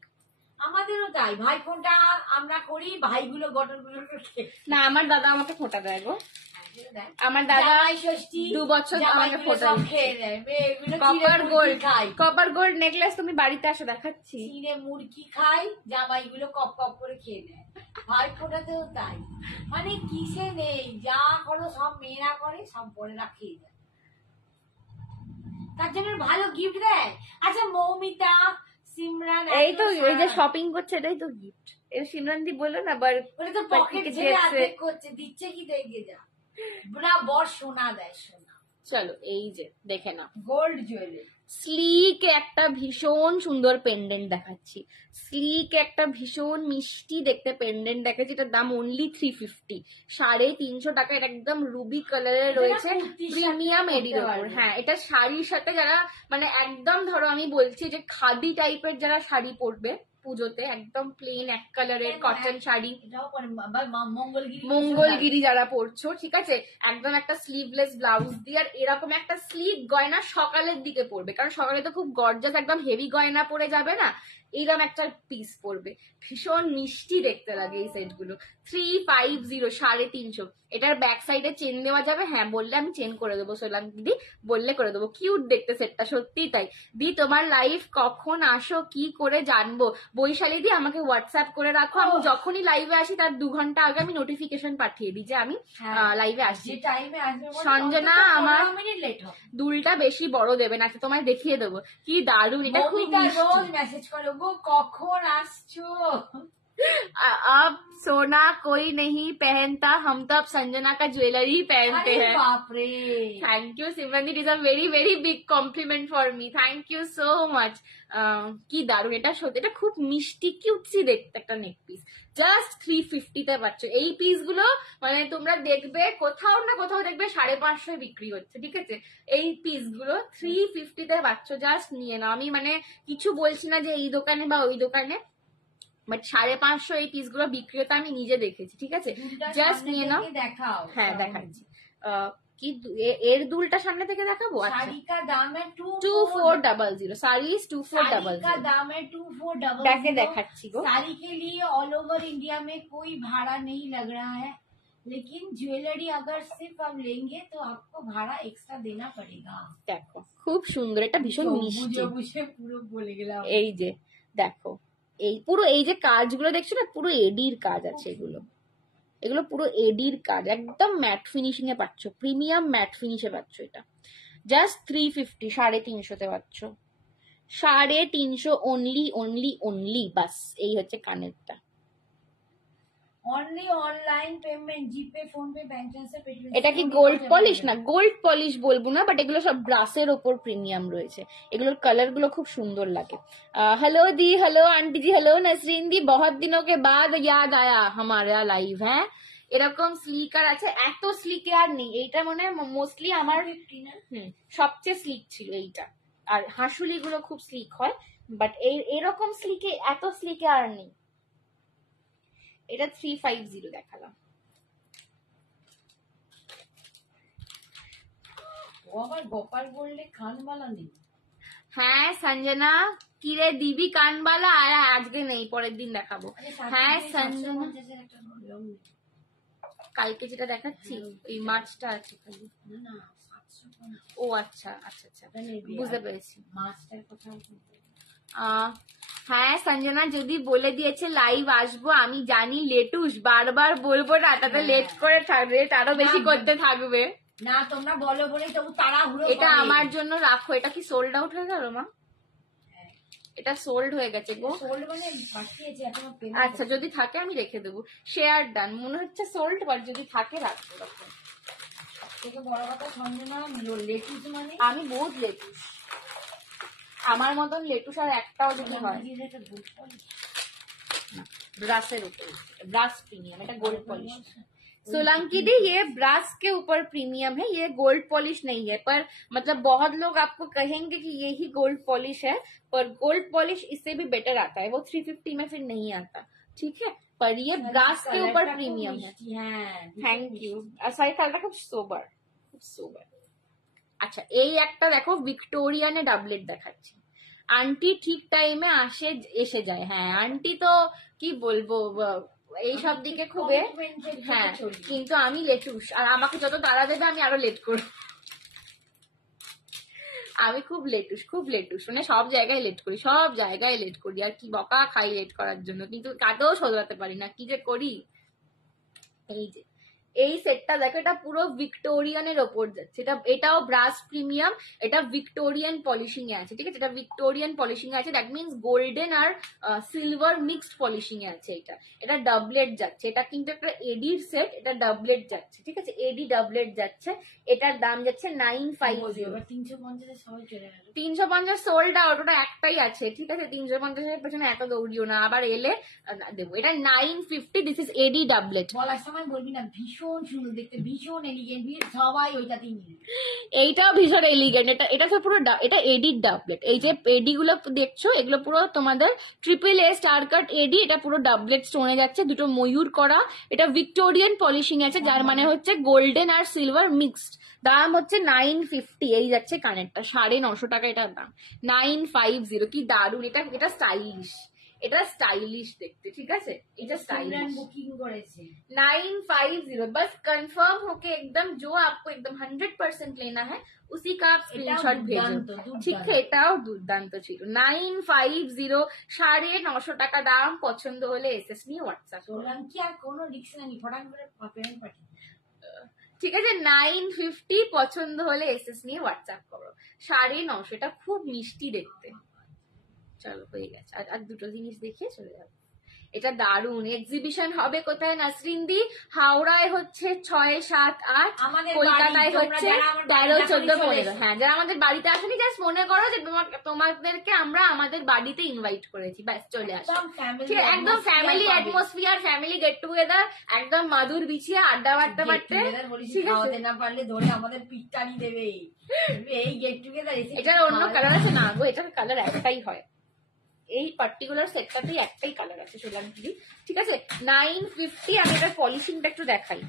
আমাদেরও তাই, ভাই ফোনটা আমরা করি, ভাইগুলো গটরগুলো না, আমার দাদা আমাকে ফোঁটা দেয় গো। আমার দাদা জামাই ষষ্ঠী 2 বছর আমাকে ফোঁটা সব দিচ্ছে। খেয়ে দেয়, মেয়েগুলো কপার গোল্ড, খাই, কপার গোল্ড নেকলেস তুমি বাড়িতে আসো দেখাচ্ছি। চিনে মুরগি খাই, জামাইগুলো কপ কপ করে খেয়ে নেয়। ভাই ফোটাতেও তাই, মানে কিসে নেই, যা করো সব মেয়েরা করে, সব বড়েরা খেয়ে দেয়, তার জন্য ভালো গিফট দেয়। আচ্ছা মৌমিতা, সিমরান, এই তো এই যে শপিং করছে, এটাই তো গিফট। এর সিমরানদি বললো না বার ওটা তো পকেট ছেড়ে আর্ধেক করছে, দিচ্ছে কি দেখে যা, বুড়া বর সোনা দেয়, সোনা চলো এই যে দেখে না, গোল্ড জুয়েলারি। স্লিক একটা ভীষণ সুন্দর পেন্ডেন্ট দেখাচ্ছি। স্লিক একটা ভীষণ মিষ্টি দেখতে পেন্ডেন্ট দেখাচ্ছি, এটার দাম অনলি 350, 350 টাকা। এটা একদম রুবি কালারের রয়েছে, প্রিমিয়াম এডির ওপর। হ্যাঁ, এটা শাড়ির সাথে যারা মানে একদম ধরো আমি বলছি যে খাদি টাইপের যারা শাড়ি পরবে পুজোতে, একদম প্লেন এক কালারের কটন শাড়ি, এটাও পরে মঙ্গলগিরি, মঙ্গলগিরি যারা পরছো, ঠিক আছে, একদম একটা স্লিভলেস ব্লাউজ দিয়ে আর এরকম একটা স্লিভ গয়না সকালের দিকে পরবে, কারণ সকালে তো খুব গর্জাস একদম হেভি গয়না পরে যাবে না, এইরকম একটা পিস পরবে, ভীষণ মিষ্টি দেখতে লাগে এই সেট গুলো। 350, 350। এটার ব্যাক সাইডে চেন দেওয়া যাবে, হ্যাঁ বললে আমি চেন করে দেবো, সোলান দিদি বললে করে দেবো। কিউট দেখতে সেটটা, সত্যি তাই। দি তোমার লাইভ কখন আসো কি করে জানবো? বৈশালী দি আমাকে হোয়াটসঅ্যাপ করে রাখো, আমি যখনই লাইভে আসি তার 2 ঘন্টা আগে আমি নোটিফিকেশন পাঠিয়ে দিই যে আমি লাইভে আসছি। যে টাইমে আসবে সঞ্জনা আমার মিনিট লেট হবে, দুলটা বেশি বড় দেবে না, তোমায় দেখিয়ে দেবো কি দারুন, এটা খুব মৌমিতা রোজ মিষ্টি। মেসেজ করে, গো কখন আসছো? अब सोना कोई नहीं पहनता, हम तो अब संजना का ज्वेलरी पहनते আরে हैं। বাপরে, thank you Simran, it is a very very big complement for me, thank you so much. কি দারুন, এটা সত্যি, এটা খুব মিষ্টি কিউটসি দেখতে একটা নেক পিস, জাস্ট 350 তে পাচ্ছ। এই পিস গুলো মানে তোমরা দেখবে কোথাও না কোথাও দেখবে 550 বিক্রি হচ্ছে, ঠিক আছে? এই পিস গুলো 350 তে পাচ্ছ, জাস্ট নিয়ে নাও। আমি মানে কিছু বলছি না যে এই দোকানে বা ওই দোকানে, বাট 550 এই পিস গুলো বিক্রি হতে আমি নিজে দেখেছি, ঠিক আছে? জাস্ট নিয়ে নাও। দেখাও, হ্যাঁ দেখাচ্ছি। কি এর দুলটা সামনে থেকে দেখাবো? আচ্ছা, শাড়ি का दाम है 2400, साड़ीज साड़ी 2400। का दाम है 2400। দেখে দেখাচ্ছি গো। साड़ी के लिए ऑल ओवर इंडिया में कोई भाड़ा नहीं लग रहा है, लेकिन ज्वेलरी अगर सिर्फ आप लेंगे तो आपको भाड़ा एक्स्ट्रा देना पड़ेगा। দেখো খুব সুন্দর, এটা ভীষণ মিষ্টি। বুঝে বুঝে পুরো বলে গেলাম। এই যে দেখো, এই পুরো এই যে কাজগুলো দেখছো না, পুরো এডির কাজ আছে এগুলো, এগুলো পুরো এডির কাজ, একদম ম্যাট ফিনিশিং এ পাচ্ছ, প্রিমিয়াম ম্যাট ফিনিশে পাচ্ছ। এটা জাস্ট 350, 350 তে পাচ্ছ, 350 অনলি অনলি অনলি, বাস। এই হচ্ছে কানেরটা। Only online payment, GPay, phone pay, bank transfer, Paytm. এটা কি গোল্ড পলিশ? না, গোল্ড পলিশ বলবো না, বাট এগুলো সব ব্রাসের ওপর প্রিমিয়াম রয়েছে, এগুলোর কালার গুলো খুব সুন্দর লাগে। हेलो दी, हेलो आंटी जी, हेलो नसरीन दी, बहुत दिनों के बाद याद आया हमारा लाइव। হ্যাঁ, এরকম স্লিকার আছে, এত স্লিকে আর নেই, এইটা মানে মোস্টলি আমার সবচেয়ে স্লিক ছিল এইটা, আর হাসুলি গুলো খুব স্লিক হয়, বাট এরকম স্লিকে এত স্লিকে আর নেই। এটা 350 দেখালাম। ও আবার গোপাল বললে খানবালা নেই। হ্যাঁ সঞ্জনা, কিরে দিবি কানবালা? আর আজকে নেই, পরের দিন দেখাবো। হ্যাঁ সঞ্জনা, কালকে যেটা দেখাচ্ছি এই মাছটা আছে খালি। না 750। ও আচ্ছা আচ্ছা আচ্ছা, বুঝতে পেরেছি। মাছটার কথা হ্যাঁ সঞ্জনা যদি বলে দিয়েছে লাইভ আসবো, আমি জানি লেটুস, বারবার বলবো না, তাতে লেট করে থাকবে, আরো বেশি করতে থাকবে না, তোমরা বলো বলেই তবু তাড়াহুড়ো। এটা আমার জন্য রাখো। এটা কি সোল্ড আউট হয়ে গেল মা? এটা সোল্ড হয়ে গেছে গো। সোল্ড মানে পাঠিয়েছে এখনো পেন। আচ্ছা যদি থাকে আমি রেখে দেবো। শেয়ার ডান, মনে হচ্ছে সোল্ড, বাট যদি থাকে রাখবো। থেকে বড় কথা সঞ্জনা লেটুস মানে আমি বহুত লেটুস, আমার মতন লেটুস আর একটাও যদি হয়। ब्रश ऊपर, ब्रश प्रीमियम, এটা गोल्ड पॉलिश। सोलंकी दी ये ब्रश के ऊपर प्रीमियम है, ये गोल्ड पॉलिश नहीं है, पर मतलब बहुत लोग आपको कहेंगे कि ये ही गोल्ड पॉलिश है, पर गोल्ड पॉलिश इससे भी बेटर आता है, वो 350 में फिर नहीं आता, ठीक है। पर ये ब्रश के ऊपर प्रीमियम है। Thank you. सॉरी কালারটা খুব সোবার, খুব সোবার। আচ্ছা এই একটা দেখো ভিক্টোরিয়ানে ডাবলেট দেখাচ্ছি। আন্টি ঠিক টাইমে এসে যায়। হ্যাঁ আন্টি তো কি বলবো এইসব দিকে খুবই, হ্যাঁ কিন্তু আমি লেটুস, আর আমাকে যত তাড়া দেবে আমি আরো লেট করবো। আমি খুব লেটুস, খুব লেটুস, মানে সব জায়গায় লেট করি, সব জায়গায় লেট করি, আর কি বকা খাই লেট করার জন্য, কিন্তু কাকেও শোধরাতে পারি না, কি যে করি। এই যে এই সেটটা দেখো, এটা পুরো ভিক্টোরিয়ানের ওপর যাচ্ছে, এটাও ব্রাশ প্রিমিয়াম, এটা ভিক্টোরিয়ান পলিশিং এ আছে, ঠিক আছে। এটা ভিক্টোরিয়ান পলিশিং এ আছে, দ্যাট মিনস গোল্ডেন আর সিলভার মিক্সড পলিশিং এ আছে। এটা ডাবলেট যাচ্ছে, এটা কিন্তু একটা এডির সেট, এটা ডাবলেট যাচ্ছে, ঠিক আছে। এডি ডাবলেট যাচ্ছে, এটার দাম যাচ্ছে 950। 350 সোল্ড আউট, ওটা একটাই আছে, ঠিক আছে। 350-এর পেছনে এত দৌড়িও না, আবার এলে দেবো। এটা 950, দিস ইজ এডি ডাবলেট। বলার সময় বলবি না ভীষণ সুন্দর দেখতে, ভীষণ এলিগেন্ট, সবাই ওইটাতেই নিয়ে। এইটাও ভীষণ এলিগেন্ট, এটা তো পুরো এটা এডি ডাবলেট। এই যে এডি গুলো দেখছো, এগুলো পুরো তোমাদের ট্রিপল এ স্টার কাট এডি, এটা পুরো ডাবলেট স্টোনে যাচ্ছে, দুটো ময়ূর করা। এটা ভিক্টোরিয়ান পলিশিং আছে, যার মানে হচ্ছে গোল্ডেন আর সিলভার মিক্সড। দাম হচ্ছে 950। এই যাচ্ছে কানেরটা 950 টাকা এটার দাম, 950। কি দারুন, এটা স্টাইলিশ, এটা স্টাইলিশ দেখতে, ঠিক আছে। এটা स्टाइलिश बुकिंग করেছে 950। बस कंफर्म होके एकदम जो आपको एकदम 100% लेना है उसी का आप स्क्रीनशॉट भेजो, ठीक है। এটাও দুর্দান্ত ছিল। 950, 950 টাকা দাম। পছন্দ হলে এসএস নিয়ে হোয়াটসঅ্যাপ বললাম কি আর কোনো রিস্ক নেই, ফটাক করে পেমেন্ট পাঠিয়ে, ঠিক আছে। 950 পছন্দ হলে এসএস নিয়ে হোয়াটসঅ্যাপ করো। 950, এটা খুব মিষ্টি দেখতে। চলো হয়ে গেছে, আর দুটো জিনিস দেখিয়ে চলে যাবো। এটা দারুন। এক্সিবিশন হবে কোথায় নাসরিন দি? হাওড়ায় হচ্ছে 6, 7, 8, কলকাতায় হচ্ছে 13, 14, 15। হ্যাঁ যারা আমাদের বাড়িতে আসেনি, জাস্ট মনে করো যে তোমাদেরকে আমরা আমাদের বাড়িতে ইনভাইট করেছি, ব্যাস চলে আসো, ঠিক আছে। একদম family atmosphere, family get together, একদম মাদুর বিছিয়ে আড্ডা মারতে মারতে, ঠিক আছে। না পারলে ধরে আমাদের পিঠটানি দেবে এই গেট টুগেদার। এটার অন্য কালার আছে না গো, এটার কালার একটাই হয়, এই পার্টিকুলার সেটটাতেই একটাই কালার আছে সোলাঙ্কি, ঠিক আছে। 950। আমি এটার পলিশিংটা একটু দেখাই,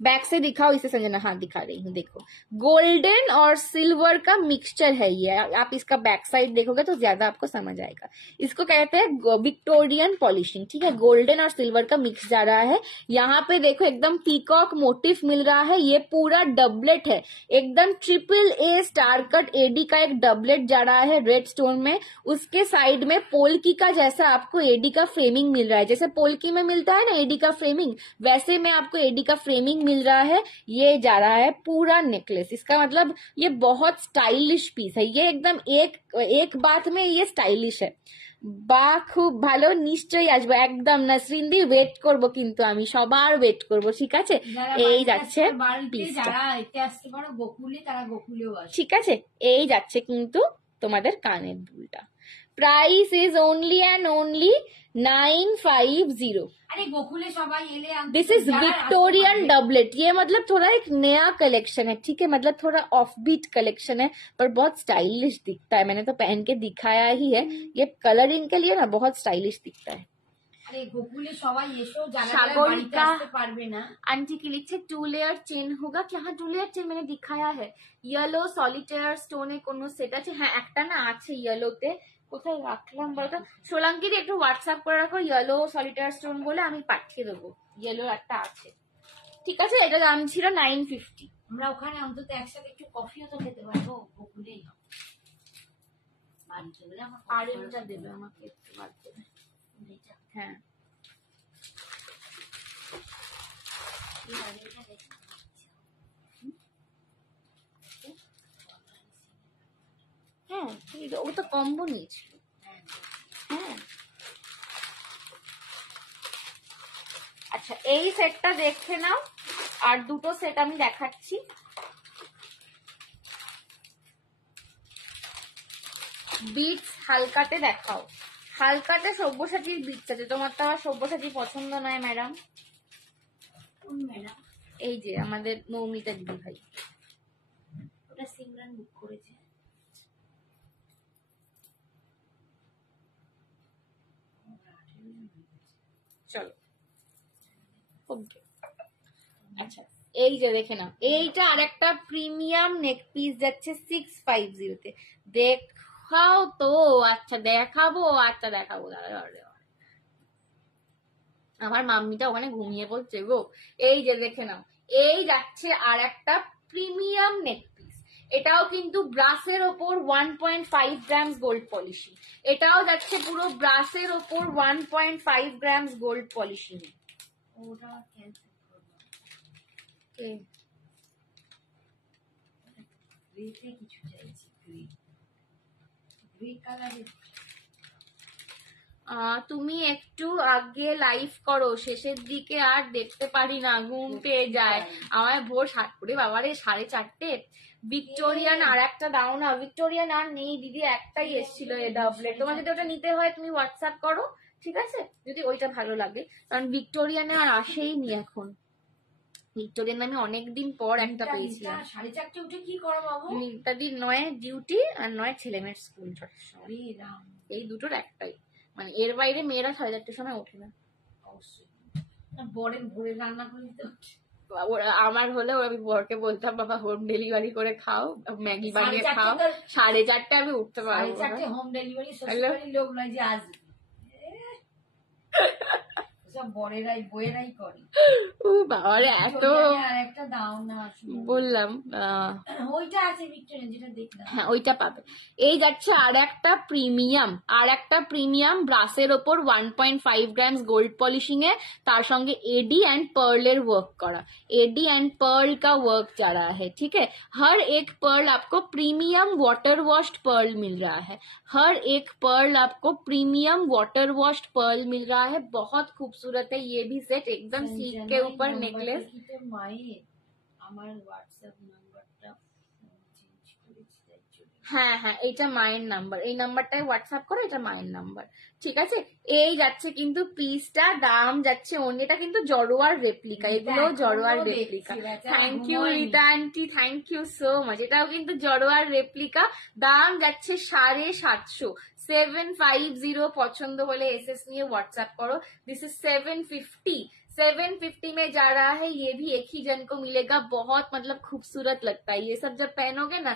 बैक से दिखाओ इसे संजना। हाँ दिखा रही हूँ, देखो गोल्डन और सिल्वर का मिक्सचर है ये। आप इसका बैक साइड देखोगे तो ज्यादा आपको समझ आएगा। इसको कहते हैं विक्टोरियन पॉलिशिंग, ठीक है। गोल्डन और सिल्वर का मिक्स जा रहा है। यहाँ पे देखो एकदम पीकॉक मोटिफ मिल रहा है, ये पूरा डबलेट है, एकदम triple A star cut AD का एक डबलेट जा रहा है रेड स्टोन में। उसके साइड में पोल्की का जैसा आपको एडी का फ्रेमिंग मिल रहा है, जैसे पोल्की में मिलता है ना एडी का फ्रेमिंग, वैसे में आपको एडी का फ्रेमिंग मिल रहा है। ये जा रहा है पूरा नेकलेस, इसका मतलब ये बहुत स्टाइलिश पीस है, ये एकदम एक बात में ये स्टाइलिश है। বা খুব ভালো, নিশ্চয়ই আসবো একদম নাসরিন দি, ওয়েট করবো, কিন্তু আমি সবার ওয়েট করবো, ঠিক আছে। এই যাচ্ছে যারা এতে আসতে পারো গোকুলে, তারা গোকুলেও আসে, ঠিক আছে। এই যাচ্ছে কিন্তু তোমাদের কানের দুলটা। Price is only and only 950। अरे गोकुले सबाई एले, दिस इज विक्टोरियन डबलेट। ये मतलब थोड़ा एक नया कलेक्शन है, ठीक है, मतलब थोड़ा ऑफ बीट कलेक्शन है, पर बहुत स्टाइलिश दिखता है। मैंने तो पहन के दिखाया ही है, ये कलरिंग के लिए ना बहुत स्टाइलिश दिखता है। अरे गोकुले सबाई एसो, जाना सागरिका আসতে পারবে না। आंटी की लिखे 2 लेयर चेन होगा क्या? हाँ 2 लेयर चेन मैंने दिखाया है। येलो सॉलिटेयर स्टोने कोनो सेट আছে? হ্যাঁ একটা না আছে ইয়েলোতে, কোথায় রাখলাম বলতো? সোলাঙ্কি দি একটু হোয়াটসঅ্যাপ করে রাখো, ইয়েলো সলিটার স্টোন বলে আমি পাঠিয়ে দেবো। ইয়েলো একটা আছে, ঠিক আছে। এটা দাম ছিল 950। আমরা ওখানে অন্তত একসাথে একটু কফিও তো খেতে পারবো, গোকুলেই বাড়িতে বলে আমার আরেকটা দেবে আমাকে একটু বাদ দেবে। হ্যাঁ হ্যাঁ ও তো কম্বো নিয়েছিল। হ্যাঁ আচ্ছা, এই সেটটা দেখে নাও, আর দুটো সেট আমি দেখাচ্ছি। বিটস হালকাতে দেখাও, হালকাতে সব্যসাচীর বিটস আছে। তোমার তো আবার সব্যসাচী পছন্দ নয় ম্যাডাম। ম্যাডাম এই যে আমাদের মৌমিতা দিদি ভাই, ওটা সিমরান বুক করেছে। চলো ওকে। আচ্ছা এই যে দেখে নাও, এইটা আরেকটা প্রিমিয়াম নেক পিস যাচ্ছে 650 তে। দেখাও তো। আচ্ছা দেখাবো, আচ্ছা দেখাবো, দাঁড়া। আমার মাম্মিটা ওখানে ঘুমিয়ে পড়ছে গো। এই যে দেখে নাও, এই যাচ্ছে আর একটা প্রিমিয়াম নেক পিস। এটাও কিন্তু ব্রাসের ওপর 1.5 গ্রামস গোল্ড পলিশিং। এটাও যাচ্ছে পুরো ব্রাসের ওপর 1.5 গ্রামস গোল্ড পলিশিং। ওটা ক্যান্সেল করবো। গ্রেতে কিছু চাইছি, গ্রে কালারের। তুমি একটু আগে লাইভ করো, শেষের দিকে আর দেখতে পারি না, ঘুম পেয়ে যায় আমার। ভোর 4:30। ভিক্টোরিয়ান আর একটা দাও না। ভিক্টোরিয়ান আর নেই দিদি, একটাই এসেছিল এ ডাবলেট। তোমার যদি ওটা নিতে হয় তুমি হোয়াটসঅ্যাপ করো, ঠিক আছে, যদি ওইটা ভালো লাগে। কারণ ভিক্টোরিয়ানে আর আসেই নি এখন। ভিক্টোরিয়ান আমি অনেকদিন পর একটা পেয়েছিলাম। 4:30 উঠে কি করো বাবু? মিতাদির নয় ডিউটি আর নয় ছেলে মেয়ের স্কুল ছটার সময়, এই দুটোর একটাই। মানে এর বাইরে মেয়েরা 4:30টার সময় ওঠে না। অবশ্যই বরের ভোরে রান্না করে দিতে হচ্ছে। আমার হলে আমি বরকে বলতাম বাবা হোম ডেলিভারি করে খাও, ম্যাগি বানিয়ে খাও, 4:30 আমি উঠতে পারবো। 4:30 হোম ডেলিভারি শ্বশুরবাড়ির লোক নয় যে আসবে, সব বরেরাই বইয়েরাই করে। ও বাবারে এত আর একটা দাও না বললাম। ওইটা আছে ভিক্টোরিয়া যেটা দেখলাম, হ্যাঁ ওইটা পাবে। এই যাচ্ছে আর একটা প্রিমিয়াম ব্রাসের ওপর 1.5 গ্রামস গোল্ড পলিশিং এ, তার সঙ্গে एडी एंड पर्ल वर्क करा। एडी एंड पर्ल का वर्क जा रहा है, ठीक है। हर एक पर्ल आपको प्रीमियम वाटर वॉश्ड पर्ल मिल रहा है। हर एक पर्ल आपको प्रीमियम वाटर वॉश्ड पर्ल मिल रहा है। बहुत खूबसूरत है ये भी सेट, एकदम सीक के ऊपर नेकलेस। হ্যাঁ হ্যাঁ এইটা মায়ের নাম্বার, এই নাম্বারটাই হোয়াটসঅ্যাপ করো, এটা মায়ের নাম্বার, ঠিক আছে। এই যাচ্ছে কিন্তু পিসটা, দাম যাচ্ছে এটা কিন্তু জড়োয়ার রেপ্লিকা, এগুলো জড়োয়ার replica. Thank you Rita aunty, thank you so much. এটাও কিন্তু জড়োয়ার রেপ্লিকা, দাম যাচ্ছে 750। 750 পছন্দ হলে এসএস নিয়ে হোয়াটসঅ্যাপ করো। This is 750। 750 में जा रहा है, ये भी एक ही जन को मिलेगा। बहुत मतलब खूबसूरत लगता है ये सब जब पहनोगे ना।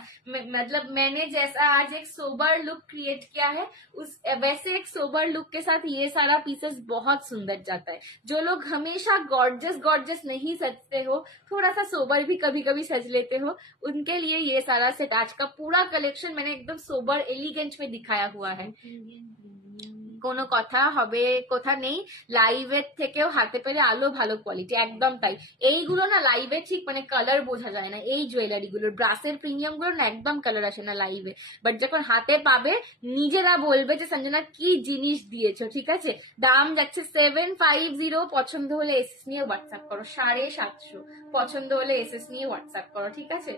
मतलब मैंने जैसा आज एक सोबर लुक क्रिएट किया है, उस वैसे एक सोबर लुक के साथ ये सारा पीसेस बहुत सुंदर जाता है। जो लोग हमेशा गॉर्जस नहीं सजते हो, थोड़ा सा सोबर भी कभी कभी सज लेते हो, उनके लिए ये सारा सेट, आज का पूरा कलेक्शन मैंने एकदम सोबर एलिगेंट में दिखाया हुआ है। কোনো কথা হবে কথা নেই, লাইভের থেকেও হাতে পেলে আলো ভালো কোয়ালিটি, একদম তাই। এইগুলো না লাইভে ঠিক মানে কালার বোঝা যায় না, এই জুয়েলারি গুলোর ব্রাসের প্রিমিয়াম গুলো না একদম কালার আসে না লাইভে, বাট যখন হাতে পাবে নিজেরা বলবে যে সঞ্জনা কি জিনিস দিয়েছো, ঠিক আছে। দাম যাচ্ছে 750। পছন্দ হলে এসএস নিয়ে হোয়াটসঅ্যাপ করো। 750 পছন্দ হলে এসএস নিয়ে হোয়াটসঅ্যাপ করো, ঠিক আছে।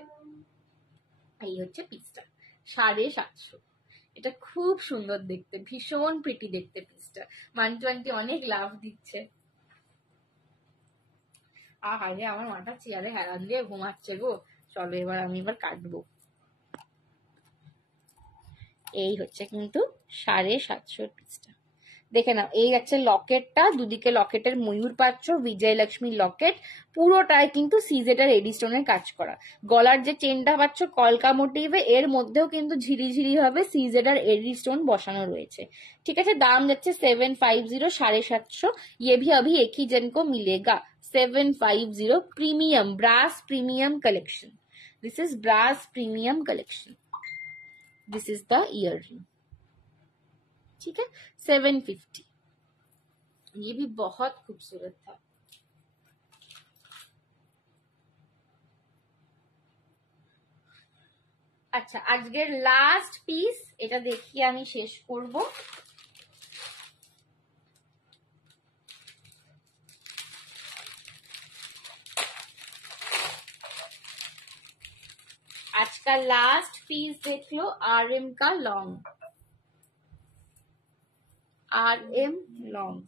এই হচ্ছে পিসটা 750। এটা খুব সুন্দর দেখতে, ভীষণ প্রিটি দেখতে পিসটা। মান্টু আন্টি অনেক লাভ দিচ্ছে। আরে আমার মাথা চেয়ারে হেরান দিয়ে ঘুমাচ্ছে গো। চলো এবার আমি কাটবো। এই হচ্ছে কিন্তু 750 পিসটা, দেখে নাও। এই যাচ্ছে লকেটটা, দুদিকে লকেটের ময়ূর পাচ্ছ, বিজয়লক্ষ্মী লকেট, পুরোটাই কিন্তু সিজেড আর এডি স্টোনের কাজ করা। গলার যে চেনটা পাচ্ছ কলকা মোটিভে, এর মধ্যেও কিন্তু ঝিরিঝিরি ভাবে সিজেড আর এডি স্টোন বসানো রয়েছে, ঠিক আছে। দাম যাচ্ছে 750, 750। ये भी अभी एक ही जन को मिलेगा। 750 premium brass premium collection. This is brass premium collection. This is the earring, ठीक है। 750। ये भी बहुत खूबसूरत था। আচ্ছা, আজকের লাস্ট পিস, এটা দেখিয়ে আমি শেষ করব। आज का लास्ट पीस देख लो, RM का लॉन्ग, RM लॉन्ग।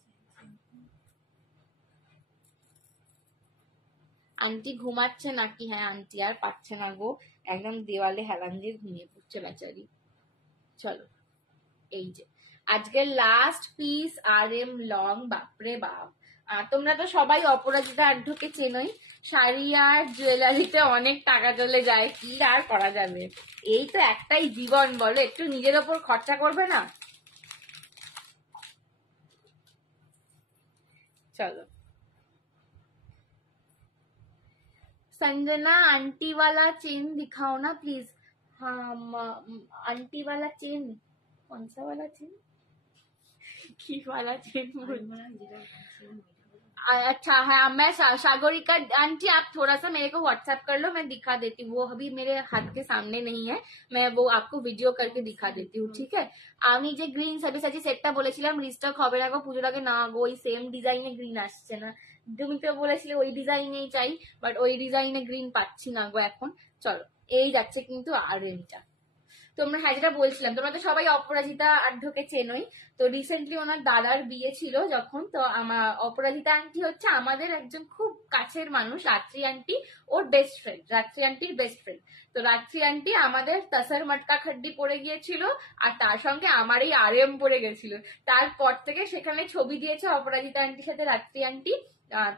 আন্টি ঘুমাচ্ছে নাকি? হ্যাঁ আন্টি আর পাচ্ছে না গো, একদম দেওয়ালে হেলান দিয়ে ঘুমিয়ে পড়ছে বেচারি। চলো, এই যে আজকের লাস্ট পিস RM লং। বাপরে বাপ, তোমরা তো সবাই অপরাজিতা আড্ডকে চেনোই। শাড়ি আর জুয়েলারিতে অনেক টাকা চলে যায়, কি আর করা যাবে, এই তো একটাই জীবন, বলো একটু নিজের ওপর খরচা করবে না? चलो, संजना आंटी वाला चेन दिखाओ ना प्लीज। हाँ आंटी वाला चेन, कौन सा वाला चेन? की वाला चेन? अच्छा हाँ, मैं सागरिका आंटी, आप थोड़ा सा मेरे को व्हाट्सएप कर लो, मैं दिखा देती हूँ। वो अभी मेरे हाथ के सामने नहीं है, मैं वो आपको ভিডিও करके दिखा देती हूँ, ঠিক है? আমি যে গ্রিন সার্ভিস আছে সেটটা বলেছিলাম রিস্টক হবে না গো পুজোর আগে। না গো, ওই সেম ডিজাইনে গ্রিন আসছে না। তুমি তো বলেছিলে ওই ডিজাইনেই চাই, বাট ওই ডিজাইনে গ্রিন পাচ্ছি না গো এখন। চলো, এই যাচ্ছে কিন্তু আর এটা। তোমরা হ্যাঁ যেটা বলছিলাম, তোমরা তো সবাই অপরাজিতা আঢ্যকে চেনোই। তো রিসেন্টলি ওনার দাদার বিয়ে ছিল যখন, তো আমার অপরাজিতা আন্টি হচ্ছে আমাদের একজন খুব কাছের মানুষ। রাত্রি আন্টি ওর বেস্ট ফ্রেন্ড, রাত্রি আন্টির বেস্ট ফ্রেন্ড। তো রাত্রি আন্টি আমাদের তাসার মটকা খাড্ডি পড়ে গিয়েছিল, আর তার সঙ্গে আমার এই RM পড়ে গেছিল। তারপর থেকে সেখানে ছবি দিয়েছে অপরাজিতা আন্টির সাথে রাত্রি আন্টি।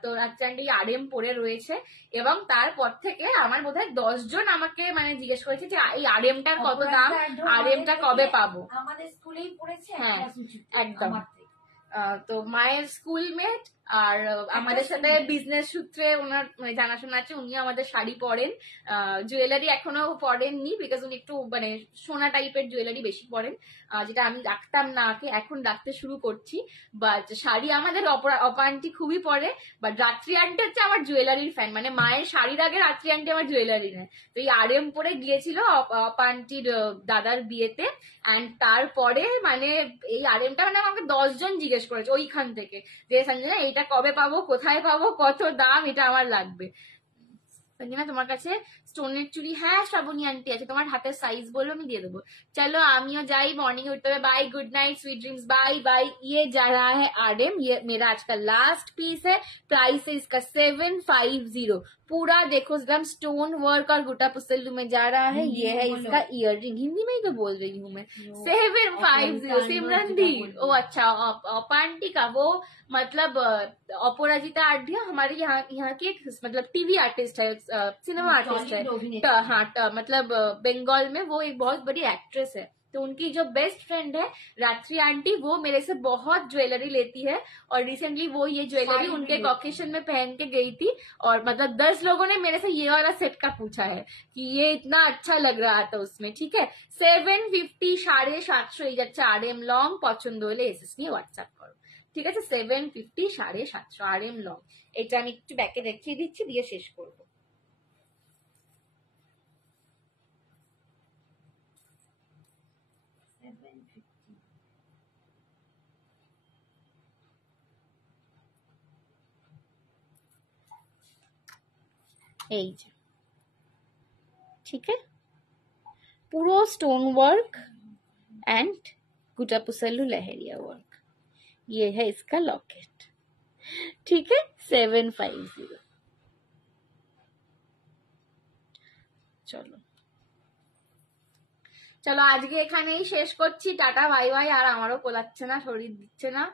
তো রাত্রি আন্টি RM পড়ে রয়েছে, এবং তারপর থেকে আমার বোধহয় 10 জন আমাকে মানে জিজ্ঞেস করেছে যে এই RMটার কত দাম, RMটা কবে পাবো। আমাদের স্কুলেই পড়েছে, হ্যাঁ একদম। তো মায়ের স্কুলমেট, আর আমাদের সাথে বিজনেস সূত্রে ওনার মানে জানাশোনা আছে, উনি আমাদের শাড়ি পরেন। জুয়েলারি এখনো পরেননি, বিকজ উনি একটু মানে সোনা টাইপের জুয়েলারি বেশি পরেন, যেটা আমি রাখতাম না আগে, এখন রাখতে শুরু করছি। বাট শাড়ি আমাদের অপা আন্টি খুবই পরে, বাট রাত্রি আন্টি হচ্ছে আমার জুয়েলারির ফ্যান, মানে মায়ের শাড়ির আগে রাত্রি আন্টি আমার জুয়েলারি নেয়। তো এই RM পরে গিয়েছিল অপা আন্টির দাদার বিয়েতে, অ্যান্ড তারপরে মানে এই RMটা মানে আমাকে 10 জন জিজ্ঞেস করেছে ওইখান থেকে, যে সঞ্জনা এইটা কবে পাবো, কোথায় পাবো, কত দাম, এটা আমার লাগবে। সঞ্জনা তোমার কাছে স্টোনের চুড়ি? হ্যাঁ শ্রাবণী আন্টি আছে, তোমার হাতের সাইজ বলবো আমি দিয়ে দেবো। চলো আমিও যাই, মর্निंग उठते हुए bye, good night, sweet dreams, bye bye. ये जा रहा है RM, ये मेरा आज का लास्ट पीस है। प्राइस है इसका 750। पूरा देखो एकदम स्टोन वर्क और गुटा पुसल्लू में जा रहा है। ये है इसका इयर रिंग, हिंदी में ही तो बोल रही हूँ मैं। 750। सिमरन दी, ओ अच्छा पांटी का वो मतलब अपराजिता आढ्य हमारे यहाँ की एक मतलब टीवी आर्टिस्ट है, सिनेमा आर्टिस्ट है। हाँ मतलब बंगाल में वो एक बहुत बड़ी एक्ट्रेस है। तो उनकी जो बेस्ट फ्रेंड है रात्रि आंटी, वो मेरे से बहुत ज्वेलरी लेती है, और रिसेंटली वो ये ज्वेलरी उनके ऑकेशन में पहन के गई थी, और मतलब 10 लोगों ने मेरे से ये वाला सेट का पूछा है कि ये इतना अच्छा लग रहा था उसमें, ठीक है? 750 750 এই যাচ্ছে RM লং। পছন্দ হলে এসএস নিয়ে হোয়াটসঅ্যাপ করো, ঠিক আছে? 750 750 RM লং। এটা আমি একটু ব্যাকে দেখিয়ে দিচ্ছি, দিয়ে শেষ করবো। এই যে, ठीक है, पूरा स्टोन वर्क एंड गुटापुसल्लू लहरिया वर्क, ये है इसका लॉकेट, ठीक है? 750। চলো চলো আজকে এখানেই শেষ করছি, টাটা বাই বাই। আর আমারও কোলাচ্ছে না, শরীর দিচ্ছে না,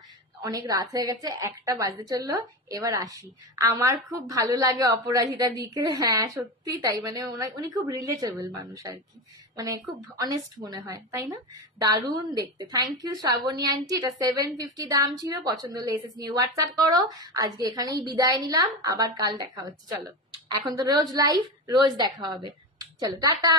অনেক রাত হয়ে গেছে, 1টা বাজতে চললো, এবার আসি। আমার খুব ভালো লাগে অপরাজিতা দিকে, হ্যাঁ সত্যি তাই, মানে উনি খুব রিলেটেবল মানুষ আর কি, মানে খুব অনেস্ট মনে হয়, তাই না? দারুণ দেখতে। থ্যাংক ইউ শ্রাবণী আন্টি, এটা 750 দাম ছিল। পছন্দ হলে এসএস নিয়ে হোয়াটসঅ্যাপ করো। আজকে এখানেই বিদায় নিলাম, আবার কাল দেখা হচ্ছে। চলো, এখন তো রোজ লাইভ, রোজ দেখা হবে। চলো টাটা।